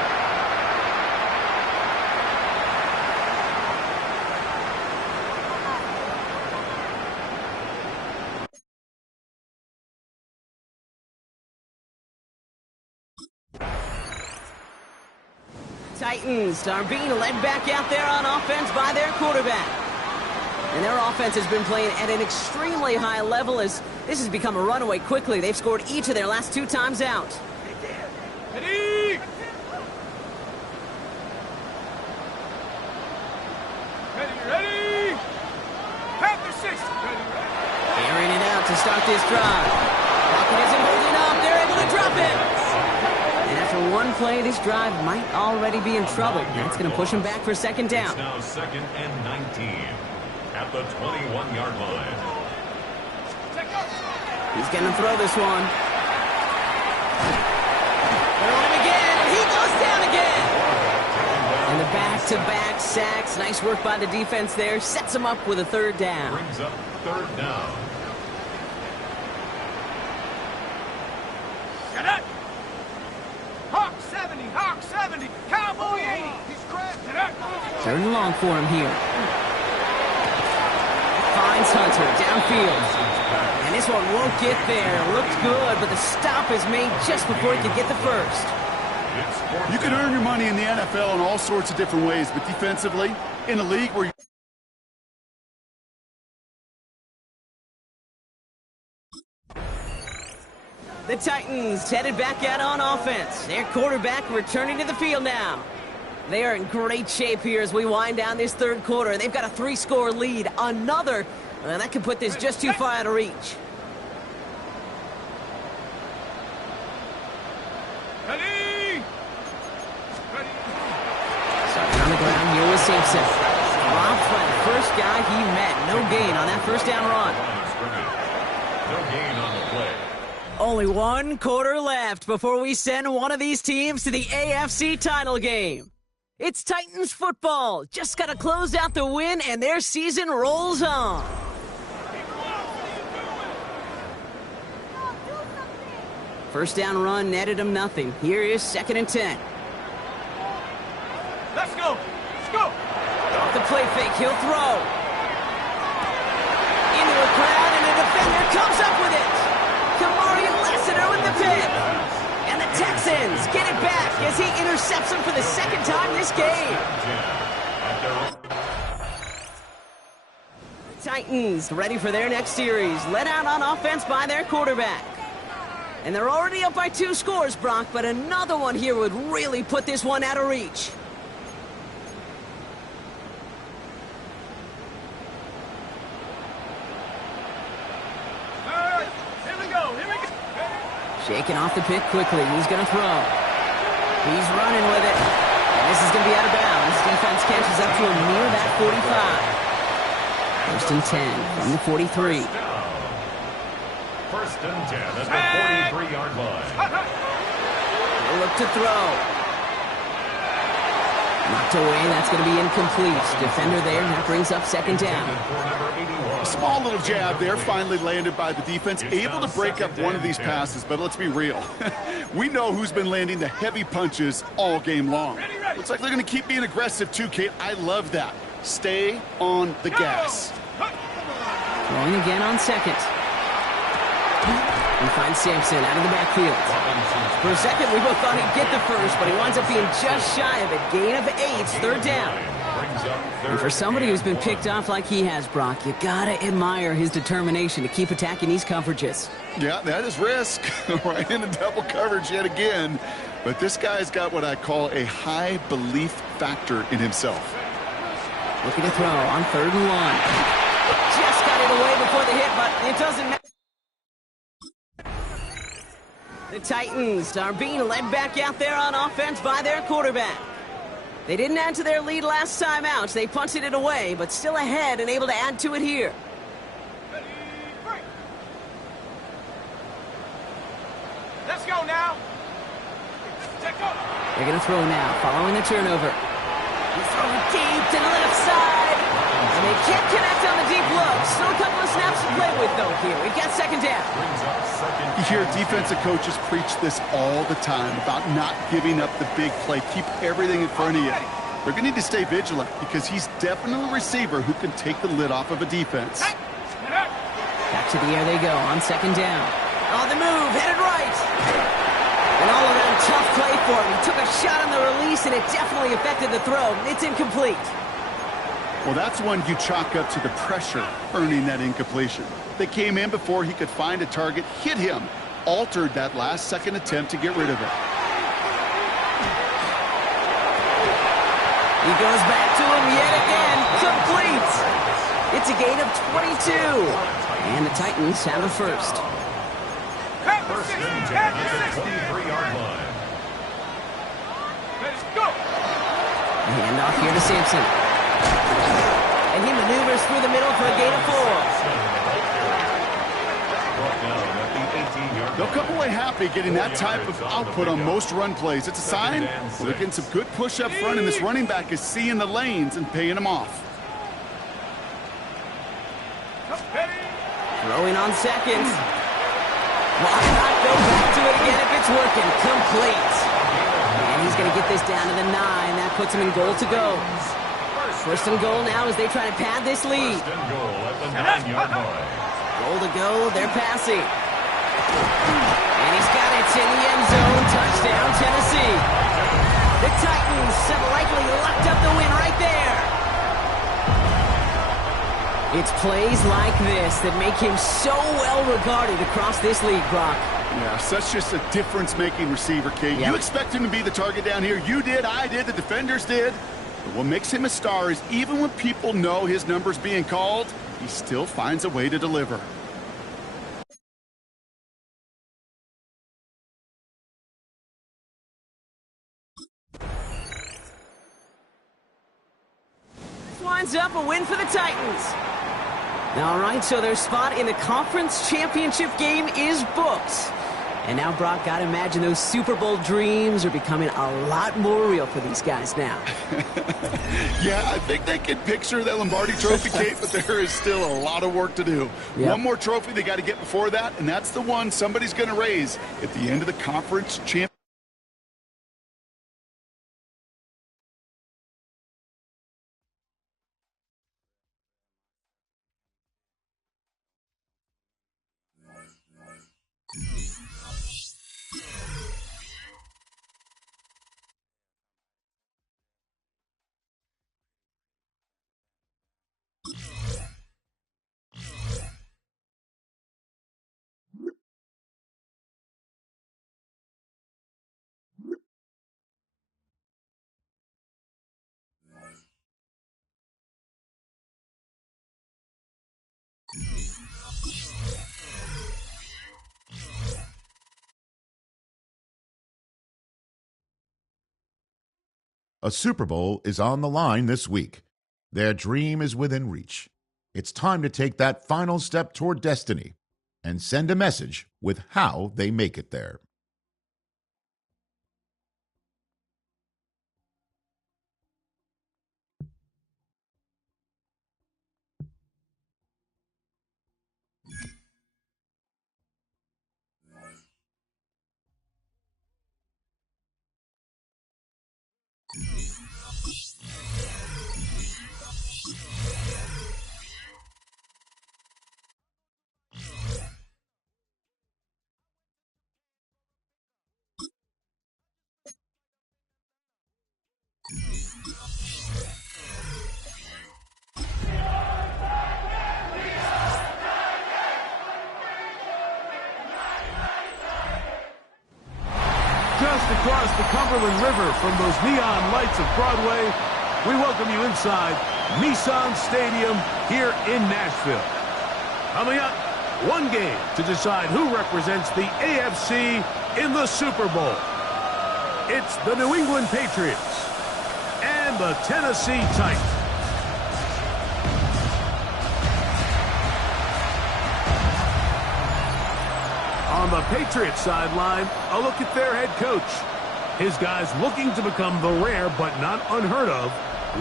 Titans are being led back out there on offense by their quarterback. And their offense has been playing at an extremely high level as this has become a runaway quickly. They've scored each of their last 2 times out. Ready? Ready? Panther 6. Ready? Airing it out to start this drive. Pocket isn't holding up. They're able to drop it. And after one play, this drive might already be in trouble. That's going to push him back for second down. It's now 2nd and 19 at the 21-yard line. He's going to throw this one. They're on him again, and he goes down again. And the back-to-back sacks. Nice work by the defense there. Sets him up with a 3rd down. Brings up 3rd down. Get it! Hawk 70, Hawk 70, Cowboy 80. He's cracked it up. 3rd and long for him here. Finds Hunter downfield. And this one won't get there. Looked good, but the stop is made just before he could get the first. You can earn your money in the NFL in all sorts of different ways, but defensively, in a league where you... The Titans headed back out on offense. Their quarterback returning to the field now. They are in great shape here as we wind down this 3rd quarter. They've got a 3-score lead. Another, that could put this just too far out of reach. Ready? Ready? Starting on the ground here with Simpson. Dropped by the first guy he met. No gain on that 1st down run. No gain on the play. Only 1 quarter left before we send one of these teams to the AFC title game. It's Titans football. Just got to close out the win, and their season rolls on. First down run netted him nothing. Here is 2nd and 10. Let's go. Let's go. Off the play fake, he'll throw. Into a crowd, and a defender comes up with it. With the pick. And the Texans get it back as he intercepts him for the 2nd time this game. Titans ready for their next series. Led out on offense by their quarterback. And they're already up by 2 scores, Brock, but another one here would really put this one out of reach. Shaking off the pick quickly. He's going to throw. He's running with it. And this is going to be out of bounds. Defense catches up to him near that 45. 1st and 10 from the 43. 1st and 10 at the 43-yard line. He'll look to throw. Knocked away. That's going to be incomplete. Defender there. That brings up 2nd down. A small little jab there, finally landed by the defense. Able to break up one of these passes, but let's be real. We know who's been landing the heavy punches all game long. Looks like they're going to keep being aggressive too, Kate. I love that. Stay on the gas. Throwing again on 2nd. He finds Sampson out of the backfield. For a second, we both thought he'd get the first, but he winds up being just shy of it. Gain of 8, 3rd down. And for somebody who's been picked off like he has, Brock, you gotta admire his determination to keep attacking these coverages. Yeah, that is risk. Right into double coverage yet again. But this guy's got what I call a high belief factor in himself. Looking to throw on 3rd and 1. Just got it away before the hit, but it doesn't matter. The Titans are being led back out there on offense by their quarterback. They didn't add to their lead last time out. They punted it away, but still ahead and able to add to it here. Let's go now. They're going to throw now, following the turnover. He's throwing deep to the left side. And they can't connect on the deep look. Still a couple of snaps to play with, though, here. We've got 2nd down. You hear defensive coaches preach this all the time about not giving up the big play. Keep everything in front of you. They're going to need to stay vigilant because he's definitely a receiver who can take the lid off of a defense. Back to the air they go on 2nd down. On the move, headed right. And all around tough play for him. He took a shot on the release, and it definitely affected the throw. It's incomplete. Well, that's one you chalk up to the pressure earning that incompletion. They came in before he could find a target, hit him, altered that last-second attempt to get rid of it. He goes back to him yet again. Complete. It's a gain of 22. And the Titans have a first. First and 10 at the 23-yard line. Let's go. Hand off here to Sampson. And he maneuvers through the middle for a gain of 4. They'll come away happy getting that type of output on most run plays. It's a sign they're getting some good push up front, and this running back is seeing the lanes and paying them off. Throwing on 2nd. Why not go back to it again if it's working? Complete. And he's going to get this down to the 9. That puts him in goal to go. 1st and goal now as they try to pad this lead. 1st and goal at the 9-yard line. Goal to go. They're passing. And he's got it in the end zone. Touchdown, Tennessee. The Titans have likely locked up the win right there. It's plays like this that make him so well regarded across this league, Brock. Yeah, such just a difference-making receiver, Kate. Yep. You expect him to be the target down here. You did, I did, the defenders did. But what makes him a star is even when people know his number's being called, he still finds a way to deliver. This winds up a win for the Titans. All right, so their spot in the conference championship game is booked. And now, Brock, gotta imagine those Super Bowl dreams are becoming a lot more real for these guys now. Yeah, I think they can picture that Lombardi Trophy, Kate, but there is still a lot of work to do. Yep. One more trophy they got to get before that, and that's the one somebody's going to raise at the end of the conference championship. A Super Bowl is on the line this week. Their dream is within reach. It's time to take that final step toward destiny and send a message with how they make it there. across the Cumberland River from those neon lights of Broadway, we welcome you inside Nissan Stadium here in Nashville. Coming up, one game to decide who represents the AFC in the Super Bowl. It's the New England Patriots and the Tennessee Titans. On the Patriots sideline, a look at their head coach. His guys looking to become the rare but not unheard of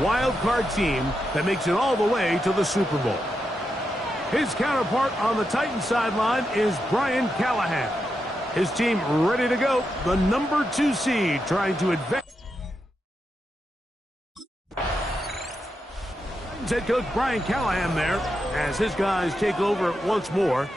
wild card team that makes it all the way to the Super Bowl. His counterpart on the Titans sideline is Brian Callahan. His team ready to go, the number 2 seed trying to advance. Head coach Brian Callahan there as his guys take over once more.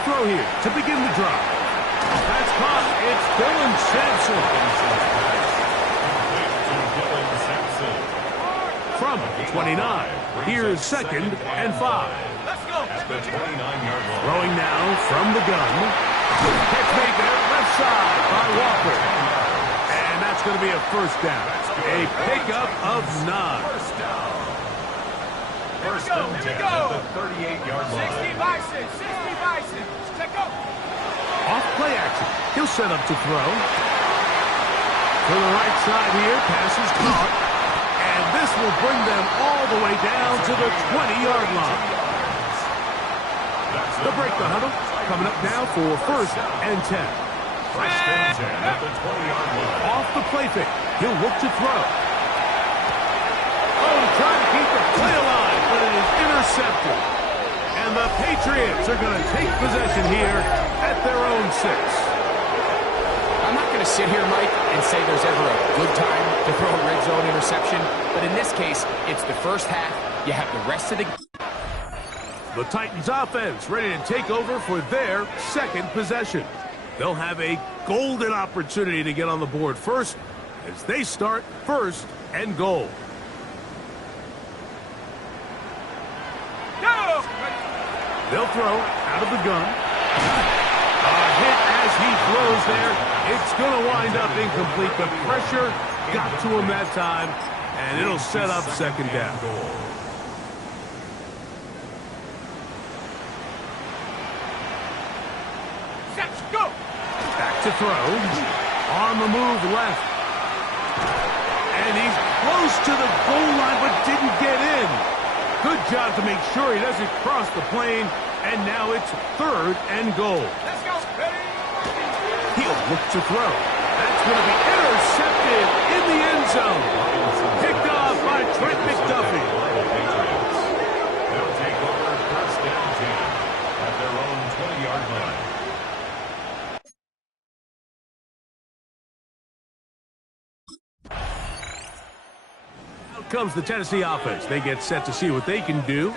Throw here to begin the drive. That's caught. It's Dylan Sampson. From the 29. Here's 2nd and 5. Let's go. At the 29-yard line. Throwing now from the gun. Catch made there, left side by Walker. And that's going to be a first down. A pickup of 9. First and 10 at the 38-yard line. 60 by 6. 60 by 6. Let's go. Off play action. He'll set up to throw. To the right side here. Pass is caught. And this will bring them all the way down to the 20-yard line. They'll break the huddle. Coming up now for first and 10. First and 10 at the 20-yard line. Off the play fake. He'll look to throw. Oh, trying to keep the play alive, but it is intercepted. And the Patriots are going to take possession here at their own 6. I'm not going to sit here, Mike, and say there's ever a good time to throw a red zone interception, but in this case, it's the first half. You have the rest of the game. The Titans offense ready to take over for their 2nd possession. They'll have a golden opportunity to get on the board first as they start 1st and goal. They'll throw out of the gun. A hit as he throws there. It's going to wind up incomplete. The pressure got to him that time, and it'll set up 2nd down. Go. Back to throw. On the move left. And he's close to the goal line, but didn't get in. Good job to make sure he doesn't cross the plane, and now it's 3rd and goal. Let's go. Ready? He'll look to throw. That's going to be intercepted in the end zone. Picked off by Trent McDuffie. They'll take over first and 10 at their own 20-yard line. Comes the Tennessee offense. They get set to see what they can do.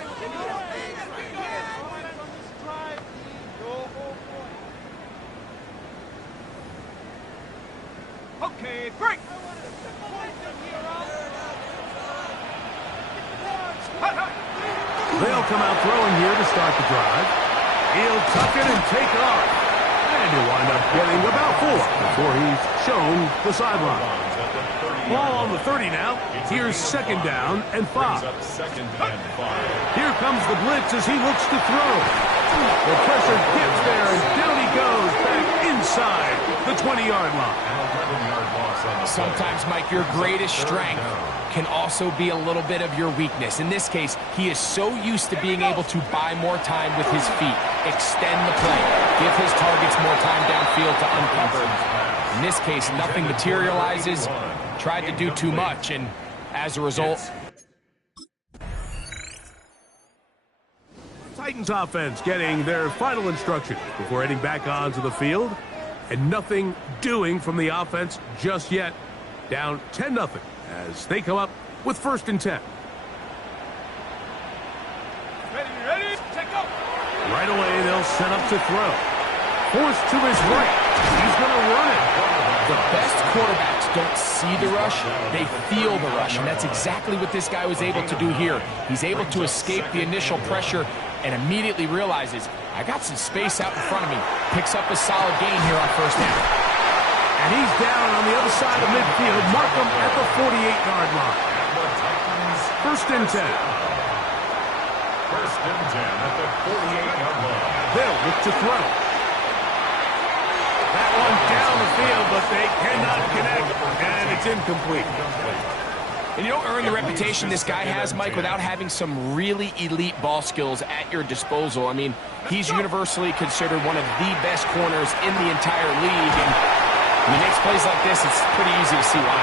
Okay, break. They'll come out throwing here to start the drive. He'll tuck it and take off. And he'll wind up getting about 4 before he's shown the sideline. Ball on the 30 now. Here's 2nd down and 5. Here comes the blitz as he looks to throw. The pressure gets there, and down he goes back inside the 20-yard line. Sometimes, Mike, your greatest strength can also be a little bit of your weakness. In this case, he is so used to being able to buy more time with his feet, extend the play, give his targets more time downfield to uncover. In this case, nothing materializes. Tried to do too much, and as a result... Titans offense getting their final instructions before heading back onto the field. And nothing doing from the offense just yet. Down 10-0 as they come up with 1st and 10. Ready, take go. Right away, they'll set up to throw. Forced to his right. He's going to run it. The best quarterbacks don't see the rush, they feel the rush, and that's exactly what this guy was able to do here. He's able to escape the initial pressure and immediately realizes, I got some space out in front of me. Picks up a solid gain here on 1st down. And he's down on the other side of midfield. Mark him at the 48-yard line. 1st and 10. 1st and 10 at the 48-yard line. They'll look to throw. That one down the field, but they cannot connect, and it's incomplete. And you don't earn the reputation this guy has, Mike, without having some really elite ball skills at your disposal. I mean, he's universally considered one of the best corners in the entire league, and when he makes plays like this, it's pretty easy to see why.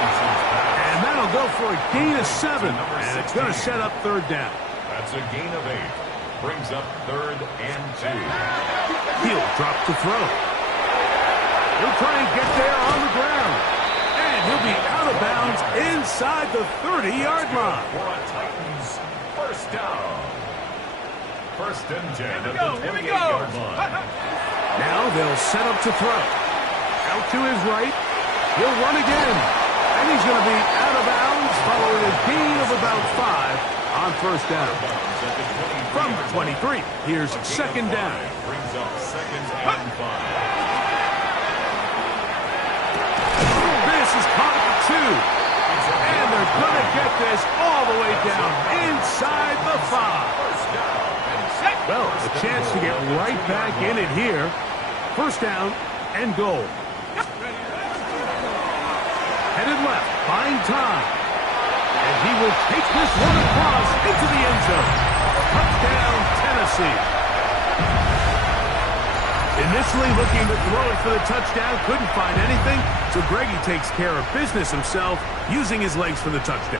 And that'll go for a gain of 7, and it's going to set up 3rd down. That's a gain of 8. Brings up 3rd and 2. He'll drop to throw. He'll try and get there on the ground. And he'll be out of bounds inside the 30-yard line. For a Titans 1st down. 1st and 10 at the 28-yard line. Now they'll set up to throw. Out to his right. He'll run again. And he's going to be out of bounds following a gain of about 5 on 1st down. From 23, here's 2nd down. Brings up 2nd and 5. This is caught at the 2. And they're going to get this all the way down inside the 5. Well, a chance to get right back in it here. 1st down and goal. Headed left, buying time. And he will take this one across into the end zone. Touchdown, Tennessee. Initially looking to throw it for the touchdown, couldn't find anything, so Greggy takes care of business himself, using his legs for the touchdown.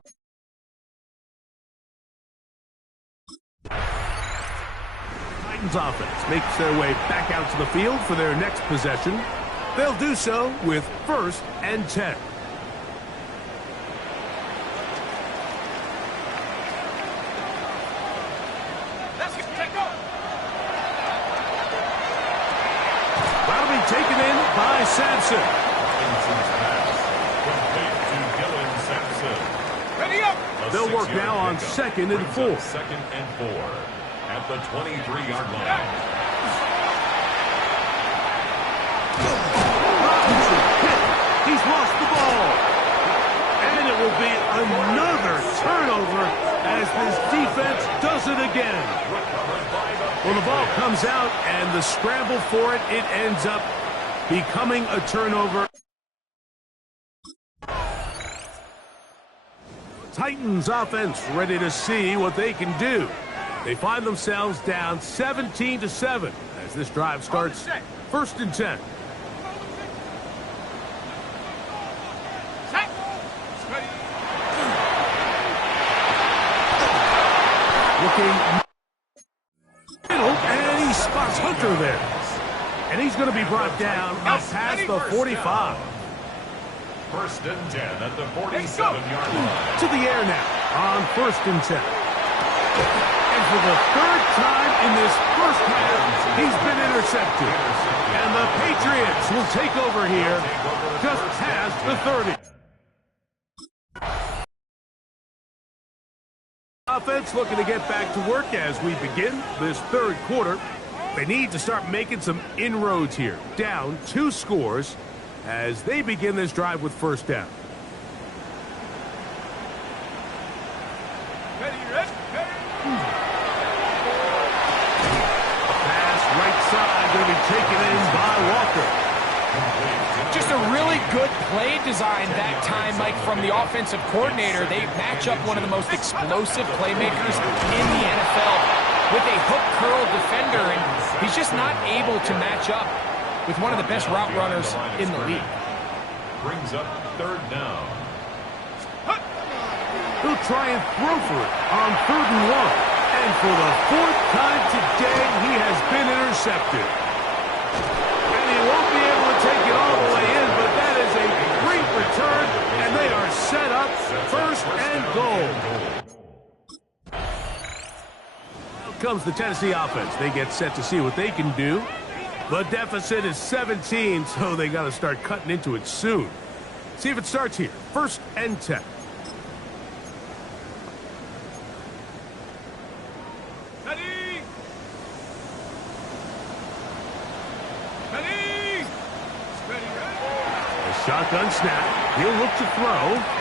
Titans offense makes their way back out to the field for their next possession. They'll do so with 1st and 10. Taken in by Sampson. Ready up. They'll work now on 2nd and 4. 2nd and 4 at the 23-yard line. He's lost the ball. And it will be another turnover as this defense does it again. Well, the ball comes out, and the scramble for it, it ends up becoming a turnover. Titans offense ready to see what they can do. They find themselves down 17-7 as this drive starts. 1st and 10. Looking middle, and he spots Hunter there. And he's going to be brought down up past the 45. 1st and 10 at the 47-yard line. To the air now on 1st and 10. And for the 3rd time in this 1st half, he's been intercepted. And the Patriots will take over here just past the 30. Offense looking to get back to work as we begin this 3rd quarter. They need to start making some inroads here. Down 2 scores as they begin this drive with 1st down. Pass right side going to be taken in by Walker. Just a really good play design that time, Mike, from the offensive coordinator. They match up one of the most explosive playmakers in the NFL with a hook curl defender, and he's just not able to match up with one of the best route runners in the league. Brings up 3rd down. He'll try and throw for it on 3rd and 1. And for the 4th time today, he has been intercepted. And he won't be able to take it all the way in, but that is a great return, and they are set up for first and goal. Out comes the Tennessee offense. They get set to see what they can do. The deficit is 17, so they got to start cutting into it soon. See if it starts here. First and 10. Ready! Ready! A shotgun snap. He'll look to throw.